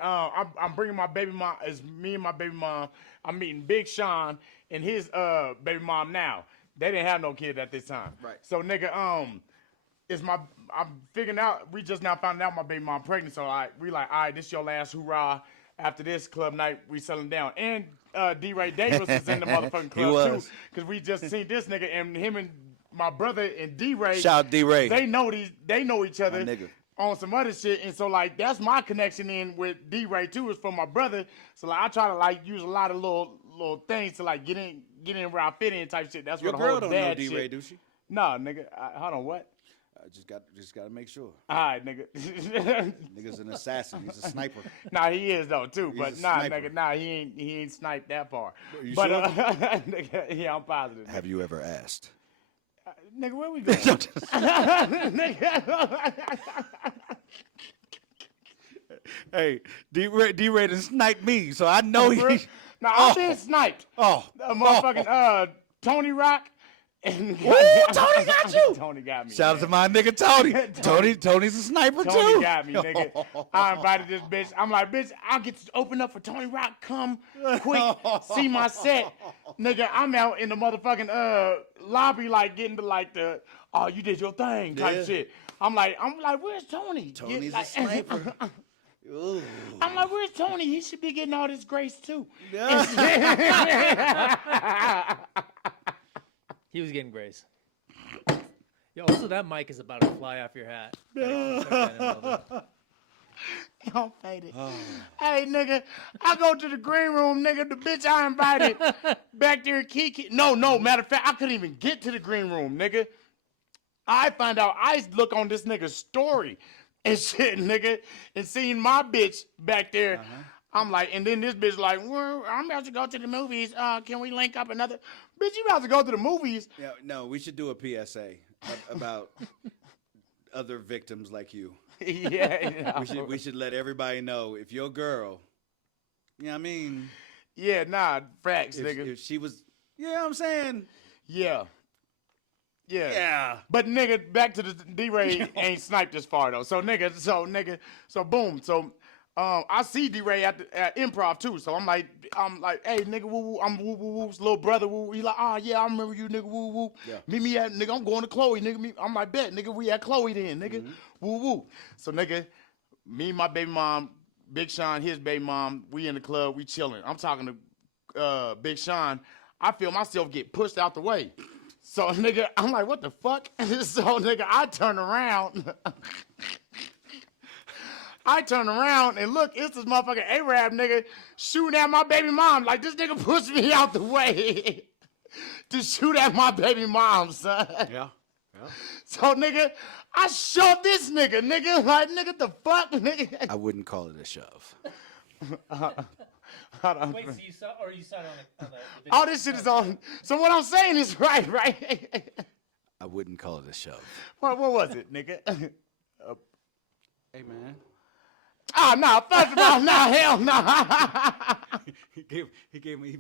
I'm bringing my baby mom. It's me and my baby mom. I'm meeting Big Sean and his baby mom now. They didn't have no kid at this time. Right. So nigga, I'm figuring out. We just now found out my baby mom pregnant. So we like, all right, this your last hoorah. After this club night, we selling down. And D-Ray Davis is in the motherfucking club too, because we just seen this nigga and him and my brother and D-Ray. Shout out D-Ray. They know each other My nigga. on some other shit, and so like that's my connection in with D-Ray too. Is from my brother. So like I try to like use a lot of little things to like get in where I fit in type shit. That's Your what the girl whole don't know dad D-Ray, shit. do she? Nah, nigga. Hold on, what? I just got to make sure. All right, nigga. Nigga's an assassin. He's a sniper. Nah, he is though too. He's But a nah, sniper. nigga, nah, he ain't sniped that far. You But sure? nigga, yeah, I'm positive. Have you ever asked? Nigga, where we going? Nigga. Hey, D-Ray done sniped me, so I know he. Nah, I've been sniped. Oh, Motherfucking Tony Rock. And Tony got you. Tony got me. Shout out man. to my nigga Tony. Tony's a sniper Tony too. got me, nigga. I invited this bitch. I'm like, bitch, I'll get to open up for Tony Rock. Come quick, see my set. Nigga, I'm out in the motherfucking lobby, like getting to like the, oh, you did your thing type Yeah. shit. I'm like, where's Tony? Tony's like, a sniper. Ooh. I'm like, where's Tony? He should be getting all this grace too. He was getting grace. Yo, also that mic is about to fly off your hat. Y'all paid it. Hey, nigga, I go to the green room, nigga. The bitch I invited back there, Kiki. No, matter of fact, I couldn't even get to the green room, nigga. I find out I look on this nigga's story and shit, nigga, and seeing my bitch back there. I'm like, and then this bitch like, well, I'm about to go to the movies. Can we link up another? Bitch, you about to go to the movies? Yeah, no, we should do a PSA about other victims like you. Yeah. We should let everybody know if your girl, you know what I mean? Yeah, nah, facts, nigga. If she was, you know what I'm saying? Yeah. Yeah. But nigga, back to the D-Ray ain't sniped this far though. So boom. So I see D-Ray at improv too. So I'm like, hey nigga, woo woo, I'm woo woo woo's little brother woo. He like, oh yeah, I remember you nigga woo woo. Yeah. Meet me at nigga, I'm going to Chloe, nigga. I'm like, bet nigga, we at Chloe then, nigga. Woo woo. So nigga, me and my baby mom, Big Sean, his baby mom, we in the club, we chilling. I'm talking to Big Sean. I feel myself get pushed out the way. So nigga, I'm like, what the fuck? So nigga, I turn around. And look, it's this motherfucking Arab nigga shooting at my baby mom. Like this nigga pushed me out the way to shoot at my baby mom, son. Yeah. So nigga, I shoved this nigga. Like nigga, the fuck, nigga. I wouldn't call it a shove. Hold on. Wait, so you saw it on the All this shit is on. So what I'm saying is right? I wouldn't call it a shove. What was it, nigga? Hey man. Ah, nah, first of all, nah, hell nah. He gave me.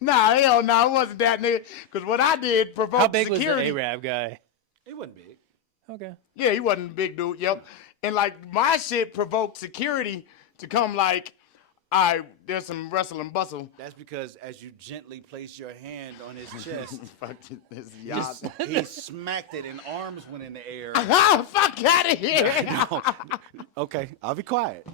Nah, hell nah, it wasn't that, nigga. Because what I did provoked How big was the security. Arab guy? It wasn't big. Okay. Yeah, he wasn't a big dude, yep. And like, my shit provoked security to come like, there's some wrestle and bustle. That's because as you gently place your hand on his chest, Fuck this, y'all. he smacked it and arms went in the air. Ah, fuck out of here. Okay, I'll be quiet.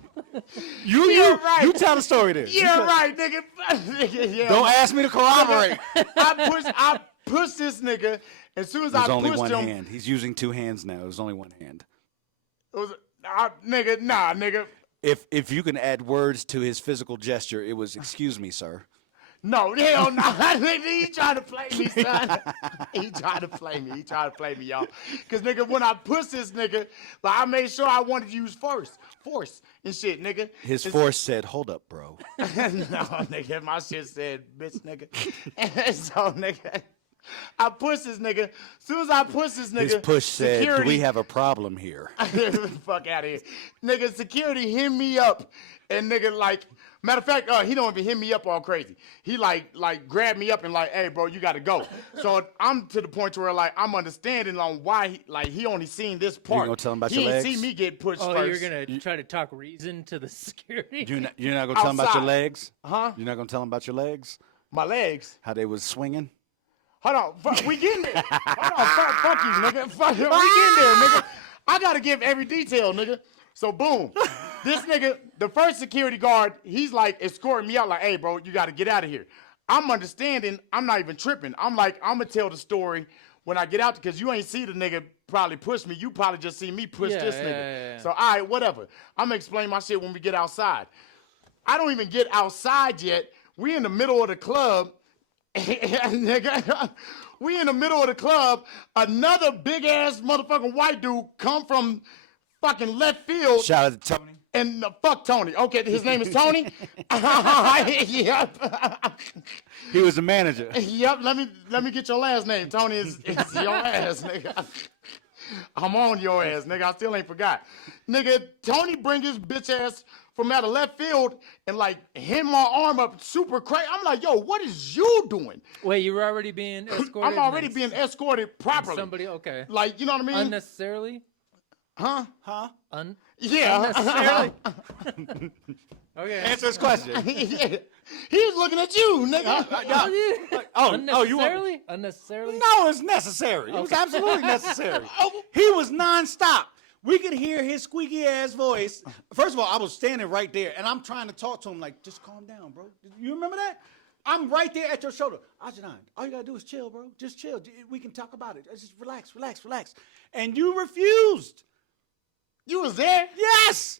You're right. You tell the story then. Yeah, right, nigga. Nigga, yeah. Don't ask me to corroborate. I pushed this nigga. As soon as There's I only pushed one him, hand. He's using two hands now. There's only one hand. it was, nigga. If you can add words to his physical gesture, it was "Excuse me, sir." No, hell no. He tried to play me, son. He tried to play me, y'all. Because, nigga, when I pushed this nigga, like, I made sure I wanted to use force and shit, nigga. His force said, "Hold up, bro." No, nigga, my shit said, bitch, nigga. So, nigga, I pushed this nigga. As soon as I pushed this nigga, His push said, security, "Do we have a problem here?" fuck out of here. Nigga, security hit me up. And nigga, like, matter of fact, he don't even hit me up all crazy. He like grabbed me up and like, hey, bro, you got to go. So I'm to the point where like I'm understanding on why he only seen this part. You gonna tell him about he your ain't legs? see me get pushed Oh, first. you're gonna try to talk reason to the security? You're not gonna tell him about your Outside. legs? Huh? You're not gonna tell him about your legs? My legs. How they was swinging? Hold on, we getting there. Hold on, fuck you, nigga. Fuck you. We getting there, nigga. I gotta give every detail, nigga. So boom, this nigga, the first security guard, he's like escorting me out, like, hey, bro, you gotta get out of here. I'm understanding. I'm not even tripping. I'm like, I'm gonna tell the story when I get out because you ain't see the nigga probably push me. You probably just see me push this nigga. Yeah. So all right, whatever. I'm gonna explain my shit when we get outside. I don't even get outside yet. We in the middle of the club. Nigga, we in the middle of the club. Another big ass motherfucking white dude come from fucking left field. Shout out to Tony. And fuck Tony. Okay, his name is Tony. Yep. He was the manager. Yep. Let me get your last name. Tony is your ass, nigga. I'm on your ass, nigga. I still ain't forgot. Nigga, Tony bring his bitch ass from out of left field and like hit my arm up super crazy. I'm like, yo, what is you doing? Wait, you were already being escorted? I'm already and being escorted properly. Somebody, okay. Like, you know what I mean? Unnecessarily? Huh? Yeah. Yeah. Okay. Answer his question. Yeah. He's looking at you, nigga. Unnecessarily? Unnecessarily? No, it's necessary. It was absolutely necessary. He was nonstop. We could hear his squeaky ass voice. First of all, I was standing right there, and I'm trying to talk to him like, just calm down, bro. You remember that? I'm right there at your shoulder. Ajahn, all you gotta do is chill, bro. Just chill. We can talk about it. Just relax. And you refused. You was there? Yes.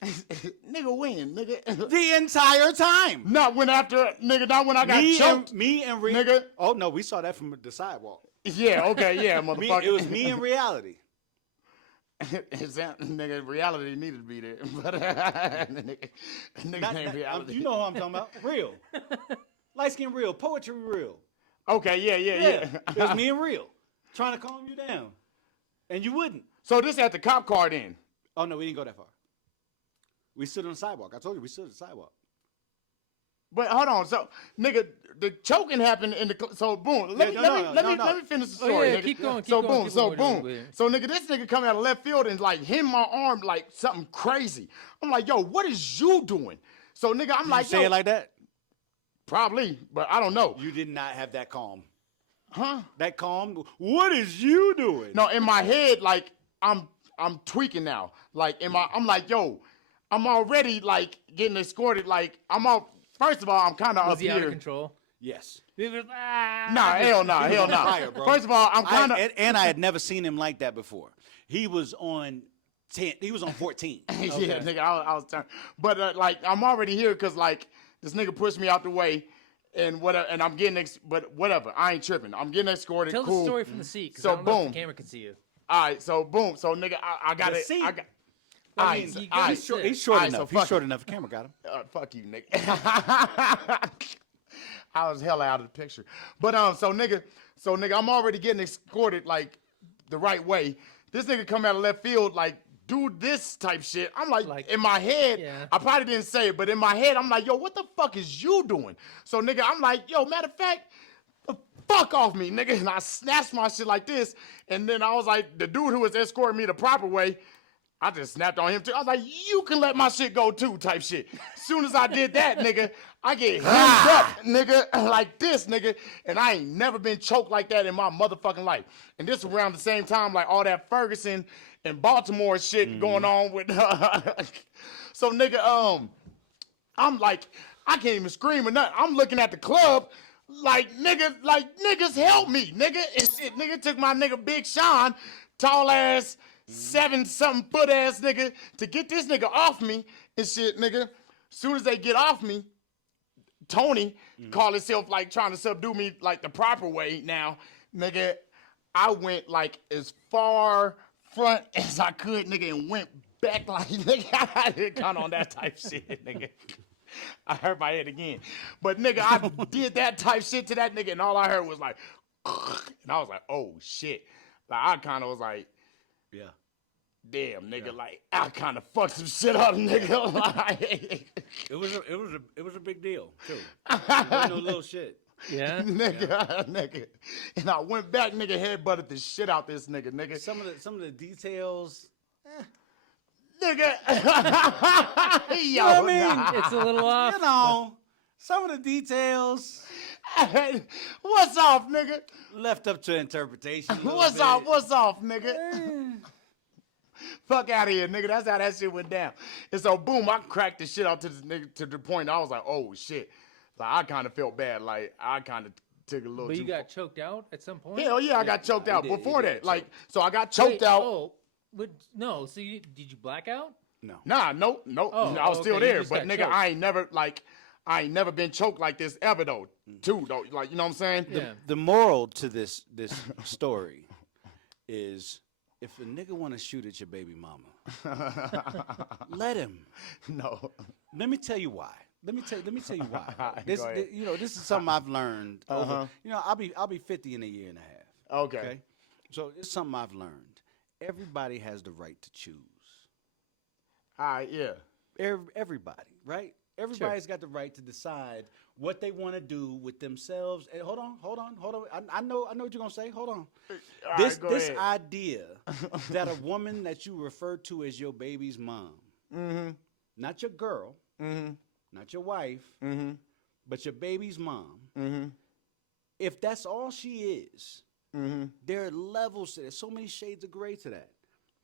Nigga, when, nigga? The entire time. Not when after, nigga, not when I got choked. Me and nigga. Oh, no, we saw that from the sidewalk. Yeah, okay, yeah, motherfucker. It was me in reality. Nigga, reality needed to be there. But nigga ain't reality. You know who I'm talking about. Real. Light skin real. Poetry real. Okay, yeah. It was me and real. Trying to calm you down. And you wouldn't. So this at the cop car then? Oh, no, we didn't go that far. We stood on the sidewalk. I told you we stood on the sidewalk. But hold on, so nigga, the choking happened in the so boom. Let me finish the story. Yeah, nigga. keep going. So going, boom, so going, boom. So nigga, this nigga coming out of left field and like hit my arm like something crazy. I'm like, yo, what is you doing? So nigga, I'm like, say yo, it like that? Probably, but I don't know. You did not have that calm. Huh? That calm? What is you doing? No, in my head, like I'm tweaking now. Like I'm like, yo, I'm already like getting escorted. Like I'm all. First of all, I'm kind of up Was he here. out of control? Yes. Nah, hell no. Fire, bro. First of all, I'm kind of. And I had never seen him like that before. He was on 10. He was on 14. Yeah, nigga, I was trying. But like, I'm already here because like this nigga pushed me out the way, and whatever, and I'm getting. But whatever, I ain't tripping. I'm getting escorted. Tell cool. the story from the seat, because So, I don't know if boom. the camera can see you. All right, so boom, so nigga, I got it. I got. I mean, you gotta sit. He's short All right, enough. so He's fuck short it. enough. The camera got him. Fuck you, nigga. I was hella out of the picture. But so nigga, I'm already getting escorted like the right way. This nigga come out of left field like do this type shit. I'm like in my head, yeah. I probably didn't say it, but in my head, I'm like, yo, what the fuck is you doing? So nigga, I'm like, yo, matter of fact, the fuck off me, nigga. And I snatched my shit like this, and then I was like, the dude who was escorting me the proper way, I just snapped on him too. I was like, you can let my shit go too, type shit. Soon as I did that, nigga, I get hemmed up, nigga, like this, nigga. And I ain't never been choked like that in my motherfucking life. And this around the same time, like all that Ferguson and Baltimore shit going on with so nigga, I'm like, I can't even scream or nothing. I'm looking at the club like niggas help me, nigga. And shit, nigga took my nigga Big Sean, tall ass, 7-something foot ass nigga, to get this nigga off me and shit, nigga. Soon as they get off me, Tony called himself like trying to subdue me like the proper way now, nigga. I went like as far front as I could, nigga, and went back like, nigga, I didn't count on that type shit, nigga. I hurt my head again. But, nigga, I did that type shit to that nigga, and all I heard was like, and I was like, oh shit. Like I kind of was like, Yeah. damn, nigga, like I kind of fucked some shit up, nigga. Like, It was a big deal too. It wasn't no little shit. Yeah. nigga. And I went back, nigga, headbutted the shit out this nigga. Some of the details. Nigga. You know what I mean? nah. It's a little off. You know, some of the details What's off, nigga? left up to interpretation. a little What's bit. off? What's off, nigga? Fuck out of here, nigga. That's how that shit went down. And so, boom, I cracked the shit out to this nigga to the point I was like, oh shit. Like I kind of felt bad. Like I kind of took a little. But you too got choked out at some point? Hell yeah, I got choked out. he did. Before He that, did like, choke. so I got choked Wait, out. Oh, but no. So did you black out? No. Nah, nope. Oh, I was still okay, you there. just But got nigga, choked. I ain't never been choked like this ever though. Too though. Like, you know what I'm saying? Yeah. The moral to this story is if a nigga want to shoot at your baby mama, let him. No. Let me tell you why. Let me tell you why. Go ahead. You know, this is something I've learned. Uh-huh. You know, I'll be 50 in a year and a half. Okay. So it's something I've learned. Everybody has the right to choose. All right, yeah. Everybody, right? Everybody's got the right to decide what they want to do with themselves. And hold on. I know what you're gonna say. Hold on. All This right, go ahead. idea that a woman that you refer to as your baby's mom, not your girl, not your wife, but your baby's mom, if that's all she is, there are levels to that. So many shades of gray to that.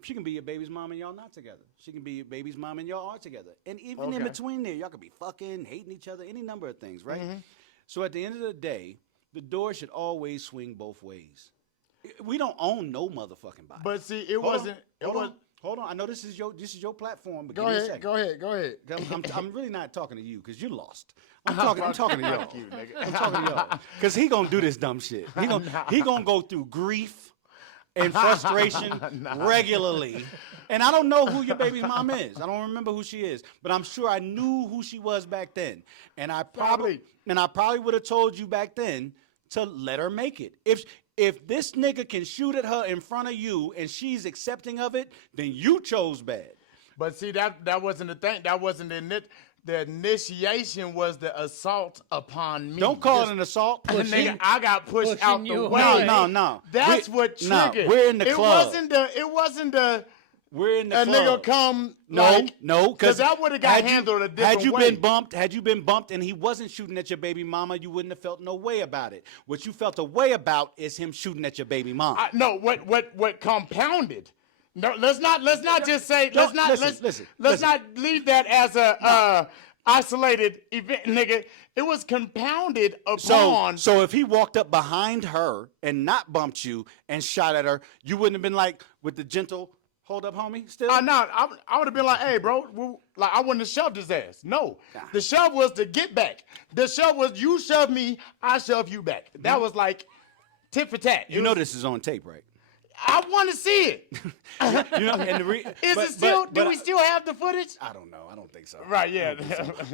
She can be your baby's mom and y'all not together. She can be your baby's mom and y'all are together. And even in Okay. between there, y'all could be fucking, hating each other, any number of things, right? So at the end of the day, the door should always swing both ways. We don't own no motherfucking body. But see, it wasn't. Hold on. I know this is your platform, but Go give me a ahead. second. Go ahead. I'm really not talking to you because you're lost. I'm talking to y'all. Fuck you, nigga. I'm talking to y'all because he gonna do this dumb shit. He gonna go through grief and frustration regularly. And I don't know who your baby's mom is. I don't remember who she is, but I'm sure I knew who she was back then. And I probably would have told you back then to let her make it. If this nigga can shoot at her in front of you and she's accepting of it, then you chose bad. But see, that wasn't the thing. That wasn't the initiation was the assault upon me. Don't call it an assault. Nigga, I got pushed pushing out the you way. away. No. That's what triggered. We're in the club. It wasn't the We're in the a club. nigga come. No, because because that would have got handled a different way. Had you been bumped and he wasn't shooting at your baby mama, you wouldn't have felt no way about it. What you felt a way about is him shooting at your baby mama. No, what compounded? No, let's not just say let's not leave that as a isolated event, nigga. It was compounded upon. So if he walked up behind her and not bumped you and shot at her, you wouldn't have been like with the gentle hold up, homie. Still, I would have been like, hey, bro, like I wouldn't have shoved his ass. No, the shove was to get back. The shove was you shove me, I shove you back. That was like tit for tat. you know this is on tape, right? I want to see it. You know, and Is it still? Do we still have the footage? I don't know. I don't think so. Right. Yeah.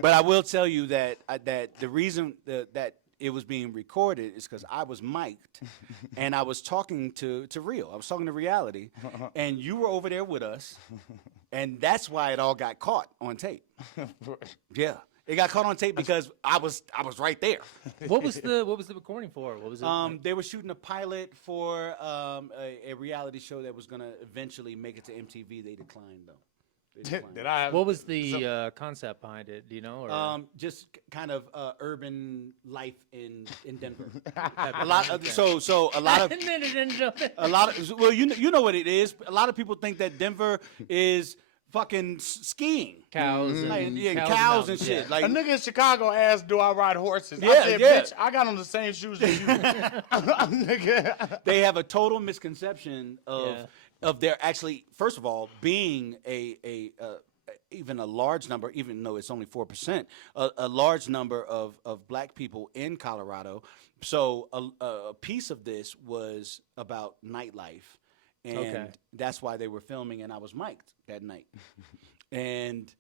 But I will tell you that that the reason that it was being recorded is because I was mic'd and I was talking to real. I was talking to reality, and you were over there with us, and that's why it all got caught on tape. Yeah, it got caught on tape because I was right there. What was the recording for? What was it? They were shooting a pilot for a reality show that was gonna eventually make it to MTV. They declined though. Did I have, What was the concept behind it? Do you know? Or? Just kind of urban life in Denver. A lot of, so a lot of well, you know what it is. A lot of people think that Denver is fucking skiing. Cows and Cows and shit. Yeah. Like a nigga in Chicago asked, "Do I ride horses?" I Yeah, said, yeah. "Bitch, I got on the same shoes as you." Nigga. they have a total misconception of their actually, first of all, being even a large number, even though it's only 4%, a large number of black people in Colorado. So a piece of this was about nightlife, and that's why they were filming, and I was mic'd that night. And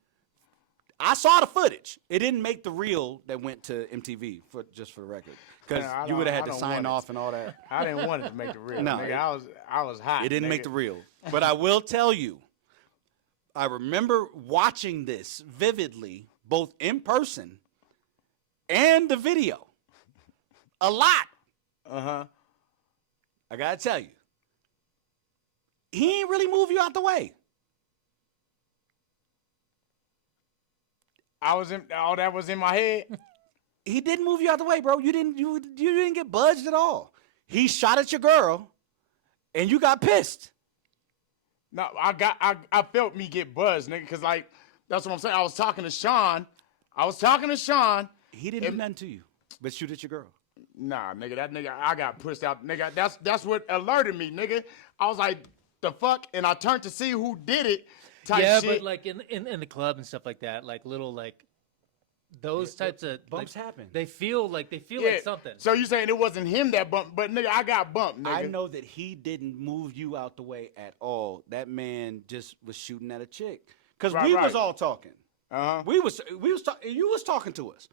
I saw the footage. It didn't make the reel that went to MTV just for the record, because Man, you would have had I to don't sign want it. off and all that. I didn't want it to make the reel. No, Nigga, I was hot. It didn't make nigga. the reel. But I will tell you, I remember watching this vividly, both in person and the video. A lot. I gotta tell you, he ain't really move you out the way. All that was in my head. He didn't move you out the way, bro. You didn't get budged at all. He shot at your girl, and you got pissed. No, I felt me get buzzed, nigga, because, like, that's what I'm saying. I was talking to Sean. He didn't do nothing to you, but shoot at your girl. Nah, nigga, that nigga, I got pushed out. Nigga, that's what alerted me, nigga. I was like, the fuck? And I turned to see who did it type Yeah, shit. but like in the club and stuff like that, like little like those types of bumps like, happen. They feel like Yeah, like something. So you saying it wasn't him that bumped, but nigga, I got bumped, nigga. I know that he didn't move you out the way at all. That man just was shooting at a chick. Because Right, we right. was all talking. Uh-huh. We was you was talking to us.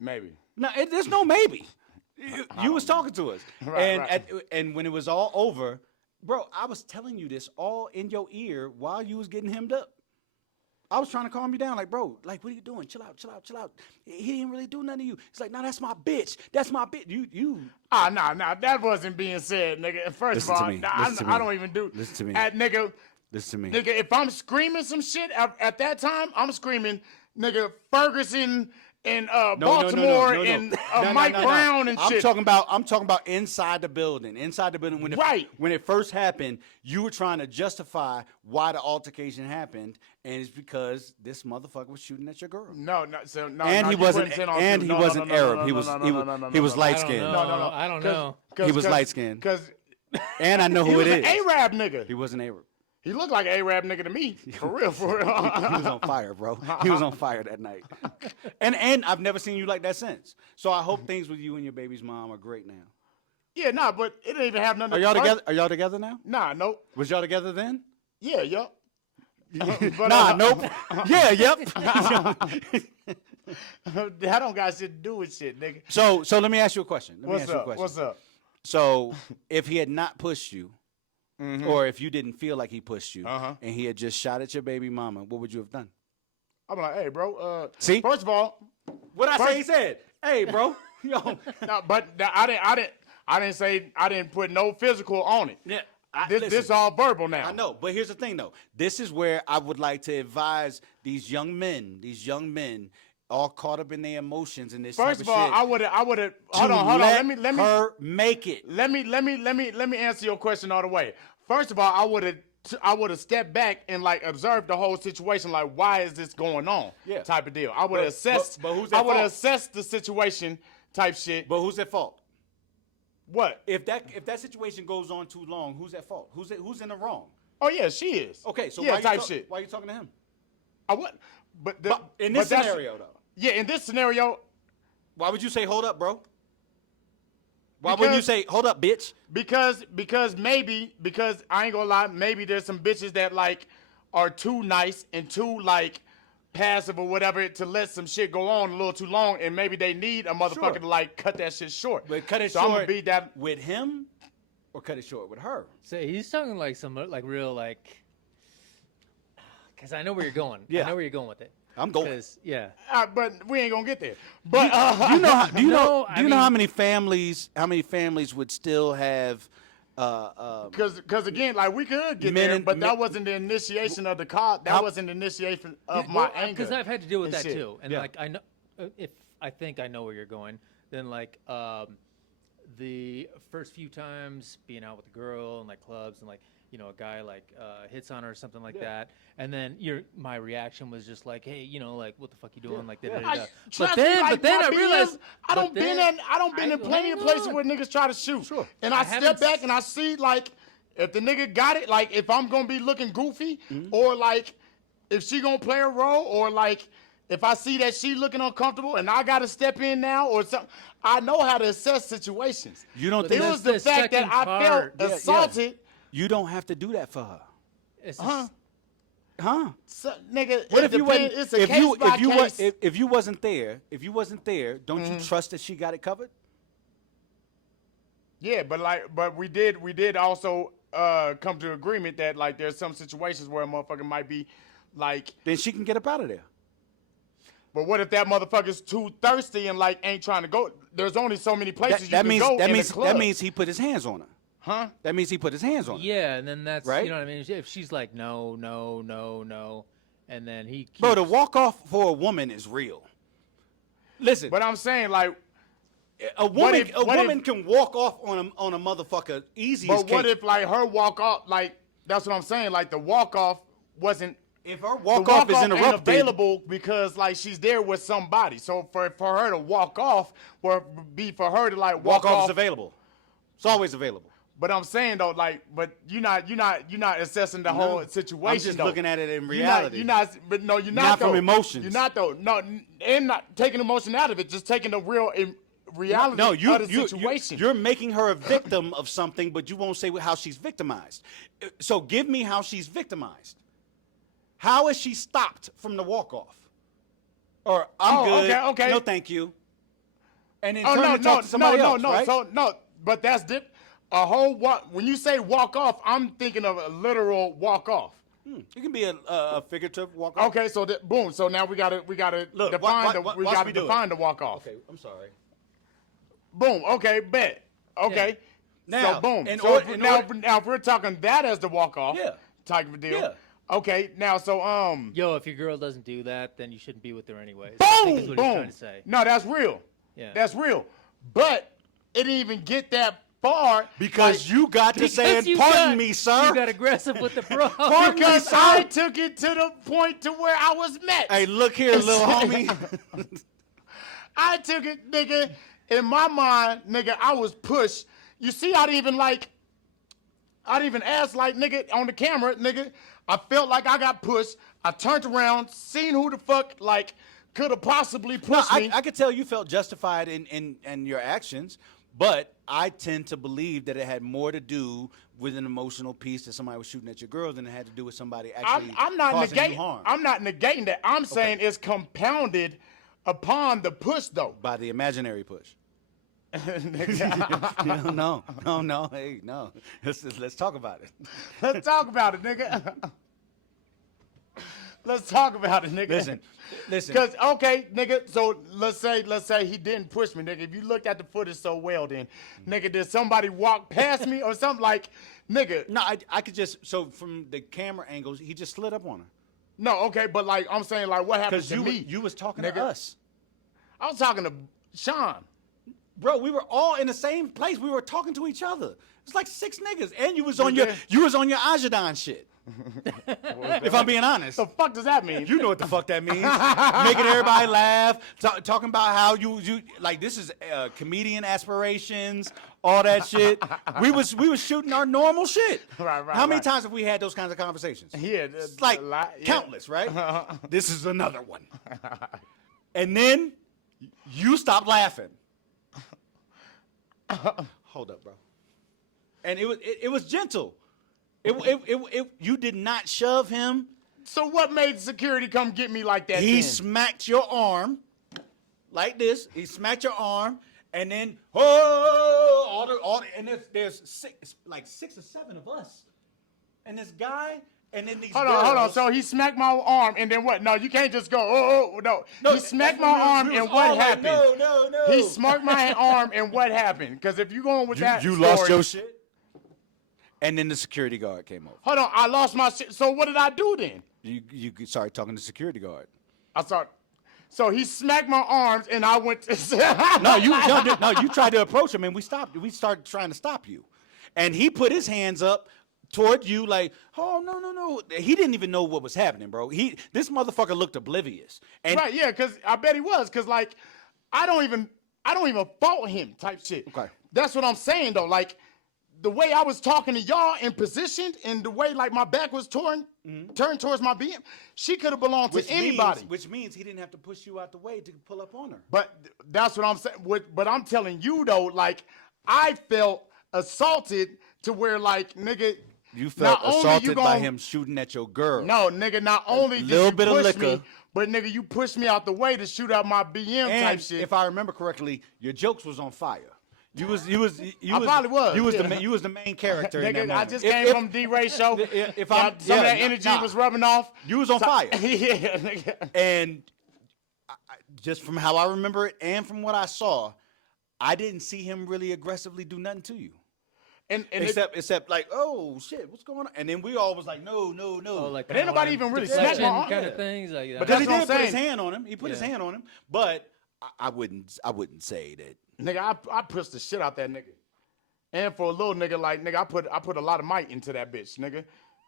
Maybe. No, there's no maybe. You was talking to us. Right, and right. and when it was all over, bro, I was telling you this all in your ear while you was getting hemmed up. I was trying to calm you down, like, bro, like, what are you doing? Chill out, chill out, chill out. He didn't really do nothing to you. He's like, no, that's my bitch. That's my bitch. You. Nah, that wasn't being said, nigga. First Listen of to all, me. nah, Listen to I me. don't even do. Listen to me. Nigga, Listen to me. nigga, if I'm screaming some shit at that time, I'm screaming, nigga, Ferguson and Baltimore and Mike Brown and shit. I'm talking about inside the building. Inside the building when it first happened, you were trying to justify why the altercation happened, and it's because this motherfucker was shooting at your girl. No, And he wasn't Arab. He was light skinned. I don't know. He was light skinned. Because And I know he who was it an is. Arab nigga. He wasn't Arab. He looked like an Arab nigga to me. For real, for real. He was on fire, bro. He was on fire that night. And I've never seen you like that since. So I hope things with you and your baby's mom are great now. Yeah, nah, but it didn't even have nothing Are y'all together? Are y'all together now? Nah, nope. Was y'all together then? Yeah, yup. But, Nope. Yeah, yep. that don't got shit to do with shit, nigga. So let me ask you a question. What's up? So if he had not pushed you, or if you didn't feel like he pushed you, Uh-huh. and he had just shot at your baby mama, what would you have done? I'm like, hey, bro. See? First of all, What I First- say? He said, "Hey, bro, yo, no, but I didn't say I didn't put no physical on it. yeah." This all verbal now. I know, but here's the thing, though. This is where I would like to advise these young men, all caught up in their emotions and this First type of all, shit, I would have. Hold to on. let Let me her make it. let me answer your question all the way. First of all, I would have stepped back and like observed the whole situation. Like, why is this going on? Yeah. Type of deal. I would have assessed. but who's at I would have fault? assessed the situation. Type shit. But who's at fault? What? If that situation goes on too long, who's at fault? Who's in the wrong? Oh yeah, she is. Okay, so yeah, why shit. are you talking to him? I would. But In this that's- scenario, though, Yeah, in this scenario, why would you say, "Hold up, bro"? Why wouldn't you say, "Hold up, bitch"? because I ain't gonna lie, maybe there's some bitches that like are too nice and too like passive or whatever to let some shit go on a little too long, and maybe they need a motherfucker Sure. to like cut that shit short. But cut it so I'm short gonna be that. with him, or cut it short with her. So he's talking like some like real like, because I know where you're going. Yeah. I know where you're going with it. I'm going. 'Cause, yeah. But we ain't gonna get there. But Do you know? Do you No, know? I Do you know mean- how many families would still have? Because again, like we could get Men there, and- but that men- wasn't the initiation of the cause. That wasn't the initiation of my anger. Because I've had to deal with and that shit. too, and Yeah. like I know, if I think I know where you're going, then like the first few times being out with a girl and like clubs and like a guy like hits on her or something like that, and then my reaction was just like, hey, like what the fuck you doing, like da-da-da-da. I- But trust me, then like, I my realized BM, I don't but been then- in plenty of places where niggas try to shoot. Sure. And I haven't step back and I see like if the nigga got it, like if I'm gonna be looking goofy or like if she gonna play a role or like if I see that she looking uncomfortable and I gotta step in now or something, I know how to assess situations. You don't It think was that's the the fact that second I part. felt assaulted. you don't have to do that for her. It's Huh? just, Huh? So, nigga, What it if you depends. wasn't? It's a case by case. If you wasn't there, don't you trust that she got it covered? Yeah, but we did also come to agreement that like there's some situations where a motherfucker might be like, Then she can get up out of there. but what if that motherfucker's too thirsty and like ain't trying to go? There's only so many places you can go in the club. That means he put his hands on her. Huh? That means he put his hands on her. Yeah, and then that's Right? you know what I mean. If she's like no, no, no, no, and then he keeps, Bro, the walk off for a woman is real. Listen, But I'm saying like, a woman if- can walk off on a motherfucker easy as but what cake. if like her walk off? Like that's what I'm saying. Like the walk off wasn't. If her The walk off is ain't interrupted, available because like she's there with somebody. So for her to walk off, or be for her to like walk walk off off is available. It's always available. But I'm saying though, like, but you're not assessing the whole situation. I'm just though. looking at it in reality. You're not, but no, you're not. Not from though. emotions. You're not though. No, and not taking emotion out of it. Just taking the real reality of the situation. You're making her a victim of something, but you won't say how she's victimized. So give me how she's victimized. How is she stopped from the walk off? Or I'm good. Okay. No, thank you. And then Oh turn no, and talk to somebody else, right? So no, but that's different. A whole walk. When you say walk off, I'm thinking of a literal walk off. It can be a figurative walk off. Okay, so boom. So now we gotta Look, define watch the me do it. define the walk off. Okay, I'm sorry. Boom. Okay, bet. Okay. Now, so boom. in So order- now if we're talking that as the walk off, Yeah. type of deal. Yeah. Okay. Now so yo, if your girl doesn't do that, then you shouldn't be with her anyways. I think is boom what he's boom. trying to say. No, that's real. Yeah. That's real. But it didn't even get that far Because you got to Because saying, you pardon got- me, sir. You got aggressive with the bro. Pardon me, because sir. I took it to the point to where I was met. Hey, look here, little homie. I took it, nigga. In my mind, nigga, I was pushed. You see, I didn't even ask, like, nigga, on the camera, nigga. I felt like I got pushed. I turned around, seen who the fuck, like, could have possibly pushed me. I could tell you felt justified in your actions, but I tend to believe that it had more to do with an emotional piece that somebody was shooting at your girl than it had to do with somebody actually I'm not causing you negating. harm. I'm not negating that. I'm saying it's compounded upon the push, though. By the imaginary push. No. Hey, no. Let's talk about it. Let's talk about it, nigga. Let's talk about it, nigga. Listen. Because okay, nigga. So let's say he didn't push me, nigga. If you looked at the footage so well, then, nigga, did somebody walk past me or something like, nigga? No, I could just from the camera angles, he just slid up on her. No, okay, but like I'm saying, like what happened Because to me? you was talking nigga. to us. I was talking to Sean. Bro, we were all in the same place. We were talking to each other. It's like 6 niggas, and you was on Nigga. your Ajadan shit. If I'm being honest, The fuck does that mean? you know what the fuck that means. Making everybody laugh, talking about how you like this is comedian aspirations, all that shit. We was shooting our normal shit. Right, How many right. times have we had those kinds of conversations? Yeah, It's like a lot, yeah. countless, right? This is another one. And then you stop laughing. Hold up, bro. And it was gentle. You did not shove him. So what made security come get me like that? He then? smacked your arm like this. He smacked your arm, and then and there's 6 or 7 of us, and this guy, and then these. Hold on. girls. So he smacked my arm, and then what? No, you can't just go. No. He smacked my arm, and what happened? No. He smacked my arm, and what happened? Because if you going with that, You story, lost your shit. And then the security guard came over. Hold on, I lost my shit. So what did I do then? You started talking to the security guard. I thought. So he smacked my arms, and I went to. No, you tried to approach him, and we stopped. We started trying to stop you, and he put his hands up toward you like, oh no. He didn't even know what was happening, bro. This motherfucker looked oblivious. And Right, yeah, because I bet he was, because like, I don't even fault him type shit. Okay. That's what I'm saying though. Like, the way I was talking to y'all and positioned, and the way like my back was turned towards my BM, she could have belonged to anybody. Which means he didn't have to push you out the way to pull up on her. But that's what I'm saying. But I'm telling you though, like I felt assaulted to where like nigga, You felt Not only assaulted you by gon- him shooting at your girl. No, nigga, not only did little you bit of push liquor. me, but nigga, you pushed me out the way to shoot out my BM type And shit. if I remember correctly, your jokes was on fire. You was probably was, You was yeah. you was the main character in that Nigga, I moment. just came from D-Ray show. if Some I'm- of yeah, that energy nah. was rubbing off. You was on fire. Yeah, nigga. And just from how I remember it and from what I saw, I didn't see him really aggressively do nothing to you. And Except like, oh shit, what's going on? And then we all was like, no. Oh, like But ain't nobody even really smacked my arm. kind of things. Like that. Because he That's did what I'm put his saying. hand on him. He put his hand on him. But I wouldn't say that. nigga, I pushed the shit out that nigga. And for a little nigga like nigga, I put a lot of might into that bitch, nigga.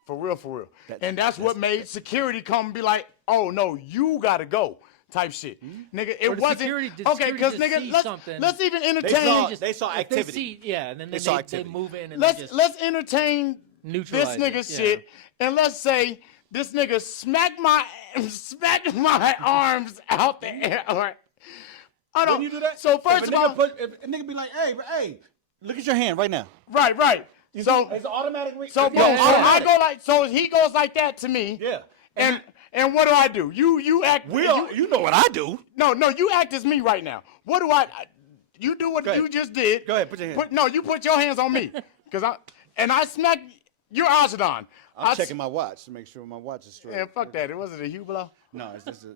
For real. And that's what made security come and be like, oh no, you gotta go. Type shit, nigga. It Or the wasn't security- did okay. security Because just see nigga, something? let's even They entertain. saw If they activity. see, and then They they, saw they activity. move in and they just Let's entertain this neutralize nigga it, shit, and let's say this nigga smacked my arms out the air. I don't. When you do that, So if first a of all, if a nigga be like, hey, look at your hand right now. right. So It's automatic. So boom, I go like, so he goes like that to me. Yeah. And what do? You act. You know what I do. No, you act as me right now. What do I? You do what Go ahead. you just did. Go ahead, put your hands. You put your hands on me, I smack your Ajadon. I'm checking my watch to make sure my watch is straight. Man, fuck that. It wasn't a Hublot. No,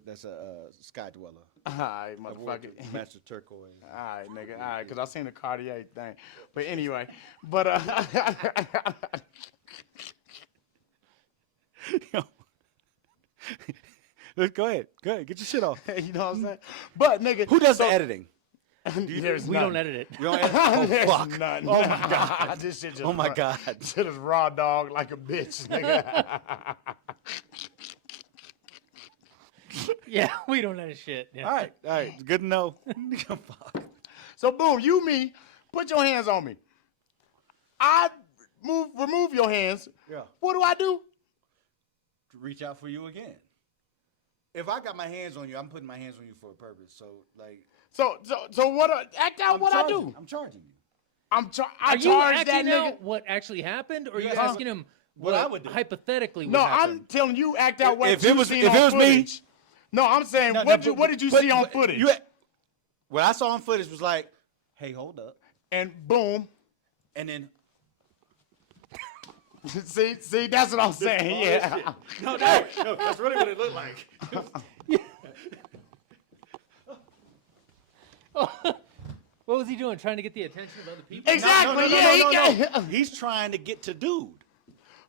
that's a Sky Dweller. All right, motherfucker. Master Turquoise. All right, nigga. All right, because I seen the Cartier thing. But anyway, but Go ahead. Get your shit off. you know what I'm saying? But nigga, Who does the editing? There's we don't edit it. You don't edit? Oh, There's fuck. none. Oh, my God. This shit just Oh, my God. Shit is raw dog like a bitch, nigga. Yeah, we don't edit shit. Yeah. All right. Good to know. Fuck. So boom, me, put your hands on me. I remove your hands. Yeah. What do I do? Reach out for you again. If I got my hands on you, I'm putting my hands on you for a purpose. So, like. So what? Act out what I do. I'm charging you. I Are you charge that acting nigga. out what actually happened, or are you Yes. asking him What I would do. hypothetically would No, happen? I'm telling you, act out what If you it was- seen if on it was me- footage. No, I'm saying, what did you see on footage? What I saw on footage was like, hey, hold up. And boom. And then. see, that's what I'm saying. Yeah. No, that's really what it looked like. What was he doing? Trying to get the attention of other people? Exactly. No. He's trying to get to dude.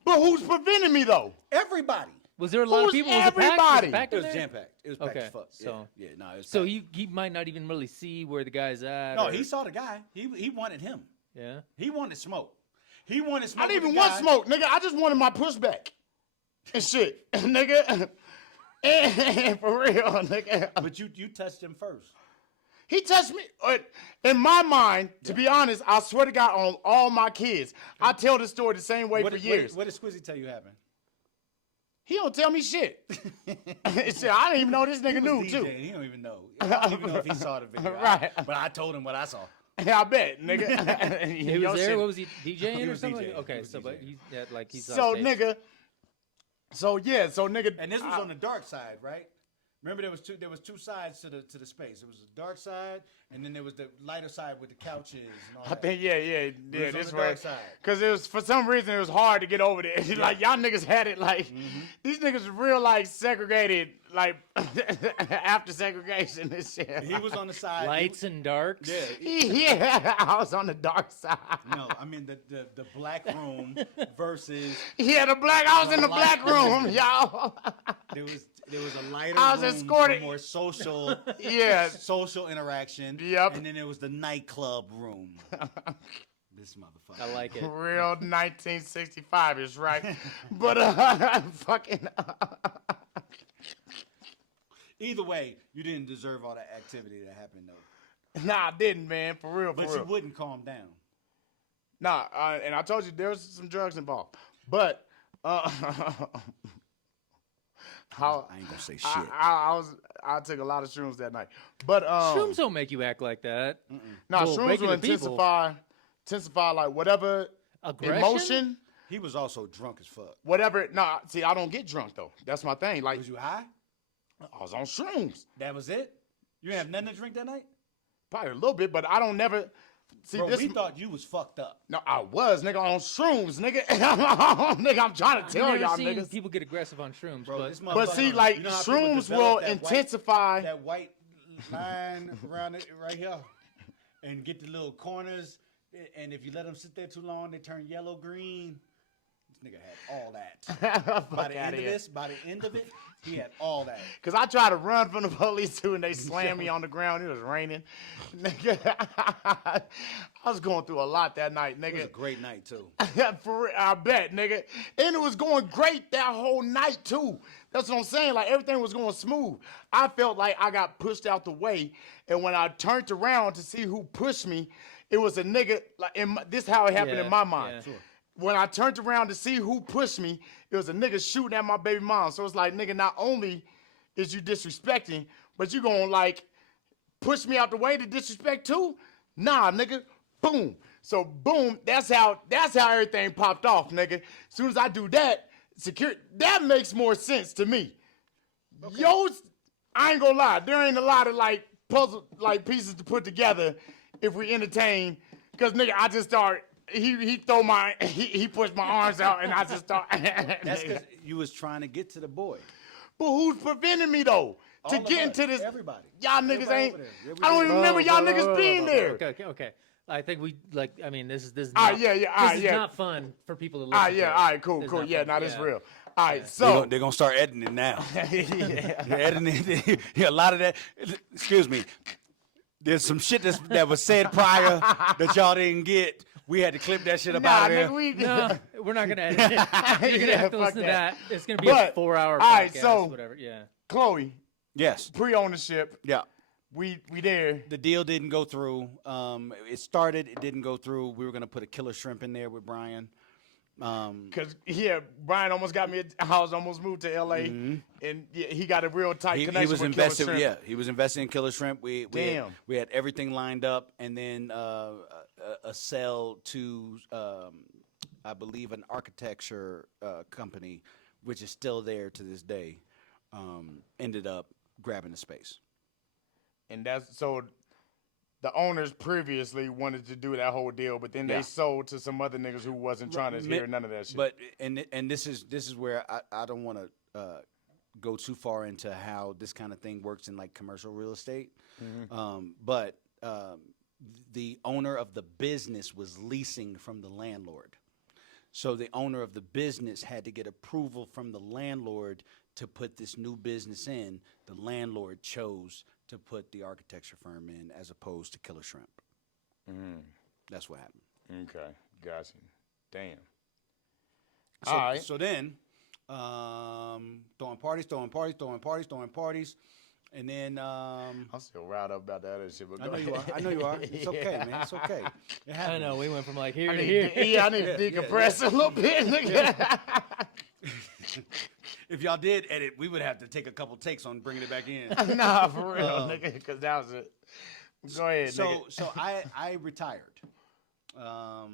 But who's preventing me though? Everybody. Was there a lot of Who's people? Was it packed? everybody? Was it packed It in was there? jam packed. It was packed Okay, as fuck. so- Yeah, no, it was So packed. he might not even really see where the guy's at. No, or- he saw the guy. He wanted him. Yeah. He wanted smoke. He wanted smoke. I didn't with even the want guy. smoke, nigga. I just wanted my pushback and shit, nigga. And for real, nigga. But you touched him first. He touched me. In my mind, to be honest, I swear to God on all my kids, I tell this story the same way for years. What did Squizzy tell you happened? He don't tell me shit. Shit, I didn't even know this nigga knew too. He don't even know. I don't even know if he saw the video. Right. But I told him what I saw. I bet, nigga. He was there. What was he DJing He or was something? DJing. Okay, He was so but DJing. he's So on stage. nigga. So nigga. And this was on the dark side, right? Remember, there was two sides to the space. There was the dark side, and then there was the lighter side with the couches and all I that. think yeah. was on This the way, dark side. cause it was for some reason it was hard to get over there. Like y'all niggas had it like these niggas real like segregated like after segregation and shit. He was on the side. Lights and darks. Yeah. Yeah, I was on the dark side. No, I mean the black room versus Yeah, I was in the black room, y'all. there was a lighter I was room escorted- for more social Yeah. social interaction. Yep. And then there was the nightclub room. This motherfucker. I like it. Real 1965 is right. But fucking Either way, you didn't deserve all that activity that happened though. nah, I didn't, man. For real, But you wouldn't calm down. Nah, and I told you there was some drugs involved. But how I ain't gonna say shit. I took a lot of shrooms that night. But Shrooms don't make you act like that. nah, well, shrooms will regular people- intensify like whatever Aggression? emotion He was also drunk as fuck. whatever. Nah, see, I don't get drunk though. That's my thing. Like Was you high? I was on shrooms, That was it? You didn't have nothing to drink that night? probably a little bit, but I don't never. See, Bro, this. we thought you was fucked up. No, I was, nigga, on shrooms, nigga. Nigga, I'm trying to I've tell never y'all, seen niggas. people get aggressive on shrooms, Bro, but this But motherfucker- see, like, you know how people shrooms develop will that white- intensify. that white line around it right here and get the little corners. And if you let them sit there too long, they turn yellow, green. This nigga had all that. By the end of this, by the end of it, he had all that. Because I tried to run from the police too, and they slammed me on the ground. It was raining. Nigga, I was going through a lot that night, It was a nigga. great night, too. For real, I bet, nigga. And it was going great that whole night, too. That's what I'm saying. Like, everything was going smooth. I felt like I got pushed out the way. And when I turned around to see who pushed me, it was a nigga. Like, this is how it happened Yeah, in my mind. yeah. Sure. When I turned around to see who pushed me, it was a nigga shooting at my baby mom. So it's like, nigga, not only is you disrespecting, but you gonna like push me out the way to disrespect too? Nah, nigga. Boom. So boom, that's how everything popped off, nigga. As soon as I do that, that makes more sense to me. Yours, I ain't gonna lie, there ain't a lot of like puzzle like pieces to put together if we entertain. Cause nigga, I just start. He pushed my arms out and I just start. That's because you was trying to get to the boy. But who's preventing me though to All of get us, into this? everybody. Y'all niggas Everybody ain't. over there. Yeah, we I don't did. even remember y'all niggas being there. Okay. I think we like. I mean, this is All not, right, yeah, all right, this is yeah. not fun for people to listen. All right, yeah, to. all right, cool. This is not Yeah, fun. now this Yeah. real. All right, so They're gonna start editing now. yeah. They're editing. Yeah, a lot of that. Excuse me. There's some shit that was said prior that y'all didn't get. We had to clip that shit up Nah, out of there. nigga, we. No, we're not gonna edit it. You're gonna Yeah, have to fuck listen to that. that. It's gonna be a But, 4-hour podcast. all right, so- whatever. Yeah. Chloe, Yes. pre-ownership. Yeah. We there. The deal didn't go through. It started. It didn't go through. We were gonna put a killer shrimp in there with Brian. Cause Brian almost got me a house, almost moved to LA, and yeah, he got a real tight He connection was with invested. Killer Shrimp. Yeah, he was investing in Killer Shrimp. We Damn. had everything lined up, and then a sell to I believe an architecture company, which is still there to this day, ended up grabbing the space. And that's so. The owners previously wanted to do that whole deal, but then Yeah. they sold to some other niggas who wasn't trying to hear none of that shit. But and this is where I don't want to go too far into how this kind of thing works in like commercial real estate. But the owner of the business was leasing from the landlord, so the owner of the business had to get approval from the landlord to put this new business in. The landlord chose to put the architecture firm in as opposed to Killer Shrimp. That's what happened. Okay, gotcha. Damn. So, All right. so then, throwing parties, and then I'm still riled up about that other shit, but I go know you are. ahead. I know you are. It's okay, man. It's okay. It I happens. know we went from like here I to need, here. yeah, I need to decompress a little bit, nigga. If y'all did edit, we would have to take a couple takes on bringing it back in. Nah, for real, nigga, because that was it. Go ahead, nigga. So I retired. I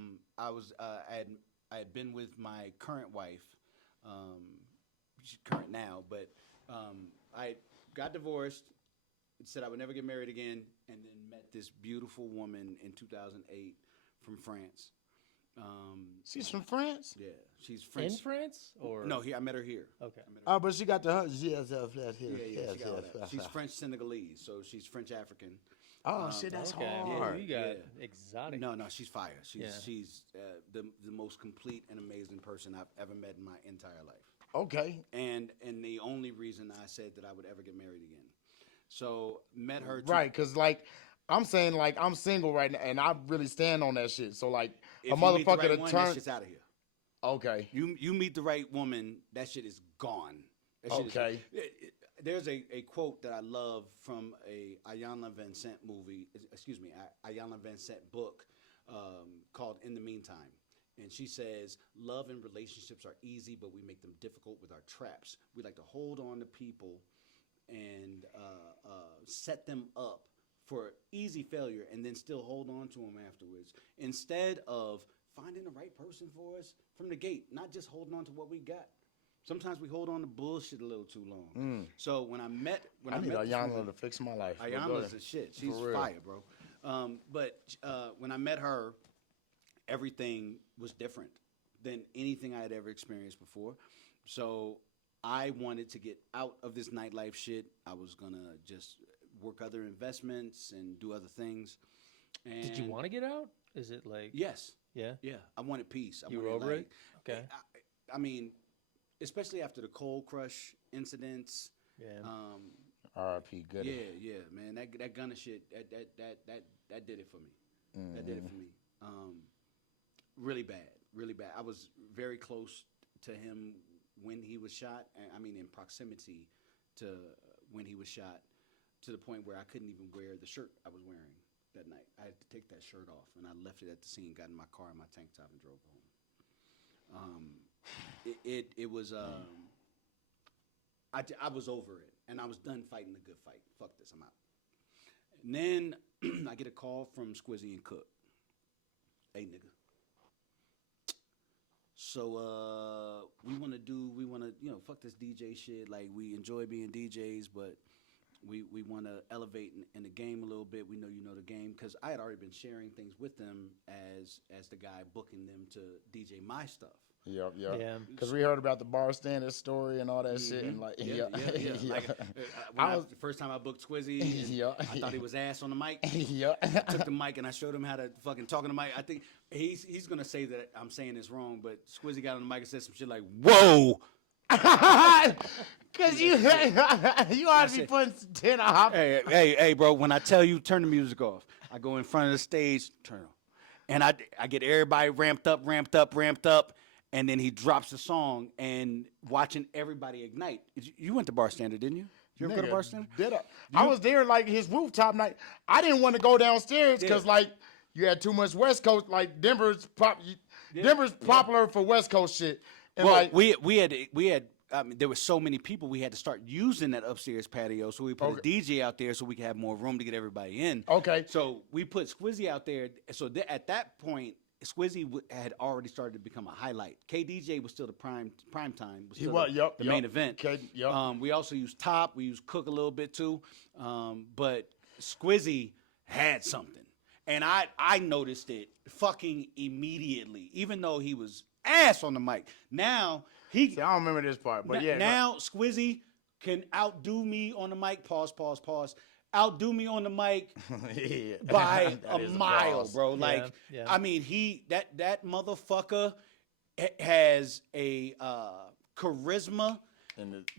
had been with my current wife. She's current now, but I got divorced. Said I would never get married again, and then met this beautiful woman in 2008 from France. She's from France? Yeah, she's French. In France or No, I met her here. Okay. Oh, but she got the here. Yeah, she got all that. She's French Senegalese, so she's French African. Oh shit, that's Okay. hard. You got Yeah. exotic. No, she's fire. She's Yeah. the most complete and amazing person I've ever met in my entire life. Okay. And the only reason I said that I would ever get married again. So met her. Right, because like I'm saying, like I'm single right now, and I really stand on that shit. So like If a you meet the motherfucker right to one, turn. that shit's out of here. Okay. You meet the right woman, that shit is gone. That shit Okay. There's a quote that I love from a Ayanna Vincent movie. Excuse me, Ayanna Vincent book called "In the Meantime." And she says, love and relationships are easy, but we make them difficult with our traps. We like to hold on to people and set them up for easy failure and then still hold on to them afterwards. Instead of finding the right person for us from the gate, not just holding on to what we got. Sometimes we hold on to bullshit a little too long. So when I met Ayana to fix my life. Ayana's the shit. She's fire, bro. But when I met her, everything was different than anything I had ever experienced before. So I wanted to get out of this nightlife shit. I was gonna just work other investments and do other things. And Did you want to get out? Is it like yes, yeah? yeah. I wanted peace. You were over it? Okay. I mean, especially after the Cold Crush incidents. Yeah. R.I.P. Goody. Yeah, man. That Gunna shit. That did it for me. That did it for me. Really bad. Really bad. I was very close to him when he was shot. I mean, in proximity to when he was shot, to the point where I couldn't even wear the shirt I was wearing that night. I had to take that shirt off, and I left it at the scene, got in my car in my tank top, and drove home. It was. I was over it, and I was done fighting the good fight. Fuck this, I'm out. And then I get a call from Squizzy and Cook. Hey, nigga. So we want to, fuck this DJ shit. Like, we enjoy being DJs, but we want to elevate in the game a little bit. We know you know the game, because I had already been sharing things with them as the guy booking them to DJ my stuff. Yep. Yeah. Because we heard about the bartender story and all that shit, and like, Yeah. Like, the first time I booked Squizzy, I thought he was ass on the mic. I took the mic and I showed him how to fucking talk on the mic. I think he's gonna say that I'm saying this wrong, but Squizzy got on the mic and said some shit like, "Whoa." Cause you ought to be putting 10 off. Hey, bro, when I tell you turn the music off, I go in front of the stage, turn it on. And I get everybody ramped up, and then he drops the song, and watching everybody ignite. You went to Barstander, didn't you? You ever go to Barstander? Did I was there like his rooftop night. I didn't want to go downstairs because like you had too much West Coast. Like Denver's popular for West Coast shit. And well, like we had. I mean, there were so many people. We had to start using that upstairs patio, so we put a DJ out there so we could have more room to get everybody in. Okay. So we put Squizzy out there. So at that point, Squizzy had already started to become a highlight. KDJ was still the prime time. Was still the main event. We also used Top. We used Cook a little bit too. But Squizzy had something, and I noticed it fucking immediately, even though he was ass on the mic. Now I don't remember this part, but now Squizzy can outdo me on the mic. Pause. Outdo me on the mic by a mile, bro. Like, I mean, that motherfucker has a charisma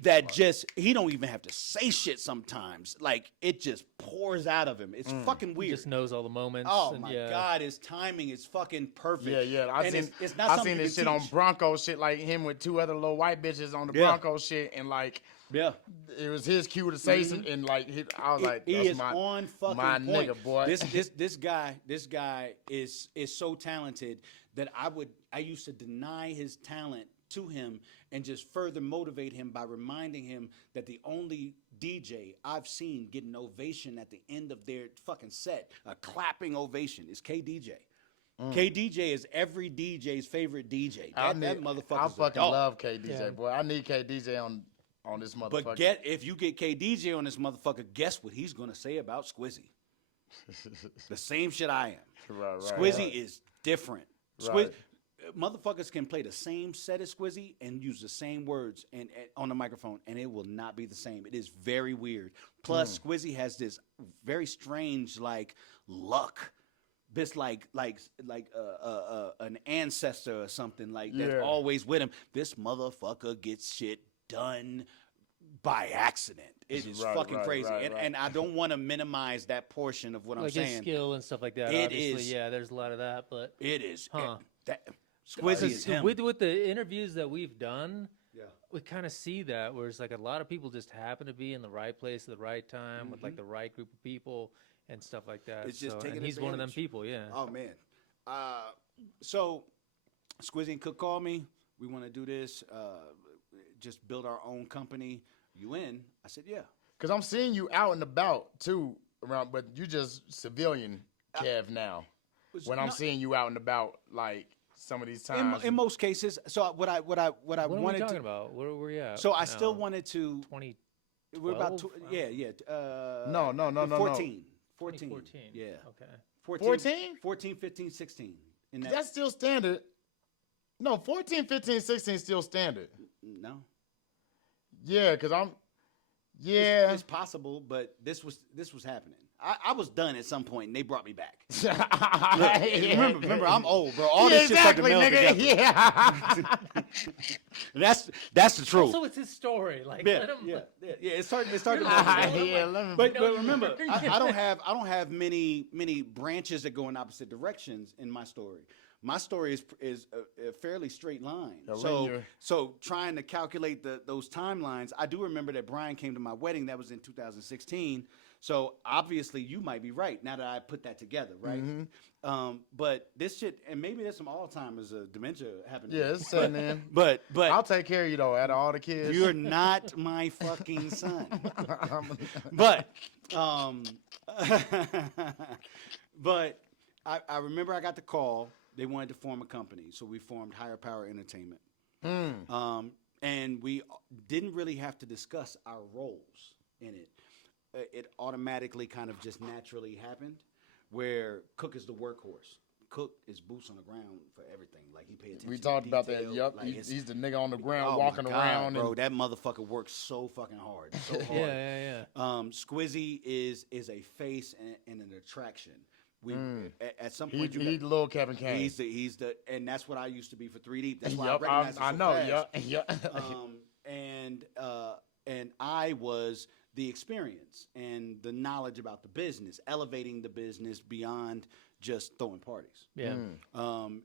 that he don't even have to say shit sometimes. Like, it just pours out of him. It's fucking weird. He just knows all the moments. Oh my God, his timing is fucking perfect. Yeah. I seen this shit on Bronco shit, like him with two other little white bitches on the Bronco shit, and like it was his cue to say something, and like I was like, he that's is on fucking my point. nigga, boy. This guy is so talented that I used to deny his talent to him and just further motivate him by reminding him that the only DJ I've seen get an ovation at the end of their fucking set, a clapping ovation, is KDJ. KDJ is every DJ's favorite DJ. That motherfucker. I fucking love KDJ, boy. I need KDJ on this motherfucker. But if you get KDJ on this motherfucker, guess what he's gonna say about Squizzy? The same shit I am. Right. Squizzy is different. Right. Motherfuckers can play the same set as Squizzy and use the same words and on the microphone, and it will not be the same. It is very weird. Plus, Squizzy has this very strange luck. This like an ancestor or something that's always with him. This motherfucker gets shit done by accident. It is fucking crazy. And I don't want to minimize that portion of what I'm saying. His skill and stuff like that. It obviously, is. Yeah, there's a lot of that, but it is. Squizzy is him. With the interviews that we've done, we kind of see that where it's like a lot of people just happen to be in the right place at the right time with like the right group of people and stuff like that. It's just taking and he's one of them people, Oh man. So Squizzy and Cook called me. We want to do this. Just build our own company. You in? I said, yeah. Because I'm seeing you out and about too around, but you just civilian Kev now. When I'm seeing you out and about, like some of these times. In most cases. So what I What wanted are we talking to. about? Where were we at? So I now? still wanted to. 20. We're about 12? yeah. No. 14. 14. 2014. Yeah. Okay. 14? 14, 15, 16. In that, That's still standard. No, 14, 15, 16 is still standard. no. Yeah, because Yeah. It's possible, but this was happening. I was done at some point, and they brought me back. Remember, I'm old, bro. All this shit started to meld together. Yeah. That's the truth. Also, it's his story. Like, Yeah, let him. yeah. It started to meld Yeah, together. let me. But No, remember, you- I don't have many branches that go in opposite directions in my story. My story is a fairly straight line. So trying to calculate those timelines, I do remember that Brian came to my wedding. That was in 2016. So obviously you might be right now that I put that together, right? Mm-hmm. But this shit, and maybe there's some Alzheimer's dementia happening. Yeah, it's setting in. But I'll take care of you though. Out of all the kids, you're not my fucking son. But but I remember I got the call. They wanted to form a company, so we formed Higher Power Entertainment. And we didn't really have to discuss our roles in it. It automatically kind of just naturally happened, where Cook is the workhorse. Cook is boots on the ground for everything. Like, he paid attention. we talked to about detail. that. Yup, Like, he's the nigga on the ground oh walking my God, around. bro. And, That motherfucker works so fucking hard. So hard. Yeah. Squizzy is a face and an attraction. We at some point he's the little Kevin Kain. he's the and that's what I used to be for 3D. That's why Yup, I recognize it I so know. fast. Yup. And I was the experience and the knowledge about the business, elevating the business beyond just throwing parties. Yeah.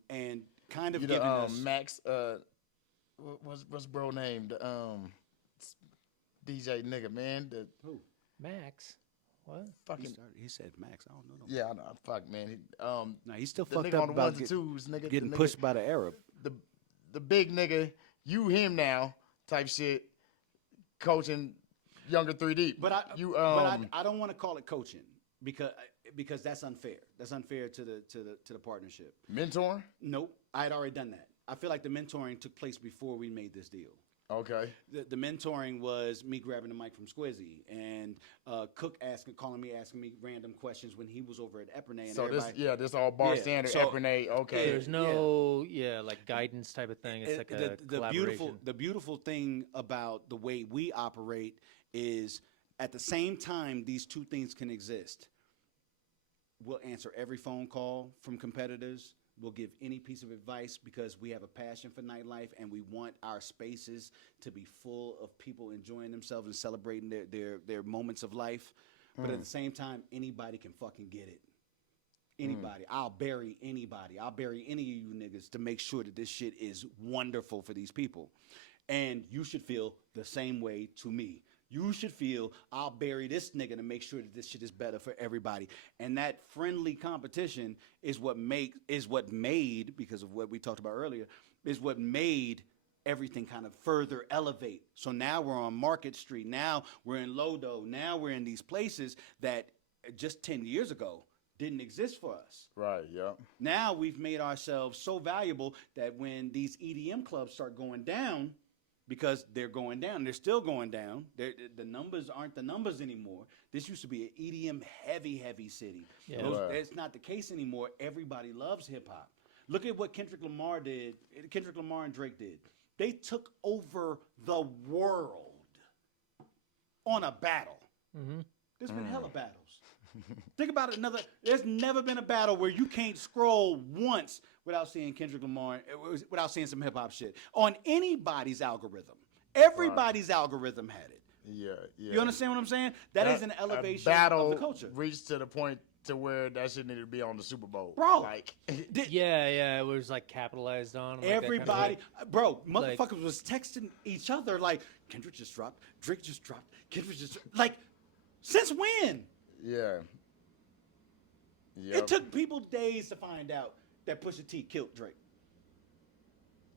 And kind of You giving the us Max. What's bro named? DJ nigga, man. The who? Max. What? fucking. He said Max. I don't know. Yeah, I know. Fuck, man. No, he's still The fucked nigga up on the about ones and twos, nigga. getting the nigga, pushed by the Arab. The big nigga, you him now type shit, coaching younger 3D. But I don't want to call it coaching because that's unfair. That's unfair to the partnership. mentor. Nope, I had already done that. I feel like the mentoring took place before we made this deal. Okay. The mentoring was me grabbing the mic from Squizzy and Cook asking me random questions when he was over at Epernay. And So everybody, this all bar Yeah, standard. so- Epernay. Okay. There's no like guidance type of thing. It's like a collaboration. the beautiful thing about the way we operate is at the same time these two things can exist. We'll answer every phone call from competitors. We'll give any piece of advice because we have a passion for nightlife and we want our spaces to be full of people enjoying themselves and celebrating their moments of life. But at the same time, anybody can fucking get it. Anybody. I'll bury anybody. I'll bury any of you niggas to make sure that this shit is wonderful for these people. And you should feel the same way to me. You should feel I'll bury this nigga to make sure that this shit is better for everybody. And that friendly competition is what made, because of what we talked about earlier, is what made everything kind of further elevate. So now we're on Market Street. Now we're in Lodo. Now we're in these places that just 10 years ago didn't exist for us. Right. Yep. Now we've made ourselves so valuable that when these EDM clubs start going down, because they're going down, they're still going down. The numbers aren't the numbers anymore. This used to be an EDM heavy city. Yeah. It's not the case anymore. Everybody loves hip hop. Look at what Kendrick Lamar did. Kendrick Lamar and Drake did. They took over the world on a battle. There's been hella battles. Think about it. There's never been a battle where you can't scroll once without seeing Kendrick Lamar, without seeing some hip hop shit on anybody's algorithm. Everybody's algorithm had it. Yeah. You understand what I'm saying? That is an elevation battle of the culture, reached to the point to where that shit needed to be on the Super Bowl, bro. Like, Yeah, it was like capitalized on. Like everybody, bro, Like- motherfuckers was texting each other like, Kendrick just dropped, Drake just dropped, Kendrick just like, since when? yeah. It took people days to find out that Pusha T killed Drake.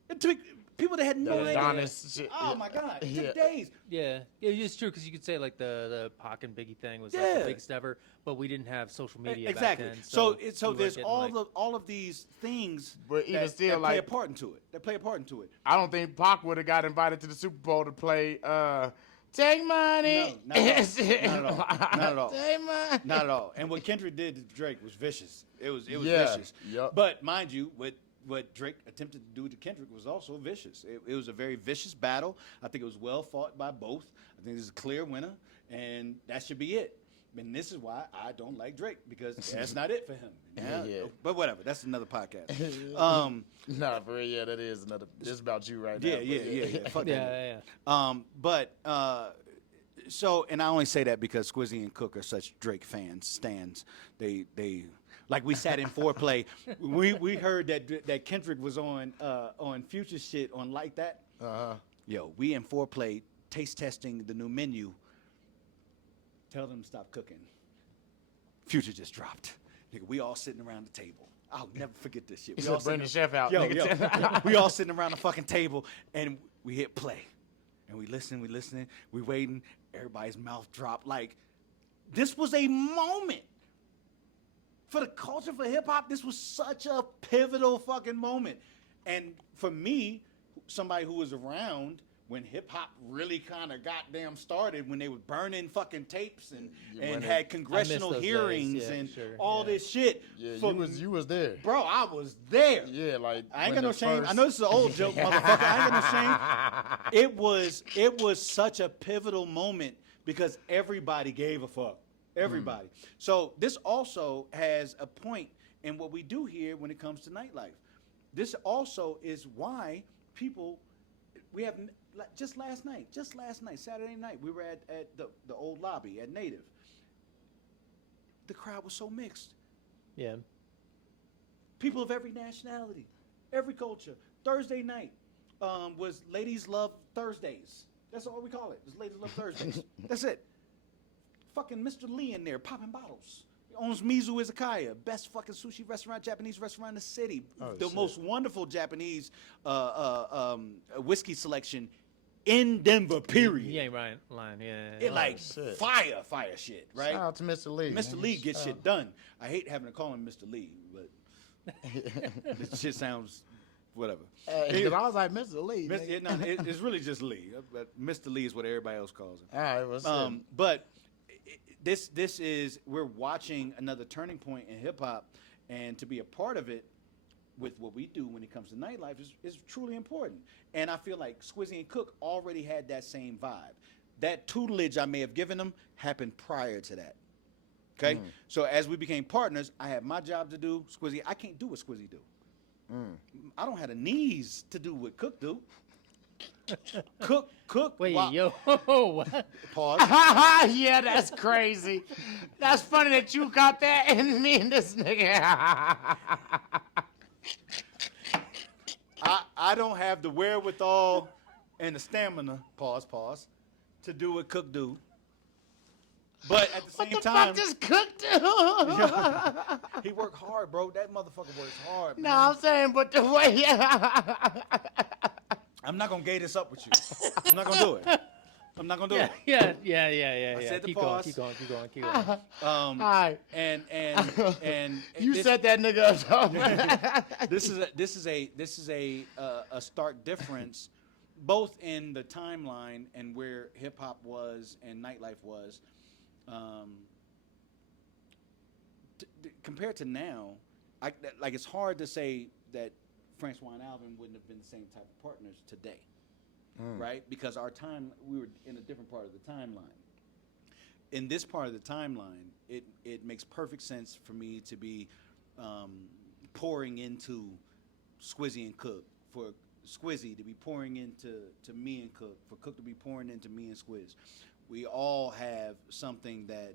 It took People that had no idea. Adonis shit. Oh my God, it Yeah. took days. Yeah, it's true because you could say like the Pac and Biggie thing was like Yeah. the biggest ever, but we didn't have social media Exactly. back then. So we there's weren't all getting, all of these things But even that, still, that play a like- part into it. That play a part into it. I don't think Pac would have got invited to the Super Bowl to play Take Money. No, not at all. Not at all. Take Money. Not at all. And what Kendrick did to Drake was vicious. It was Yeah. vicious. Yup. But mind you, what Drake attempted to do to Kendrick was also vicious. It was a very vicious battle. I think it was well fought by both. I think this is a clear winner, and that should be it. And this is why I don't like Drake, because that's not it for him. Yeah. But whatever, that's another podcast. Nah, for real, yeah, that is another. This is about you right now. Yeah, but yeah. Fuck that. Yeah. But so, and I only say that because Squizzy and Cook are such Drake stands. They like, we sat in foreplay. we heard that Kendrick was on Future shit on Like That. Yo, we in foreplay taste testing the new menu. Tell them to stop cooking. Future just dropped. Nigga, we all sitting around the table. I'll never forget this shit. He We all said, bring the sitting- chef out. Yo, nigga. we all sitting around the fucking table, and we hit play. And we listening, we waiting. Everybody's mouth dropped. Like, this was a moment. For the culture, for hip-hop, this was such a pivotal fucking moment. And for me, somebody who was around when hip-hop really kind of goddamn started, when they were burning fucking tapes and had congressional those days. hearings Yeah, and sure. all this shit. Yeah, For you was there. Bro, I was there. Yeah, like I ain't when got no the shame. first- I know this is an old joke, motherfucker. I ain't got no shame. It was such a pivotal moment because everybody gave a fuck. Everybody. So this also has a point in what we do here when it comes to nightlife. This also is why people, we have, just last night, Saturday night, we were at the old lobby at Native. The crowd was so mixed. Yeah. People of every nationality, every culture. Thursday night was Ladies Love Thursdays. That's all we call it. It's Ladies Love Thursdays. That's it. Fucking Mr. Lee in there popping bottles. He owns Mizu Izakaya, best fucking sushi restaurant, Japanese restaurant in the city. The shit. most wonderful Japanese whiskey selection in Denver, period. You ain't lying. Yeah. It like shit. fire shit, right? Shout out to Mr. Lee. Mr. man. Lee gets Shout shit done. I hate having to call him Mr. Lee, but this shit sounds whatever. Hey, 'cause I was like, Mr. Lee. Mr. nigga. It's really just Lee, but Mr. Lee is what everybody else calls him. All right, what's up? But this is, we're watching another turning point in hip hop, and to be a part of it with what we do when it comes to nightlife is truly important. And I feel like Squizzy and Cook already had that same vibe. That tutelage I may have given them happened prior to that. Okay, so as we became partners, I had my job to do. Squizzy, I can't do what Squizzy do. I don't have the knees to do what Cook do. Cook. Wait, wa- yo. What? Pause. Yeah, that's crazy. That's funny that you got that and me and this nigga. I don't have the wherewithal and the stamina. Pause. To do what Cook do. But at the What same the time, fuck does Cook do? he worked hard, bro. That motherfucker works hard. No, man. I'm saying, but the way. I'm not gonna gay this up with you. I'm not gonna do it. I'm not gonna do it. Yeah. I said the Keep pause. going. All right. And You this, set that nigga up. this is a stark difference, both in the timeline and where hip hop was and nightlife was, compared to now. Like, it's hard to say that Francois and Alvin wouldn't have been the same type of partners today, right? Because we were in a different part of the timeline. In this part of the timeline, it makes perfect sense for me to be pouring into Squizzy and Cook, for Squizzy to be pouring into me and Cook, for Cook to be pouring into me and Squiz. We all have something that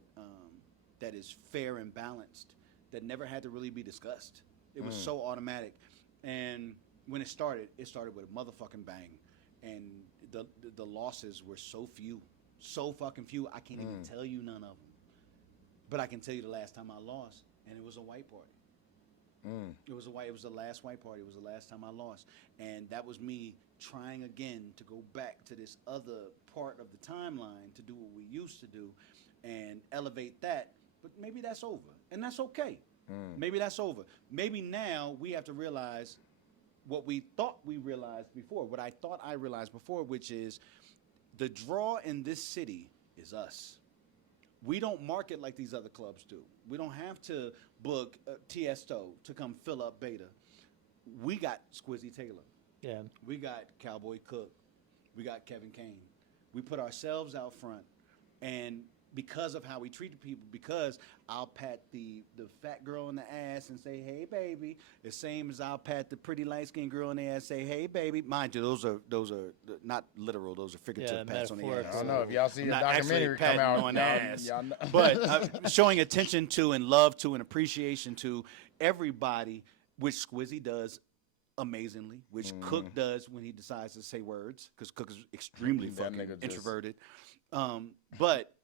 is fair and balanced, that never had to really be discussed. It was so automatic. And when it started with a motherfucking bang. And the losses were so fucking few, I can't even tell you none of them. But I can tell you the last time I lost, and it was a white party. It was the last white party. It was the last time I lost, and that was me trying again to go back to this other part of the timeline to do what we used to do, and elevate that. But maybe that's over, and that's okay. Maybe that's over. Maybe now we have to realize what we thought we realized before, what I thought I realized before, which is the draw in this city is us. We don't market like these other clubs do. We don't have to book Tiesto to come fill up Beta. We got Squizzy Taylor. Yeah. We got Cowboy Cook. We got Kevin Kain. We put ourselves out front, and because of how we treat people, because I'll pat the fat girl in the ass and say, "Hey, baby," the same as I'll pat the pretty light-skinned girl in the ass and say, "Hey, baby." Mind you, those are not literal; those are figurative pats on the ass. I don't know if y'all see the Not documentary actually come out. on the ass, y'all know. but showing attention to and love to and appreciation to everybody, which Squizzy does amazingly, which Cook does when he decides to say words, because Cook is extremely fucking introverted. But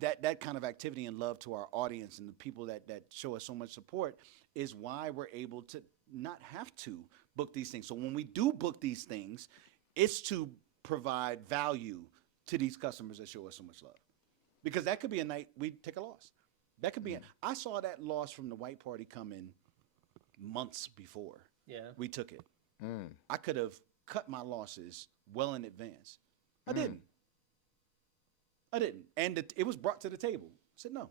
that kind of activity and love to our audience and the people that show us so much support is why we're able to not have to book these things. So when we do book these things, it's to provide value to these customers that show us so much love. Because that could be a night we take a loss. That could be I saw that loss from the white party coming months before we took it. I could have cut my losses well in advance. I didn't. And it was brought to the table. I said, no.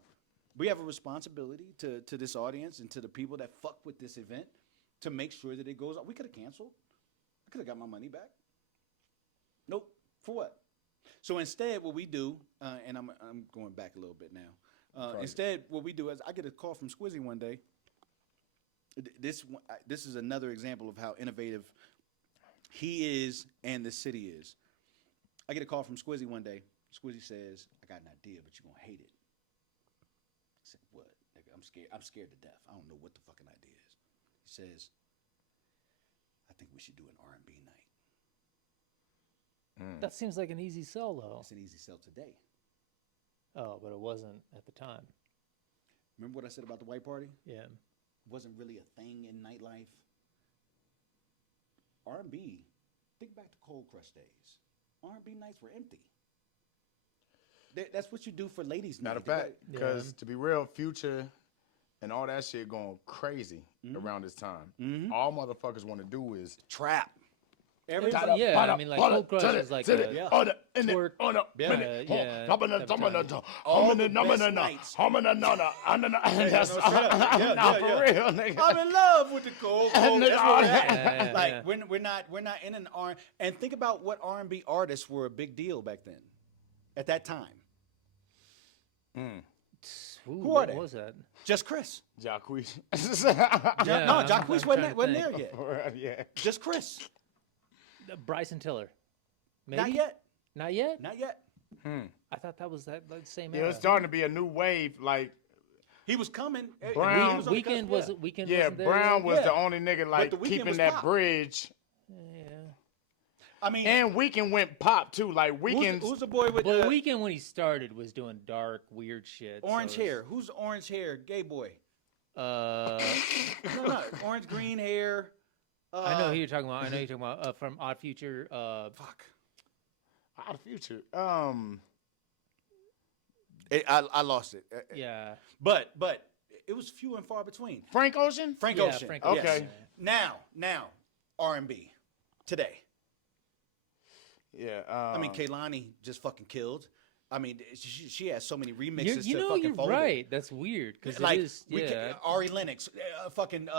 We have a responsibility to this audience and to the people that fuck with this event to make sure that it goes on. We could have canceled. I could have got my money back. Nope. For what? So instead, what we do, and I'm going back a little bit now. Instead, what we do is I get a call from Squizzy one day. This is another example of how innovative he is and the city is. I get a call from Squizzy one day. Squizzy says, "I got an idea, but you're gonna hate it." I said, "What? Nigga, I'm scared to death. I don't know what the fucking idea is." He says, "I think we should do an R&B night." That seems like an easy sell, though. It's an easy sell today. Oh, but it wasn't at the time. Remember what I said about the white party? Yeah. It wasn't really a thing in nightlife. R&B, think back to Cold Crush days. R&B nights were empty. That's what you do for ladies' night. Matter of fact, because to be real, Future and all that shit going crazy around this time. All motherfuckers want to do is trap. Everybody, I mean, like Cold Crush is like a twerk. I'm in love with the cold. Like we're not in an R. And think about what R&B artists were a big deal back then, at that time. Who are they? What was that? Just Chris. Jacquees. No, Jacquees wasn't there yet. Yeah. Just Chris. Bryson Tiller. Maybe? Not yet. Not yet? Not yet. I thought that was that like, same Yeah, era. it's starting to be a new wave. Like he was coming. Brown. Weekend wasn't yeah, there Brown yet? was the only nigga like keeping that pop. bridge. Yeah. I mean, and Weekend went pop too. Like Weekend. Who's the boy with the Weekend when he started was doing dark, weird shit. Orange hair. Who's the orange hair? Gay boy. No, orange green hair. I know who you're talking about. I know you're talking about from Odd Future. Fuck. Odd Future. I lost it. Yeah. But it was few and far between. Frank Ocean. Frank Ocean. Okay. Yes. Now R&B today. Yeah. I mean, Kehlani just fucking killed. I mean, she has so many remixes. You know, fucking you're fold right. it. That's weird because like it is. Yeah. Ari Lennox, fucking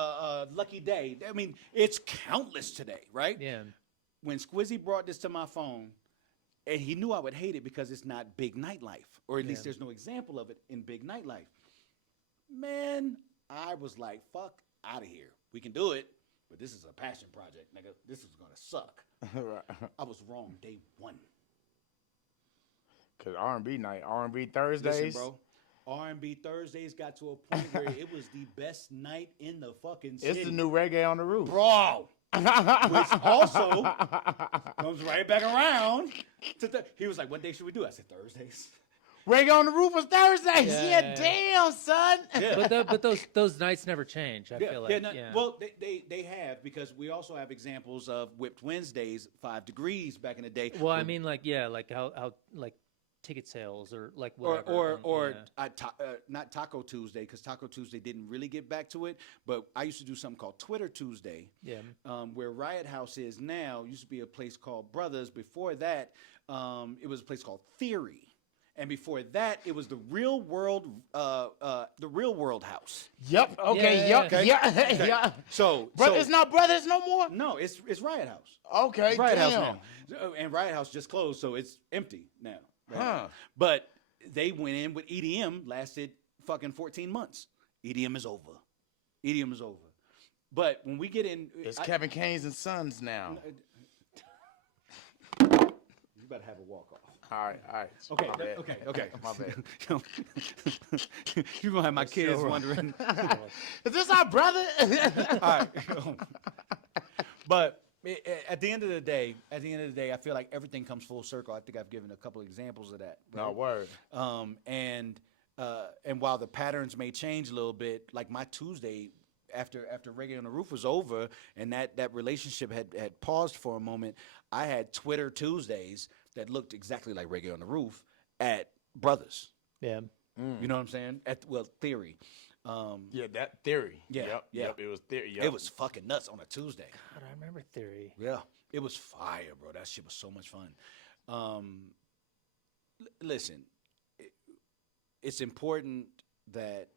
Lucky Day. I mean, it's countless today, right? Yeah. When Squizzy brought this to my phone, and he knew I would hate it because it's not big nightlife, or at least there's no example of it in big nightlife. Man, I was like, fuck out of here. We can do it, but this is a passion project, nigga. This is gonna suck. Right. I was wrong day one. Cause R&B night, R&B Thursdays. Listen, bro, R&B Thursdays got to a point where it was the best night in the fucking city. It's the new Reggae on the Roof, bro. Which also comes right back around. He was like, "What day should we do?" I said, "Thursdays." Reggae on the Roof was Thursdays. Yeah, Yeah. damn, son. But those nights never change. I feel like. Well, they have, because we also have examples of Whipped Wednesdays, 5 Degrees back in the day. Well, I mean, like how like ticket sales or like whatever. Not Taco Tuesday, because Taco Tuesday didn't really get back to it. But I used to do something called Twitter Tuesday. Yeah. Where Riot House is now used to be a place called Brothers. Before that, it was a place called Theory. And before that, it was the Real World House. Yep. Okay. Yeah. Yep. Okay. Yeah. Okay. Yeah. So, It's not Brothers no more. no, it's Riot House. Okay. It's Riot damn. House now, and Riot House just closed, so it's empty now. Right? Huh. But they went in with EDM, lasted fucking 14 months. EDM is over. EDM is over. But when we get in, It's Kevin Kain's and Sons now. You better have a walk off. All right. Okay, My bad. okay. My bad. You're gonna have my kids wondering. Is this our brother? All right. But at the end of the day, I feel like everything comes full circle. I think I've given a couple examples of that. No word. And while the patterns may change a little bit, like my Tuesday after Reggae on the Roof was over and that relationship had paused for a moment, I had Twitter Tuesdays that looked exactly like Reggae on the Roof at Brothers. Yeah. You know what I'm saying? Theory. Yeah, that Theory. Yeah, Yep. It was Theory. Yep. It was fucking nuts on a Tuesday. God, I remember Theory. Yeah, it was fire, bro. That shit was so much fun. Listen, it's important that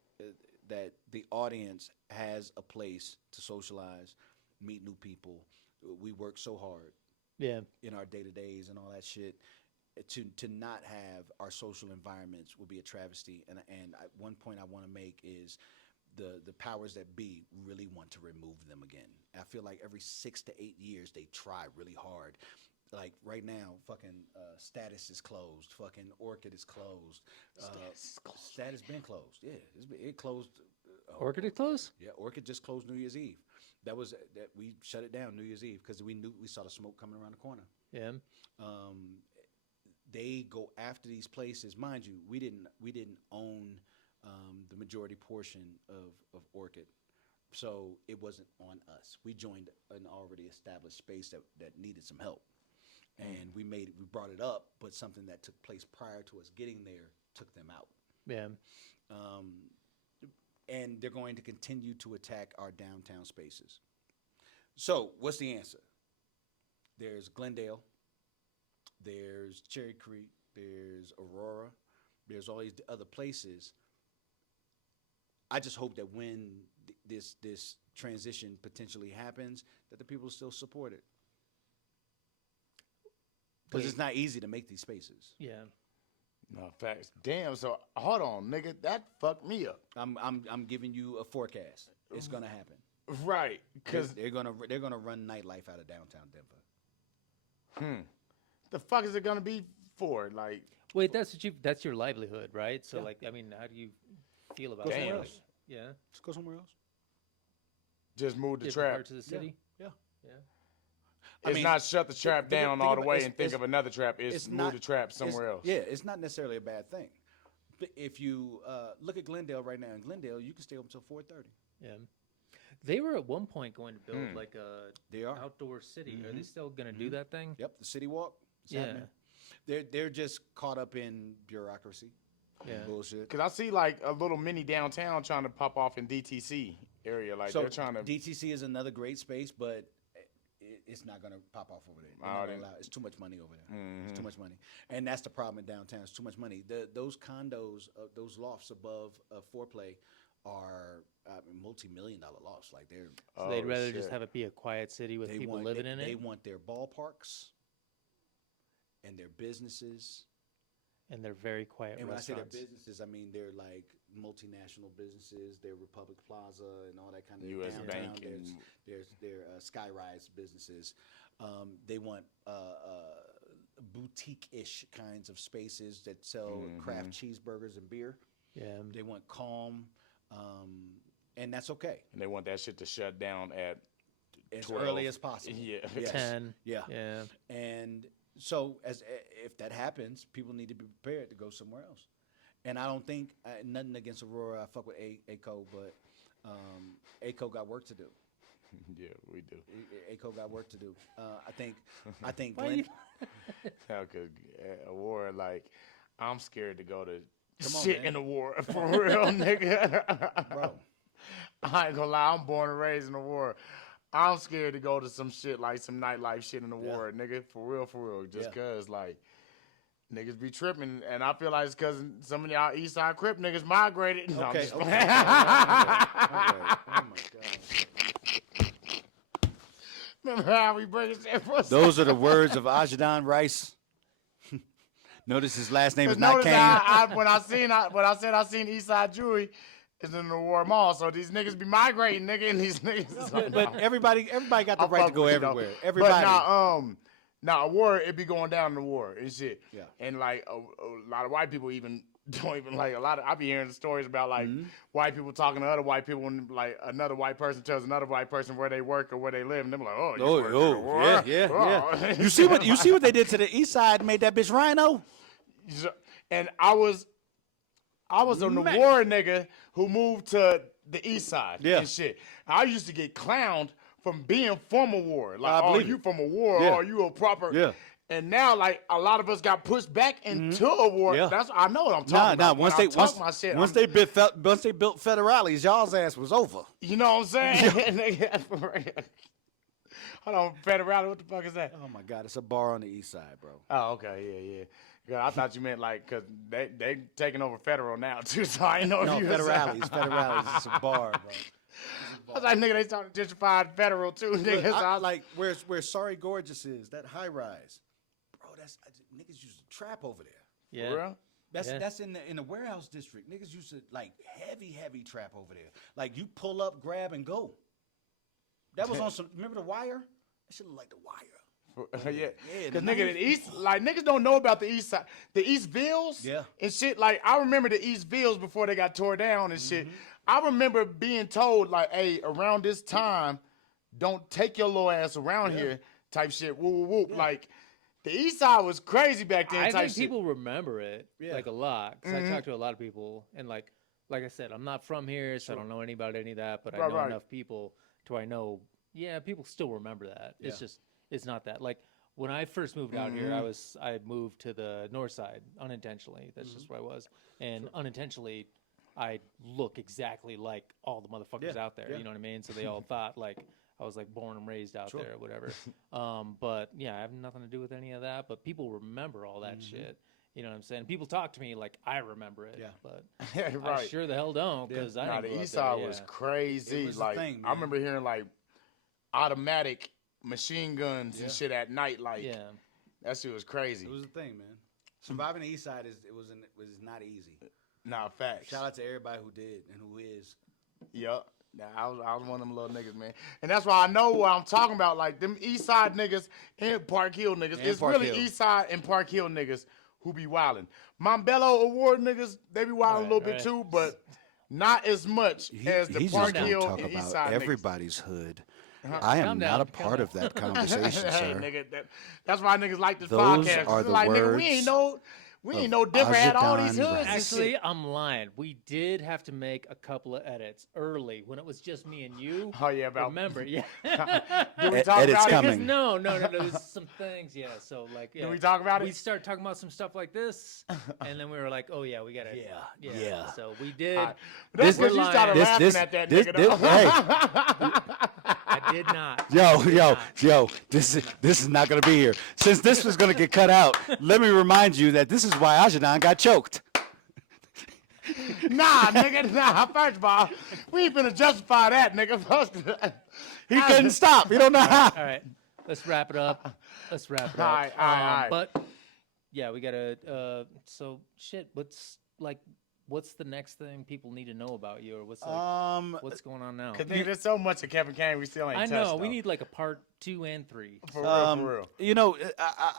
the audience has a place to socialize, meet new people. We work so hard Yeah. in our day-to-days and all that shit. To not have our social environments would be a travesty. And one point I want to make is the powers that be really want to remove them again. I feel like every 6 to 8 years they try really hard. Like right now, fucking Status is closed. Fucking Orchid is closed. Status been closed. Yeah, it closed. Orchid is closed? Yeah, Orchid just closed New Year's Eve. That we shut it down New Year's Eve because we saw the smoke coming around the corner. Yeah. They go after these places. Mind you, we didn't own the majority portion of Orchid, so it wasn't on us. We joined an already established space that needed some help, and we brought it up, but something that took place prior to us getting there took them out. Yeah. And they're going to continue to attack our downtown spaces. So what's the answer? There's Glendale. There's Cherry Creek, there's Aurora, there's all these other places. I just hope that when this transition potentially happens, that the people still support it. Because it's not easy to make these spaces. Yeah. No facts. Damn. So hold on, nigga. That fucked me up. I'm giving you a forecast. It's gonna happen. Right. Because they're gonna run nightlife out of downtown Denver. the fuck is it gonna be for? Like, Wait, that's your livelihood, right? So Yeah. like, I mean, how do you feel about Go that? somewhere Damn. else. Yeah. Let's go somewhere else. just move the Different trap. parts of the city. Yeah. Yeah. It's not shut the trap down all the way and think it's- of another trap. It's move not- the trap somewhere else. Yeah, it's not necessarily a bad thing. But if you look at Glendale right now, in Glendale, you can stay up until 4:30. Yeah. They were at one point going to build like a They are. outdoor city. Are they still going to do that thing? Yep, the City Walk. It's Yeah. happening. They're just caught up in bureaucracy. Yeah. Bullshit. Cause I see like a little mini downtown trying to pop off in DTC area. Like So they're trying to. DTC is another great space, but it's not going to pop off over there. They're not gonna allow it. It's too much money over there. It's too much money, and that's the problem in downtown. It's too much money. Those condos, those lofts above Foreplay, are multi-million-dollar lofts. Like they're So they'd rather shit. just have it be a quiet city with people living in They it, want their ballparks and their businesses. and they're very quiet And when I say their restaurants. businesses, I mean they're like multinational businesses. They're Republic Plaza and all that kind of US downtown. Bank and- There's Skyrise businesses. They want boutique-ish kinds of spaces that sell craft cheeseburgers and beer. Yeah. They want calm, and that's okay. And they want that shit to shut down at As 12. early as possible. Yeah. Yes. 10. Yeah. Yeah. And so if that happens, people need to be prepared to go somewhere else. And I don't think nothing against Aurora. I fuck with Aco, but Aco got work to do. Yeah, we do. Aco got work to do. I think Why Glenn. you- Because a war, like, I'm scared to go to Come on, shit man. in a war for real, nigga. Bro. I ain't gonna lie, I'm born and raised in the war. I'm scared to go to some shit like some nightlife shit in the war, nigga. For real. Just cause like niggas be tripping, and I feel like it's cause some of y'all East Side Crip niggas migrated. No, I'm Okay. just Okay. playing. All right. Oh my god. Remember how we break it? Those are the words of Ajadan Rice. Notice his last name is Cause not notice Kane. how when I said I seen East Side Jewelry is in the war mall, so these niggas be migrating, nigga, and these niggas. But everybody got the I right to fuck go with you, though. everywhere. Everybody. But now a war, it be going down in the war and shit. Yeah. And like a lot of white people even don't even like a lot of. I be hearing stories about like white people talking to other white people, and like another white person tells another white person where they work or where they live, and they're like, oh, you work in the war? yeah. You see what they did to the East Side? Made that bitch Rhino. And I was on the war nigga who moved to the East Side and shit. I used to get clowned from being from a war. Like, oh, you from a war? Yeah. Oh, you a proper? Yeah. And now, like, a lot of us got pushed back into a war. Yeah. That's I know what I'm talking about. Once they built federales, y'all's ass was over. You know what I'm saying? Hold on, federal. What the fuck is that? Oh my God, it's a bar on the East Side, bro. Oh, okay, yeah. Yeah, I thought you meant like because they taking over federal now too. So I didn't know No, if you federales. It's a bar, bro. I was like, nigga, they starting to gentrify federal too, nigga. Look, So I was like where Sorry Gorgeous is, that high rise, bro. Niggas used to trap over there. Yeah. for real? That's in the warehouse district. Niggas used to like heavy trap over there. Like you pull up, grab, and go. That was on some. Remember The Wire? That shit look like The Wire. Yeah, Yeah, because the nigga, 90s. the East, like niggas don't know about the East Side, the East Villes, Yeah. and shit. Like I remember the East Villes before they got tore down and shit. I remember being told like, hey, around this time, don't take your little ass around here, type shit. Whoop whoop whoop. Like the East Side was crazy back then. I type think shit. people remember it like a lot. Cause I talk to a lot of people, and like I said, I'm not from here, so I don't know any about any of that. But I know enough people to I know. Yeah, people still remember that. It's just it's not that like. When I first moved out here, I moved to the north side unintentionally. That's just where I was, and unintentionally, I look exactly like all the motherfuckers out there. You know what I mean? So they all thought like I was like born and raised out there or whatever. But yeah, I have nothing to do with any of that. But people remember all that shit. You know what I'm saying? People talk to me like I remember it, but I sure the hell don't because I didn't the grow up East there, Side was crazy. It was a like thing, I man. remember hearing like automatic machine guns and shit at night. Like that shit was crazy. It was a thing, man. Surviving the East Side was not easy. Nah, facts. Shout out to everybody who did and who is. Yup. Nah, I was one of them little niggas, man. And that's why I know what I'm talking about. Like, them East Side niggas and Park Hill niggas. And It's Park really Hill. East Side and Park Hill niggas who be wildin'. Montbello Award niggas, they be wildin' a little bit too, but not as much as the Park Hill and East Side everybody's hood. Uh-huh. I am Calm not down, a calm part down. of that conversation, niggas. Hey, sir. nigga, that's why niggas like this Those podcast. are It's the like, nigga, words we ain't no different at all these Ajadan hoods. Rice. and Actually, shit. I'm lying. We did have to make a couple of edits early when it was just me and you. Oh, yeah, about Remember, yeah. Did we talk Edits about coming. it? Because no. There's some things, yeah. So like, yeah. Did we talk about We it? started talking about some stuff like this, and then we were like, oh yeah, we gotta. yeah. So we did. That's because you we're started lying. laughing at that nigga. though. hey, I did not. yo, this is not gonna be here. Since this was gonna get cut out, let me remind you that this is why Ajadan got choked. Nah, nigga, nah. First of all, we ain't finna justify that, nigga. He couldn't stop. You don't know how. All right, let's wrap it up. All right, all right. But yeah, we gotta. So shit. What's the next thing people need to know about you, or what's going on now? Cause nigga, there's so much of Kevin Kain we still ain't I touched. know we though. need like a part 2 and 3. for real, for real. You know,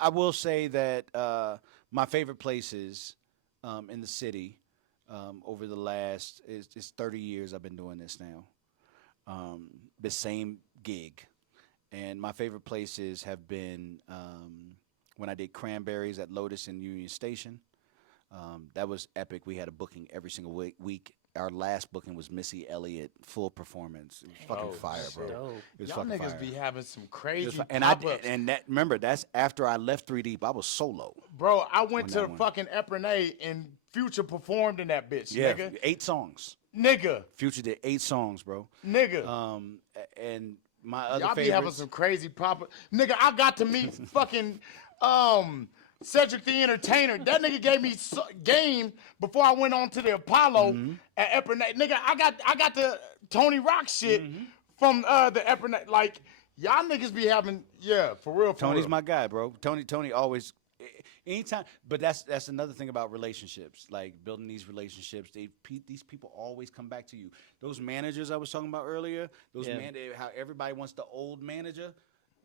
I will say that my favorite places in the city over the last it's 30 years I've been doing this now. The same gig, and my favorite places have been when I did Cranberries at Lotus in Union Station. That was epic. We had a booking every single week. Our last booking was Missy Elliott, full performance. It was fucking fire, bro. dope. It was Y'all fucking niggas fire. be having some It crazy was pop-ups. and that remember that's after I left 3 Deep. I was solo. Bro, I went on to that the one. fucking Epernay and Future performed in that bitch, Yeah, nigga. 8 songs. Nigga. Future did 8 songs, bro. Nigga. And my other Y'all be favorites. having some crazy pop. Nigga, I got to meet fucking Cedric the Entertainer. That nigga gave me game before I went on to the Apollo at Epernay. Nigga, I got the Tony Rock shit from the Epernay. Like, y'all niggas be having, for real. Tony's my guy, bro. Tony always, anytime. But that's another thing about relationships, like building these relationships. These people always come back to you. Those managers I was talking about earlier, how everybody wants the old manager.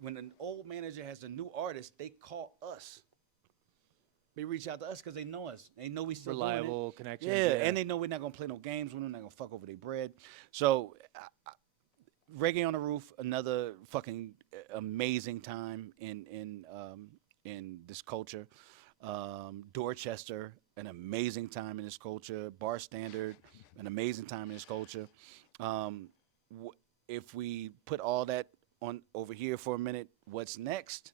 When an old manager has a new artist, they call us. They reach out to us because they know us. They know we still Reliable doing it. connection. Yeah, and they know we're not gonna play no games. We're not gonna fuck over their bread. So, Reggae on the Roof, another fucking amazing time in this culture. Dorchester, an amazing time in this culture. Bar Standard, an amazing time in this culture. If we put all that on over here for a minute, what's next?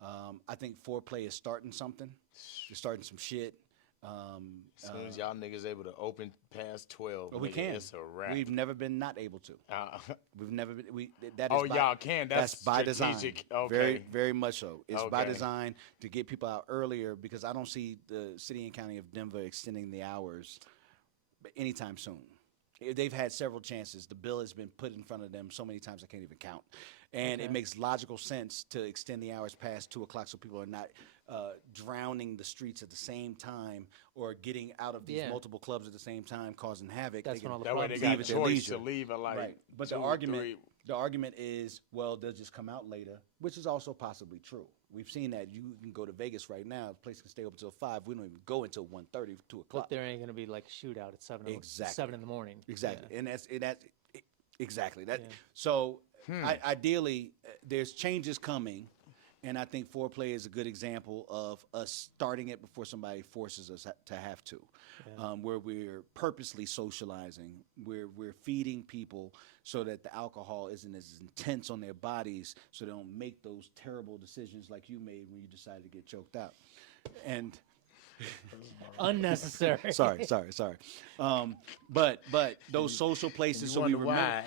I think Foreplay is starting something. They're starting some shit. As soon as y'all niggas able to open past 12, Well, we nigga, can. It's a wrap. We've never been not able to. We've never been. That is by, y'all can. That's by design. strategic. Okay. Very, very much so. It's by Okay. design to get people out earlier because I don't see the city and county of Denver extending the hours anytime soon. They've had several chances. The bill has been put in front of them so many times I can't even count. And it makes logical sense to extend the hours past 2 o'clock so people are not drowning the streets at the same time or getting out of these multiple clubs at the same time, causing havoc. That's when all the That way they clubs got leave at their choice leisure. to leave at like Right. But 2, the argument is, well, they'll just come out later, which is also possibly true. We've seen that. You can go to Vegas right now. The place can stay open until 5. We don't even go until 1:30, 2 o'clock. But there ain't gonna be like a shootout at 7 in the morning. Exactly. Yeah. And that's exactly that. So ideally, there's changes coming. And I think Foreplay is a good example of us starting it before somebody forces us to have to, where we're purposely socializing, we're feeding people so that the alcohol isn't as intense on their bodies, so they don't make those terrible decisions like you made when you decided to get choked out. And Unnecessary. sorry. But those social places, so we remember.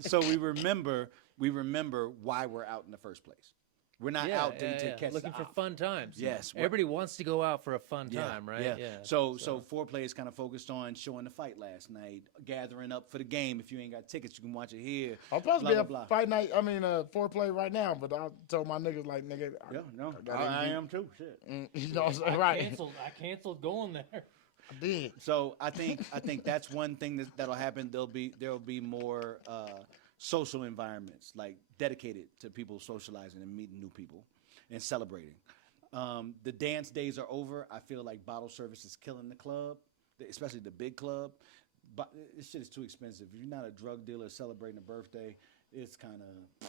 So we remember why we're out in the first place. We're not out to catch looking the for fun times. Yes. Everybody wants to go out for a fun time, right? Yeah. So Foreplay is kind of focused on showing the fight last night, gathering up for the game. If you ain't got tickets, you can watch it here. I'm supposed to be blah, a blah, blah. fight night. I mean, Foreplay right now. But I told my niggas like, nigga, I am too. Shit. You know what I'm saying? Right. I canceled going there. I did. So I think that's one thing that'll happen. There'll be more social environments like dedicated to people socializing and meeting new people and celebrating. The dance days are over. I feel like bottle service is killing the club, especially the big club. But this shit is too expensive. If you're not a drug dealer celebrating a birthday, it's kind of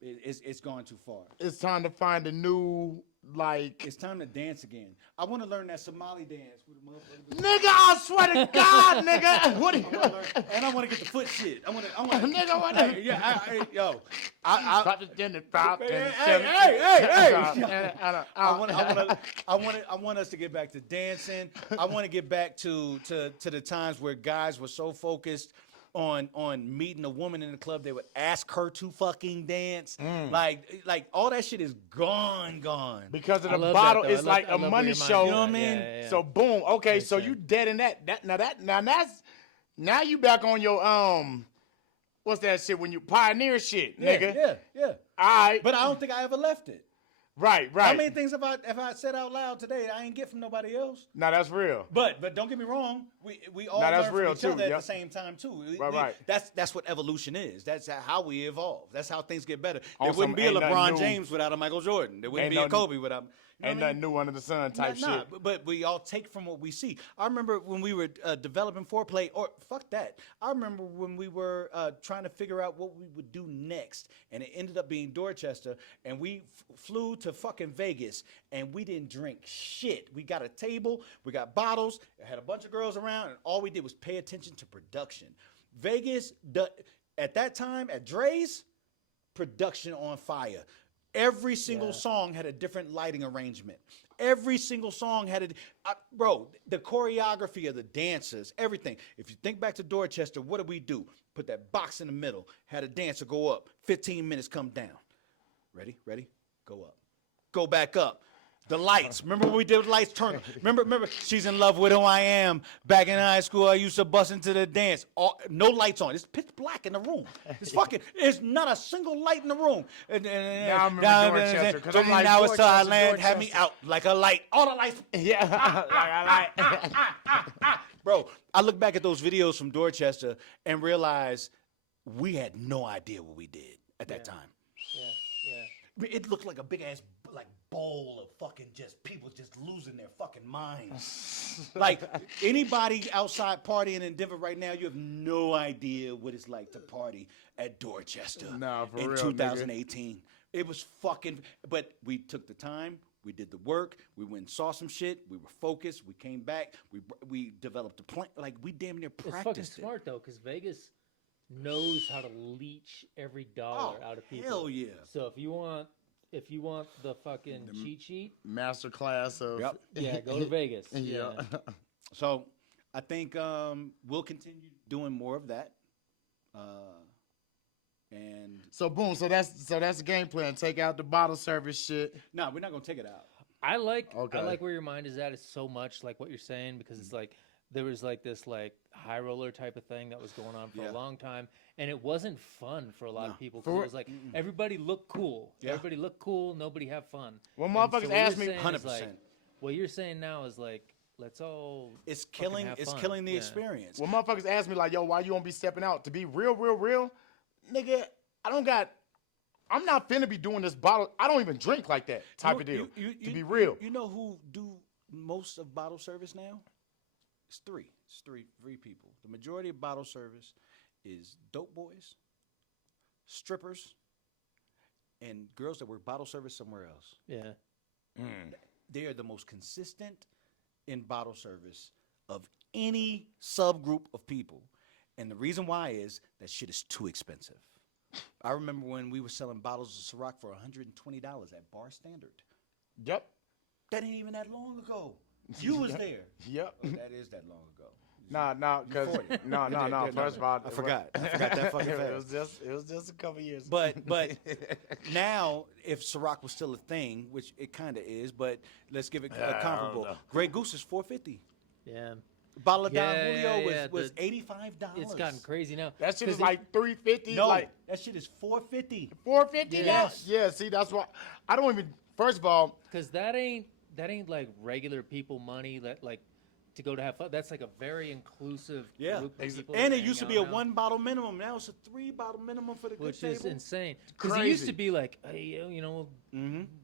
it's gone too far. It's time to find a new like. It's time to dance again. I want to learn that Somali dance with the motherfuckers. Nigga, I swear to God, nigga. What are you? And I want to get the foot shit. I want to. Nigga, what? Yo, Pop it in the top. Hey. I want us to get back to dancing. I want to get back to the times where guys were so focused on meeting a woman in the club, they would ask her to fucking dance. Like all that shit is gone. Because of I the love bottle, that, though. it's I like love a where money your mind show. goes. You know what I mean? Yeah. So boom. Okay, Makes so sense. you dead in that. Now you back on your what's that shit when you pioneer shit, nigga? Yeah. All right. But I don't think I ever left it. Right. How many things have I said out loud today I ain't get from nobody else? Now that's real. But don't get me wrong, we all Nah, that's learn from real, each other too, at yep. the same time too. Right. That's what evolution is. That's how we evolve. That's how things get better. There Also, wouldn't be a ain't nothing LeBron new. James without a Michael Jordan. There wouldn't Ain't be a nothing- Kobe without. know Ain't what I nothing new under the sun type shit. But we all take from what we see. I remember when we were developing foreplay, or fuck that. I remember when we were trying to figure out what we would do next, and it ended up being Dorchester, and we flew to fucking Vegas, and we didn't drink shit. We got a table, we got bottles, had a bunch of girls around, and all we did was pay attention to production. Vegas, at that time, at Dre's, production on fire. Every single song had a different lighting arrangement. Every single song had bro, the choreography of the dancers, everything. If you think back to Dorchester, what did we do? Put that box in the middle, had a dancer go up, 15 minutes come down. Ready? Go up. Go back up. The lights. Remember what we did with lights? Turn. Remember, she's in love with who I am. Back in high school, I used to bust into the dance. No lights on. It's pitch black in the room. It's not a single light in the room. Now I remember Dorchester, 'cause I'm like, now it's Dorchester, Thailand. Had me Dorchester. out like a light. All the lights. Yeah, like I like. Bro, I look back at those videos from Dorchester and realize we had no idea what we did at that time. Yeah. It looked like a big ass bowl of fucking just people just losing their fucking minds. Like anybody outside partying in Denver right now, you have no idea what it's like to party at Dorchester Nah, for in real, 2018. It was fucking. But we took the time. We did the work. We went and saw some shit. We were focused. We came back. We developed a plan. Like we damn near It's fucking practiced it. smart though, because Vegas knows how to leech every dollar out of people. Hell yeah. So if you want the fucking cheat sheet, Master class of. Yep. yeah, go to Vegas. Yeah. So I think we'll continue doing more of that. And So boom. So that's the game plan. Take out the bottle service shit. no, we're not gonna take it out. I like Okay. where your mind is at. It's so much like what you're saying, because it's like there was like this like high roller type of thing that was going on for a long time, and it wasn't fun for a lot of people, because it was like everybody looked cool. Yeah. Everybody looked cool. Nobody have fun. Well, And motherfuckers what ask you're me- saying is, 100%. like, what you're saying now is like, let's all It's fucking killing. have It's fun. killing the Yeah. experience. When motherfuckers ask me like, yo, why you won't be stepping out? To be real, nigga, I'm not finna be doing this bottle. I don't even drink like that type of deal. To be real. You know who do most of bottle service now? It's three. It's three people. The majority of bottle service is dope boys, strippers, and girls that work bottle service somewhere else. Yeah. They are the most consistent in bottle service of any subgroup of people. And the reason why is that shit is too expensive. I remember when we were selling bottles of Ciroc for $120 at Bar Standard. Yep. That ain't even that long ago. You was there. Yep. Oh, that is that long ago. Nah, cause no. First of all, I forgot that fucking fast. It was just a couple years. But now, if Ciroc was still a thing, which it kind of is, but let's give it a comparable. know. Grey Goose is $4.50. Yeah. Bottle of Don Yeah, Julio yeah, was the- $85. It's gotten crazy now. that shit is 'Cause like $350. No, like that shit is $4.50. $450. Yes. Yeah. See, that's why I don't even. First of all, Because that ain't like regular people money that like to go to have fun. That's like a very inclusive Yeah, group of people. and that it used to hang be a out now, 1 bottle minimum. Now it's a 3 bottle minimum for the good which table. is insane. Because it used to be like, hey, you know,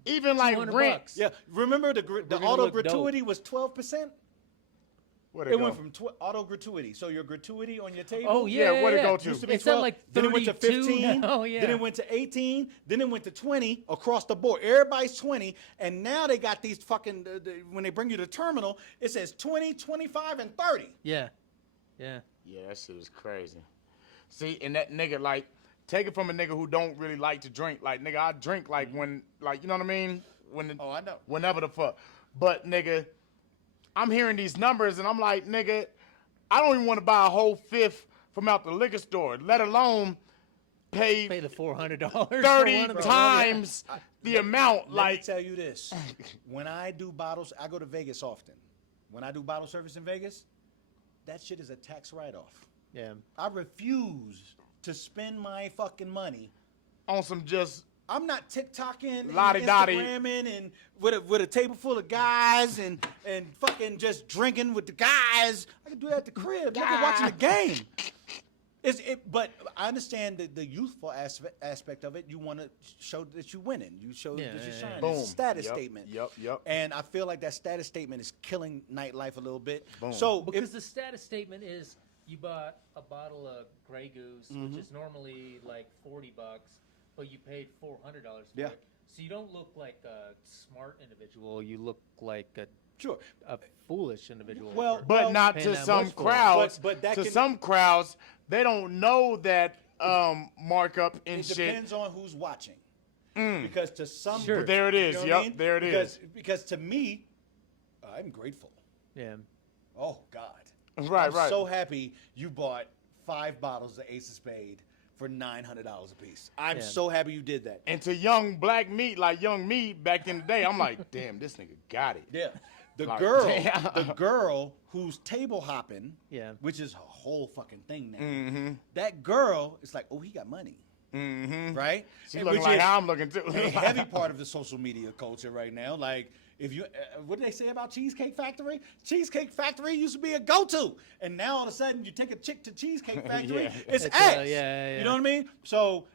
even like $200 rent. bucks. Yeah, remember the gonna auto look dope. gratuity was 12%. Where'd It go? went from auto gratuity. So your gratuity on your table. Oh yeah, Yeah, where'd it go to? Used to be It's 12, at like then it went to 32 15, now, yeah. then it went to 18, then it went to 20 across the board. Everybody's 20, and now they got these fucking, when they bring you to terminal, it says 20, 25, and 30. Yeah. Yeah, that shit is crazy. See, and that nigga, like, take it from a nigga who don't really like to drink. Like, nigga, I drink, like, when, like, you know what I mean? Oh, I know. Whenever the fuck. But, nigga, I'm hearing these numbers, and I'm like, nigga, I don't even want to buy a whole fifth from out the liquor store, let alone pay Pay the $400 for 30 one of the times the amount. Let me Like, tell you this. When I do bottles, I go to Vegas often. When I do bottle service in Vegas, that shit is a tax write-off. Yeah. I refuse to spend my fucking money. on some just, I'm not TikToking and Lottie-dottie. Instagramming and with a table full of guys and fucking just drinking with the guys. I can do that at the crib. Nigga watching the game. But I understand the youthful aspect of it. You want to show that you're winning. You show that you're shining. Boom. It's a status Yep, statement. Yep. And I feel like that status statement is killing nightlife a little bit. Boom. So Because the status statement is you bought a bottle of Grey Goose, which is normally like $40, but you paid $400 for Yeah. it. So you don't look like a smart individual. You look like a foolish individual. Well, for But not paying to that some much for it. crowds. But that to can- some crowds, they don't know that markup and it shit. depends on who's watching. Because to some, Sure. But there it is. you know Yep, what I mean? there it is. Because to me, I'm grateful. Yeah. Oh God. Right, I'm right. so happy you bought 5 bottles of Ace of Spade for $900 a piece. I'm Yeah. so happy you did that. And to young black meat, like young me back in the day, I'm like, damn, this nigga got it. Yeah. The Like, girl, damn. the girl who's table hopping, Yeah. which is a whole fucking thing now. Mm-hmm. That girl is like, oh, he got money, right? She And looking which like is how I'm looking too. a heavy part of the social media culture right now. Like, if you, what did they say about Cheesecake Factory? Cheesecake Factory used to be a go-to, and now all of a sudden you take a chick to Cheesecake Factory, Yeah. it's It's, ass. yeah. You know what I mean? So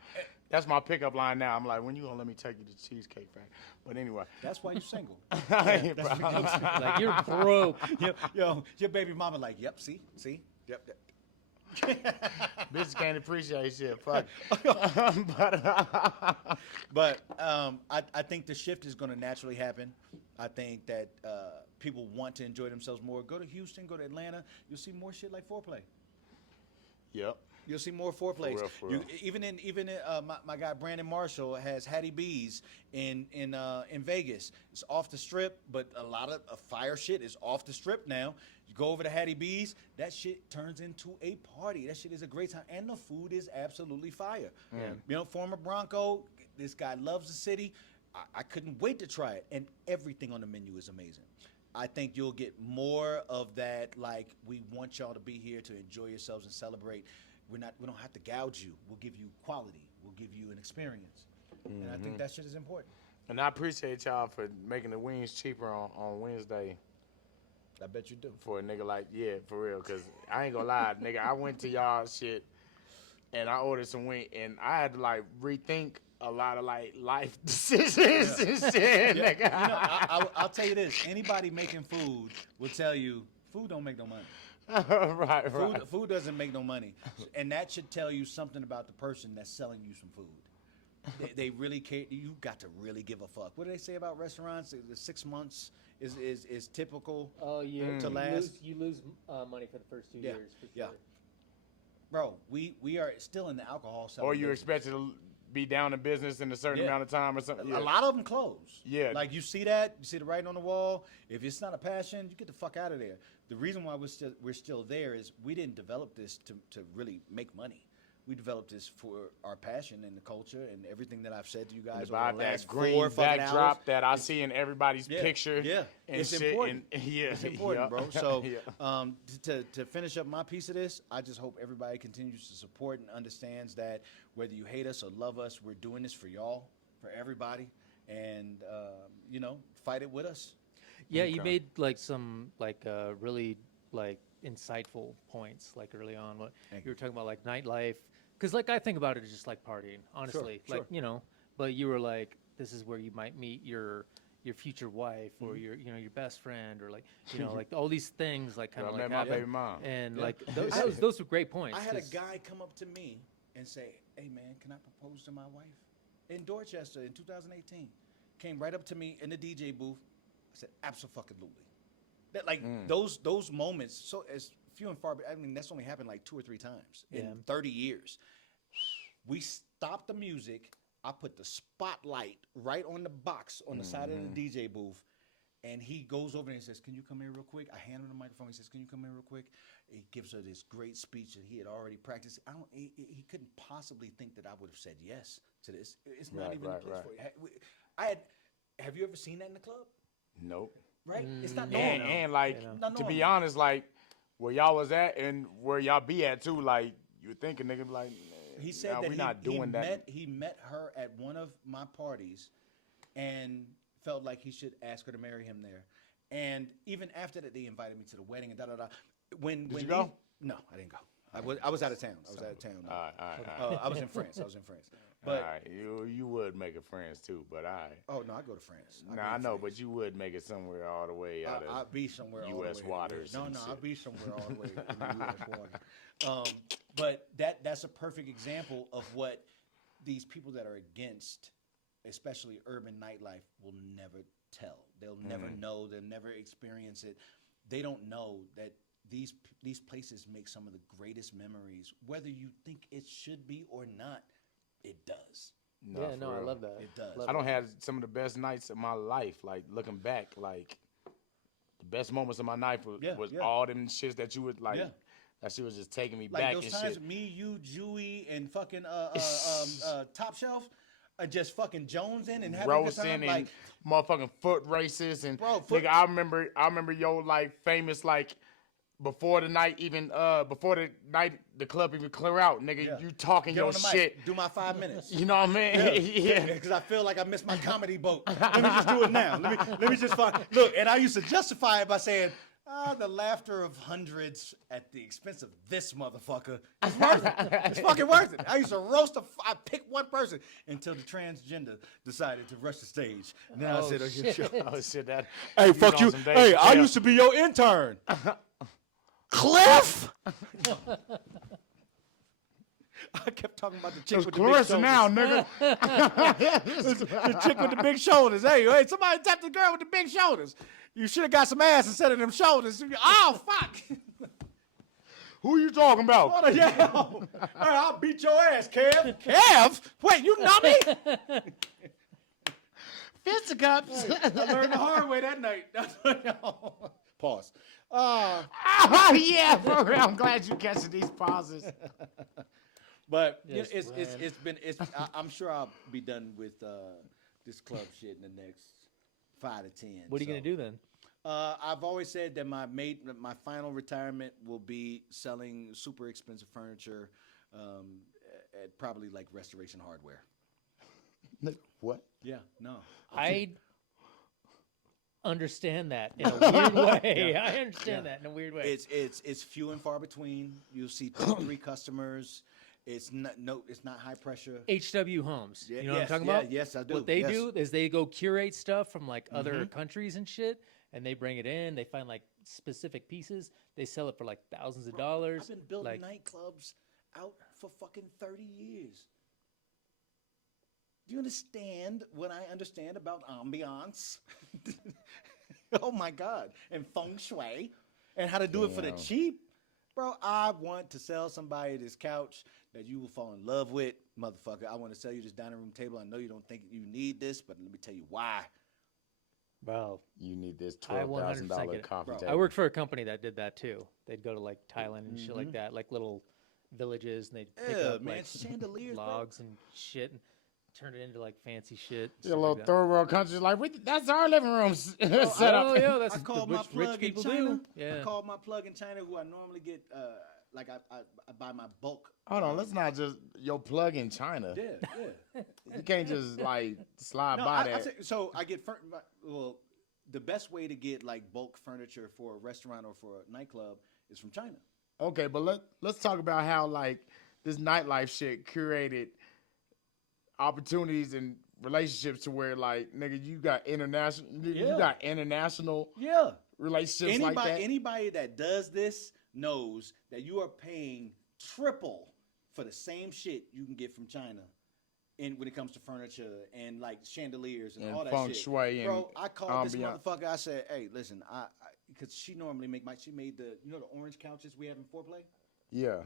That's my pickup line now. I'm like, when you gonna let me take you to Cheesecake Factory? But anyway. that's why you're single. Hey, bro. Like you're broke. Your baby mama like, yep, see, yep. Bitches can't appreciate shit. Fuck. But I think the shift is going to naturally happen. I think that people want to enjoy themselves more. Go to Houston, go to Atlanta. You'll see more shit like foreplay. Yep. You'll see more foreplays. For real. Even in my guy Brandon Marshall has Hattie B's in Vegas. It's off the strip, but a lot of fire shit is off the strip now. You go over to Hattie B's, that shit turns into a party. That shit is a great time, and the food is absolutely fire. You know, former Bronco, this guy loves the city. I couldn't wait to try it, and everything on the menu is amazing. I think you'll get more of that. Like, we want y'all to be here to enjoy yourselves and celebrate. We don't have to gouge you. We'll give you quality. We'll give you an experience. And I think that shit is important. And I appreciate y'all for making the wings cheaper on Wednesday I bet you do. for a nigga like, yeah, for real. Because I ain't gonna lie, nigga, I went to y'all shit and I ordered some wing and I had to like rethink a lot of like life decisions and shit, nigga. You know, I'll tell you this. Anybody making food will tell you food don't make no money. right. Food doesn't make no money. And that should tell you something about the person that's selling you some food. They really care. You got to really give a fuck. What do they say about restaurants? The 6 months is typical. Oh, To last. You lose money for the first 2 Yeah, years. For yeah. sure. Bro, we are still in the alcohol selling Or you business. expected to be down in business in a certain Yeah. amount of time or something. Yeah. A lot of them close. Yeah. Like, you see that, you see the writing on the wall. If it's not a passion, you get the fuck out of there. The reason why we're still there is we didn't develop this to really make money. We developed this for our passion and the culture and everything that I've said to you guys over About the that last green 4 fucking backdrop hours. that I see in everybody's picture. Yeah, and it's shit, important. and- yeah, It's important, yeah. bro. So, Yeah. to finish up my piece of this, I just hope everybody continues to support and understands that whether you hate us or love us, we're doing this for y'all, for everybody, and fight it with us. Yeah, you made like some like really like insightful points like early on. What Thank you were talking about like nightlife, because like I think about it as just like partying, honestly. sure. Like but you were like, this is where you might meet your future wife or your your best friend or like like all these things like kind I of met like my happen. baby mom. And Yeah. like those were great points. I had a 'cause- guy come up to me and say, "Hey man, can I propose to my wife?" In Dorchester in 2018. Came right up to me in the DJ booth. I said, "Abso-fucking-lutely." That those moments, so as few and far. I mean, that's only happened like 2 or 3 times in 30 years. We stopped the music. I put the spotlight right on the box on the side of the DJ booth. And he goes over and he says, "Can you come here real quick?" I hand him the microphone. He says, "Can you come here real quick?" He gives her this great speech that he had already practiced. He couldn't possibly think that I would have said yes to this. It's not even a place for it. Have you ever seen that in the club? Nope. Right? It's not normal. And like, Not to be normal. honest, like, where y'all was at and where y'all be at too, like, you thinking, nigga, like, He said nah, that we not doing that. he met her at one of my parties and felt like he should ask her to marry him there. And even after that, they invited me to the wedding and da-da-da. Did you go? No, I didn't go. I was out of town. I was out of town. All right. I was in France. But But all right. You would make it France too, but all right. oh no, I go to France. Nah, I know, but you would make it somewhere all the way out I'll of be somewhere all U.S. the way. waters. No, and no, shit. I'll be somewhere all the way in the U.S. water. But that's a perfect example of what these people that are against, especially urban nightlife, will never tell. They'll never know. They'll never experience it. They don't know that these places make some of the greatest memories. Whether you think it should be or not, it does. Nah, Yeah, for no, I real. love that. It does. Love I don't it. have some of the best nights of my life. Like looking back, like the best moments of my life was all them shits that you would like. Yeah. That shit was just taking me Like back those and times shit. me, you, Jewy, and fucking Top Shelf are just fucking jonesing and having a good time. Roasting and Like, motherfucking foot races and Bro, nigga, I remember yo like famous like before the night even before the night the club even clear out, nigga, Yeah. you talking get your on the mic, shit. do my 5 minutes. You know what I mean? Yeah. Because I feel like I missed my comedy boat. Let me just do it now. Let me just find. Look, and I used to justify it by saying, the laughter of hundreds at the expense of this motherfucker is worth it. It's fucking worth it. I used to roast I picked one person until the transgender decided to rush the stage. Now I said, Oh shit, that. Hey, fuck on you. some Dave Hey, I Chappelle. used to be your intern. Cliff? I kept talking about the chick It's with the big Clarissa shoulders. now, nigga. The chick with the big shoulders. Hey, somebody tap the girl with the big shoulders. You should have got some ass instead of them shoulders. Oh, fuck. Who you talking about? What the hell? Hey, I'll beat your ass, Kev. Kev? Wait, you know me? Fisticuffs. I learned the hard way that night. Pause. Oh yeah, for real. I'm glad you catching these pauses. But Yes, I'm sure I'll be done with this club shit in the next 5 to 10. What are you gonna do then? I've always said that my final retirement will be selling super expensive furniture at probably like Restoration Hardware. What? Yeah, no. I understand that in a weird way. I understand that in a weird way. It's few and far between. You'll see 2-3 customers. It's not high pressure. HW Homes. Yeah, You know what I'm yes, talking yeah, about? yes, I do. What they Yes. do is they go curate stuff from like other countries and shit, and they bring it in. They find like specific pieces. They sell it for like thousands of dollars. I've been building like, nightclubs out for fucking 30 years. Do you understand what I understand about ambiance? Oh my God. And feng shui. And how to do it for the cheap. Bro, I want to sell somebody this couch that you will fall in love with. Motherfucker, I want to sell you this dining room table. I know you don't think you need this, but let me tell you why. bro, You need this I 100% $12,000 get it. coffee Bro, table. I worked for a company that did that too. They'd go to like Thailand and shit like that, like little villages, and they'd pick Yeah, up man, like chandeliers, bro. logs and shit and turn it into like fancy shit. Yeah, stuff little like that. third world countries like that's our living room set up. Oh, yeah, that's I called the my rich plug in people China. do. Yeah. I called my plug in China, who I normally get, like I buy my bulk. Hold on, let's not just your plug in China. Yeah, yeah. You can't just like slide No, by that. so I get well. The best way to get like bulk furniture for a restaurant or for a nightclub is from China. Okay, but let's talk about how like this nightlife shit curated opportunities and relationships to where like nigga you got international Yeah. relationships like that. Anybody that does this knows that you are paying triple for the same shit you can get from China. And when it comes to furniture and like chandeliers and all that feng shit, shui and bro, I called this ambiance. motherfucker. I said, "Hey, listen, I because she normally she made the the orange couches we have in Foreplay. Yeah.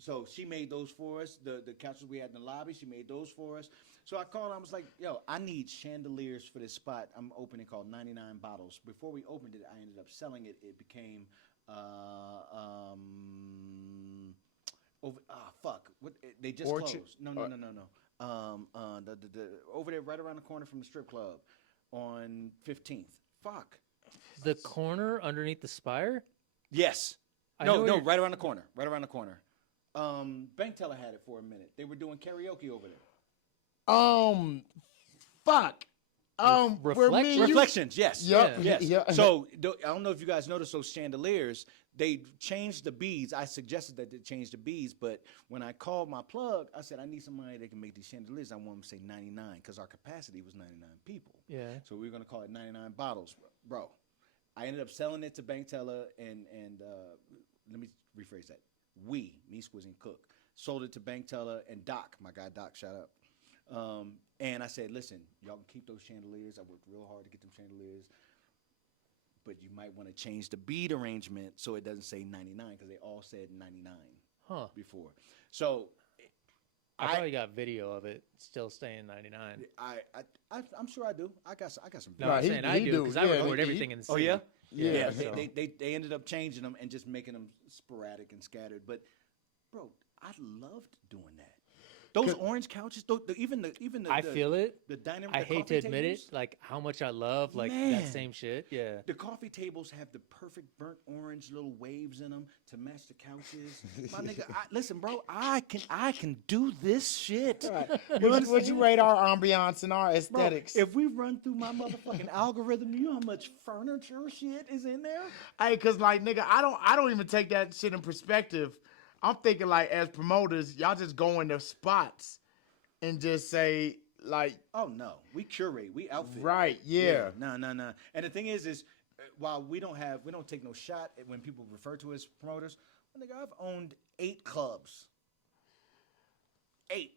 So she made those for us. The couches we had in the lobby, she made those for us. So I called her. I was like, yo, I need chandeliers for this spot I'm opening called 99 Bottles. Before we opened it, I ended up selling it. It became they just Orchard? closed. No. The over there right around the corner from the strip club on 15th. Fuck. The corner underneath the spire? Yes. I know No, you're- right around the corner. Right around the corner. Bank Teller had it for a minute. They were doing karaoke over there. Fuck. Where me and you- Reflections, yes. Yup. Yes. Yeah. So I don't know if you guys noticed those chandeliers. they changed the beads. I suggested that they change the beads, but when I called my plug, I said I need somebody that can make these chandeliers. I want them to say 99 because our capacity was 99 people. Yeah. So we were gonna call it 99 bottles, bro. I ended up selling it to Bank Teller and let me rephrase that. Me, Squizzy, and Cook sold it to Bank Teller and Doc, my guy Doc, shout out. And I said, listen, y'all can keep those chandeliers. I worked real hard to get them chandeliers. But you might want to change the bead arrangement so it doesn't say 99 because they all said 99 before. So I probably got video of it still staying 99. I'm sure I do. I got some No, video. I'm saying I do because I record everything in the city. Oh, yeah? Yeah, so. they ended up changing them and just making them sporadic and scattered. But, bro, I loved doing that. Those orange couches, even the I feel it. The dining. I the hate to coffee admit tables, it, like how much I love like Man. that same shit. Yeah. The coffee tables have the perfect burnt orange little waves in them to match the couches. My nigga, listen, bro, I can do this shit. Right. Would you rate our ambiance and our aesthetics? Bro, if we run through my motherfucking algorithm, you know how much furniture shit is in there? Hey, cause like nigga, I don't even take that shit in perspective. I'm thinking like as promoters, y'all just go into spots and just say like, oh no, we curate, we outfit. Right, yeah. No. And the thing is while we don't take no shot when people refer to us as promoters. Nigga, I've owned 8 clubs. 8.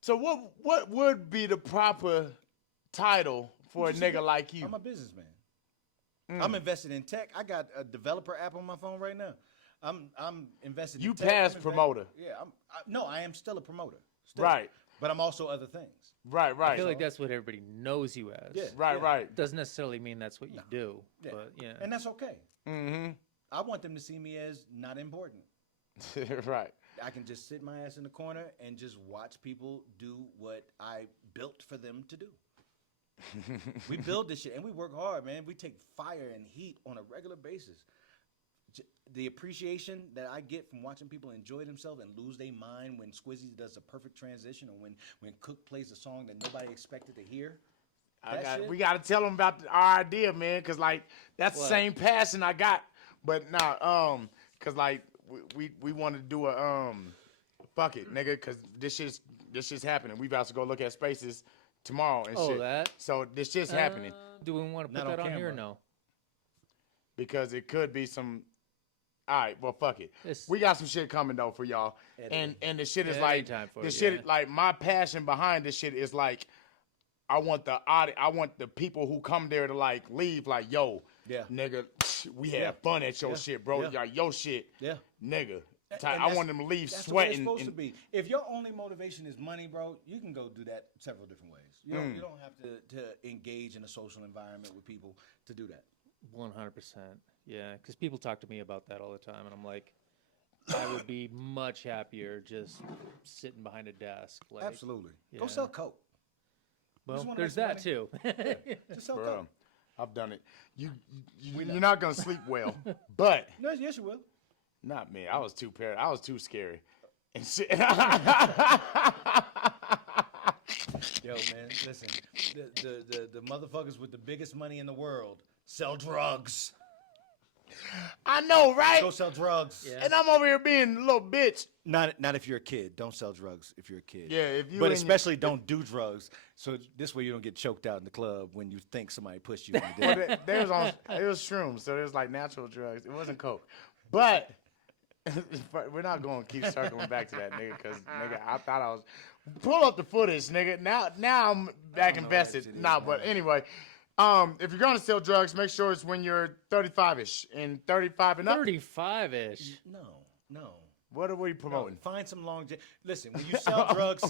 So what would be the proper title for a nigga like you? I'm a businessman. I'm invested in tech. I got a developer app on my phone right now. I'm invested You in tech. past promoter. Yeah, I am still a promoter. Still. Right. But I'm also other things. Right. I feel like that's what everybody knows you as. Yeah. Right. Doesn't necessarily mean that's what you do. Yeah. But yeah. And that's okay. Mm-hmm. I want them to see me as not important. Right. I can just sit my ass in the corner and just watch people do what I built for them to do. We build this shit and we work hard, man. We take fire and heat on a regular basis. The appreciation that I get from watching people enjoy themselves and lose their mind when Squizzy does a perfect transition or when Cook plays a song that nobody expected to hear. We got to tell them about our idea, man, because like that's the same passion I got. But nah, because like we want to do a fuck it, nigga, because this shit's happening. We about to go look at spaces tomorrow and shit. That? So this shit's happening. Do we want to put Not that on on here or camera. no? Because it could be some. All right, well, fuck it. It's- We got some shit coming though for y'all, and the shit is Yeah, like anytime for the it, shit. yeah. Like my passion behind this shit is like, I want the people who come there to like leave like, yo, Yeah. nigga, we had fun at your shit, bro. Yeah. Your shit, Yeah. nigga. And I that's- want them to leave That's the way sweating. it's supposed to be. If your only motivation is money, bro, you can go do that several different ways. You don't have to engage in a social environment with people to do that. 100%. Yeah, because people talk to me about that all the time, and I'm like, I would be much happier just sitting behind a desk. Like, Absolutely. Go yeah. sell coke. Well, wanna there's make that some too. Just sell Bro, coke. I've done it. You're not gonna sleep well, but No, yes, you will. not me. I was too scary. And shit. Yo, man, listen. The motherfuckers with the biggest money in the world sell drugs. I know, right? Go sell drugs. Yeah. And I'm over here being a little bitch. Not if you're a kid. Don't sell drugs if you're a kid. Yeah, if you. But and especially don't do drugs. So this way you don't get choked out in the club when you think somebody pushed you. And you didn't. it was shrooms, so it was like natural drugs. It wasn't coke, but we're not going to keep circling back to that, nigga. Because nigga, I thought I was pull up the footage, nigga. Now I'm back invested. Nah, but anyway, if you're gonna sell drugs, make sure it's when you're 35ish and 35 and up. 35-ish. No. What are we No, promoting? find some Listen, when you sell drugs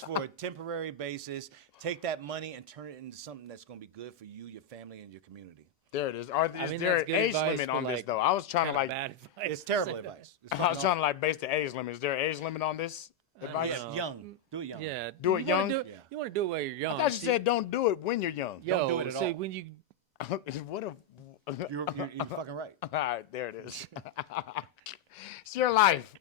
for a temporary basis. Take that money and turn it into something that's going to be good for you, your family, and your community. There it is. Is mean, there that's an good age advice, limit but, on this like, though? I was trying to Kinda like. bad advice. It's terrible advice. It's I was trying to like base the age limit. Is there an age limit on this advice? know. young. Do it young. Yeah. Do it you wanna young? Do it, You want to do it while you're young. I thought you See, said don't do it when you're young. yo, do it at so all. when you What a. You're fucking right. All right, there it is. It's your life.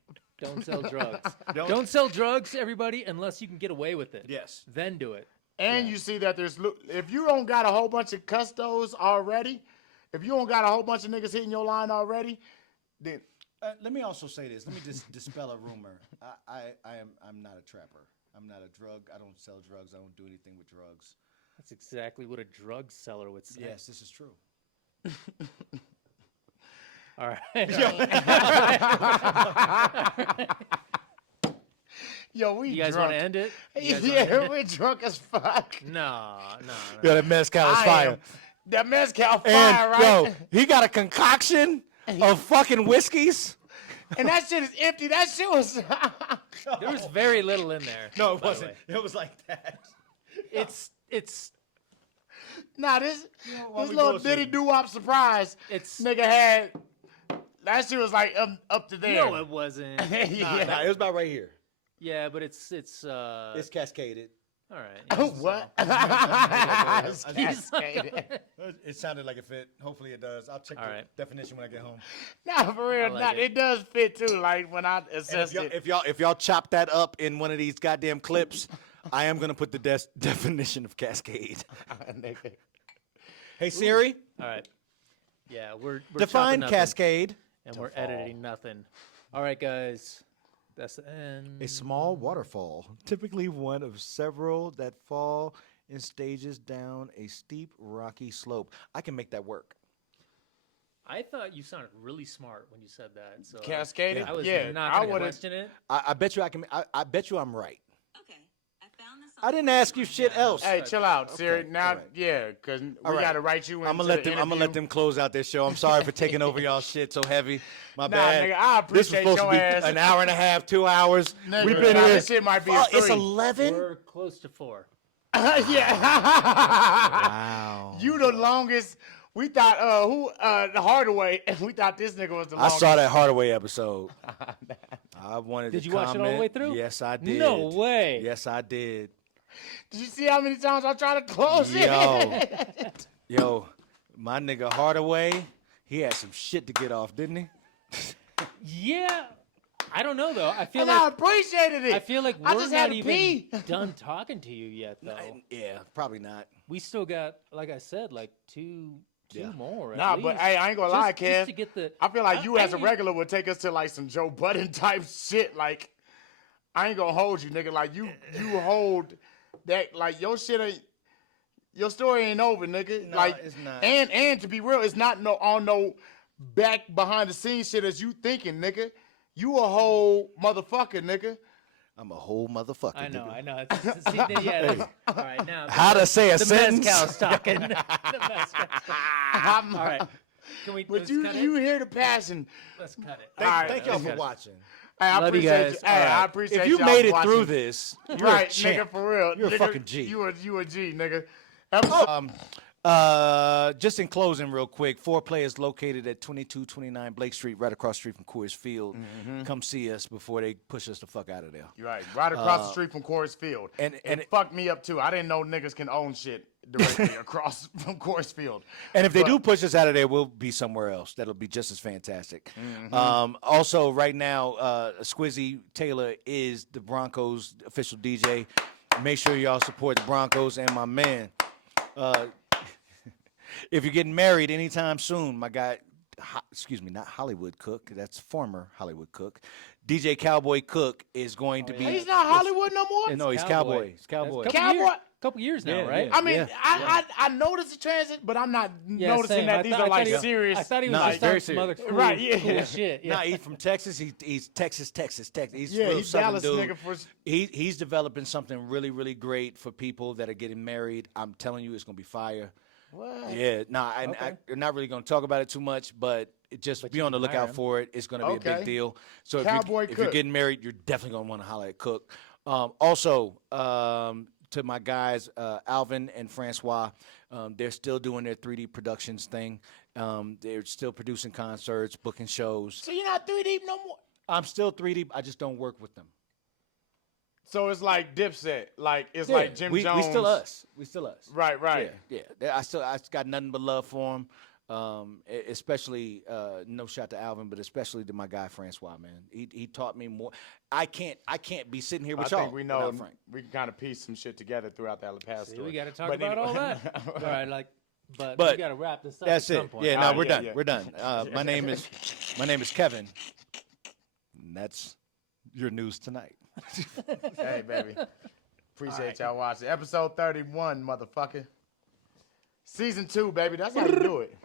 don't sell drugs. Don't- Don't sell drugs, everybody, unless you can get away with it. Yes. Then do it. And you see that if you don't got a whole bunch of custos already, If you don't got a whole bunch of niggas hitting your line already, then Let me also say this. Let me just dispel a rumor. I'm not a trapper. I'm not a drug. I don't sell drugs. I don't do anything with drugs. That's exactly what a drug seller would say. Yes, this is true. All right. yo, we You guys drunk. want to end it? Yeah, we're drunk as fuck. No. Yo, that mezcal is I fire. am. That mezcal fire, And right? yo, he got a concoction of fucking whiskeys. And that shit is empty. That shit was. There was very little in there. No, it by the wasn't. way. It was like that. It's Nah, this why this we little bullshitting? Diddy doo-wop surprise It's- nigga had. That shit was like up to there. no, it wasn't. Yeah. Nah, it was about right here. Yeah, but it's It's cascaded. all right. What? It's Cascaded. It sounded like it fit. Hopefully it does. I'll check All the right. definition when I get home. Nah, for real. I like Nah, it. it does fit too. Like when I And assessed it. if y'all chop that up in one of these goddamn clips, I am gonna put the definition of cascade. Nigga. Hey Siri, All right. Yeah, we're Define chopping nothing, cascade. and we're editing nothing. All right, guys. That's the end. A small waterfall, typically one of several that fall in stages down a steep, rocky slope. I can make that work. I thought you sounded really smart when you said that. So Cascaded? I was Yeah, not I going to would've- question it. I bet you I can. I bet you I'm right. Okay, I found this. I didn't ask you shit else. Hey, chill out, Siri. Okay, now, all right. yeah, because we All right. got to write you into I'm gonna let the them. I'm gonna let them close out their show. I'm sorry for taking over y'all shit so heavy. My Nah, bad. nigga, I This was appreciate supposed to your be ass. an hour and a half, 2 hours. Nigga, We've been nah, here. this shit might be a It's 3. 11. We're close to 4. Yeah. Wow. You the longest. We thought the Hardaway. We thought this nigga was the I longest. saw that Hardaway episode. I wanted Did to you watch it all the comment. way through? Yes, I did. No way. Yes, I did. Did you see how many times I tried to close Yo. it? Yo, my nigga Hardaway, he had some shit to get off, didn't he? Yeah. I don't know though. I feel And I like appreciated it. I feel like I we're just had not to even pee. done talking to you yet though. Yeah, probably not. We still got, like I said, like two Yeah. more. Nah, at but least. hey, I ain't gonna lie, Just Kev. to get the. I feel like you as a need- regular would take us to like some Joe Budden type shit. Like, I ain't gonna hold you, nigga. Like you hold that. Like your shit ain't. Your story ain't over, nigga. No, like it's not. And to be real, it's not no back behind the scenes shit as you thinking, nigga. You a whole motherfucker, nigga. I'm a whole motherfucker. I know, nigga. I know. See, yeah. that's- All right, now. How to say a the sentence? mezcal's talking. The mezcal's talking. All right. Can we? But let's you cut it? hear the passion. Let's cut it. All right, Thank y'all let's for got it. watching. Hey, I Love you appreciate guys. Hey, All right. I appreciate If you y'all made it watching. through this, you're right, a champ. nigga, for real. You're a nigga, fucking G. You a G, nigga. Episode, Just in closing, real quick, Foreplay is located at 2229 Blake Street, right across the street from Coors Field. Come see us before they push us the fuck out of there. You're right. Right across the street from Coors Field. and it fucked me up too. I didn't know niggas can own shit directly across from Coors Field. And if they But- do push us out of there, we'll be somewhere else. That'll be just as fantastic. Also, right now, Squizzy Taylor is the Broncos' official DJ. Make sure y'all support the Broncos and my man. If you're getting married anytime soon, my guy, not Hollywood Cook, that's former Hollywood Cook. DJ Cowboy Cook is going to be. He's not Hollywood no more. No, he's Cowboy. Cowboy. He's Cowboy. That's Cowboy. Couple years now, Yeah, right? yeah. I mean, I noticed the transit, but I'm not Yeah, noticing same. that I these thought- are I like thought he- serious. I thought he was No, just it's very on some other serious. cool, Right, yeah. cool shit. Yeah. Nah, he's from Texas. He's Texas. He's Yeah, real he's Southern Dallas dude. nigga for. He's developing something really, really great for people that are getting married. I'm telling you, it's gonna be fire. What? Yeah, I'm not really gonna talk about it too much, but just be you on the can hire lookout him. for it. It's gonna be a Okay. big deal. So Cowboy if you're Cook. getting married, you're definitely gonna want to holler at Cook. Also, to my guys, Alvin and Francois, they're still doing their 3D productions thing. They're still producing concerts, booking shows. So you're not 3D no more. I'm still 3D. I just don't work with them. So it's like Dipset. Like it's Yeah, like Jim we Jones. still us. We still us. Right, right. Yeah. I got nothing but love for him. Especially no shot to Alvin, but especially to my guy Francois, man. He taught me more. I can't be sitting here I with y'all. think we know without Frank. we can kind of piece some shit together throughout that past See, story. we got to talk But about all anyway. that. All right, like But But we got to wrap this up That's at some it. point. Yeah, no, All right, we're yeah, done. yeah. We're done. My name is Kevin. And that's your news tonight. Hey, baby. Appreciate y'all watching. Episode 31, motherfucker. Season 2, baby. That's how you do it.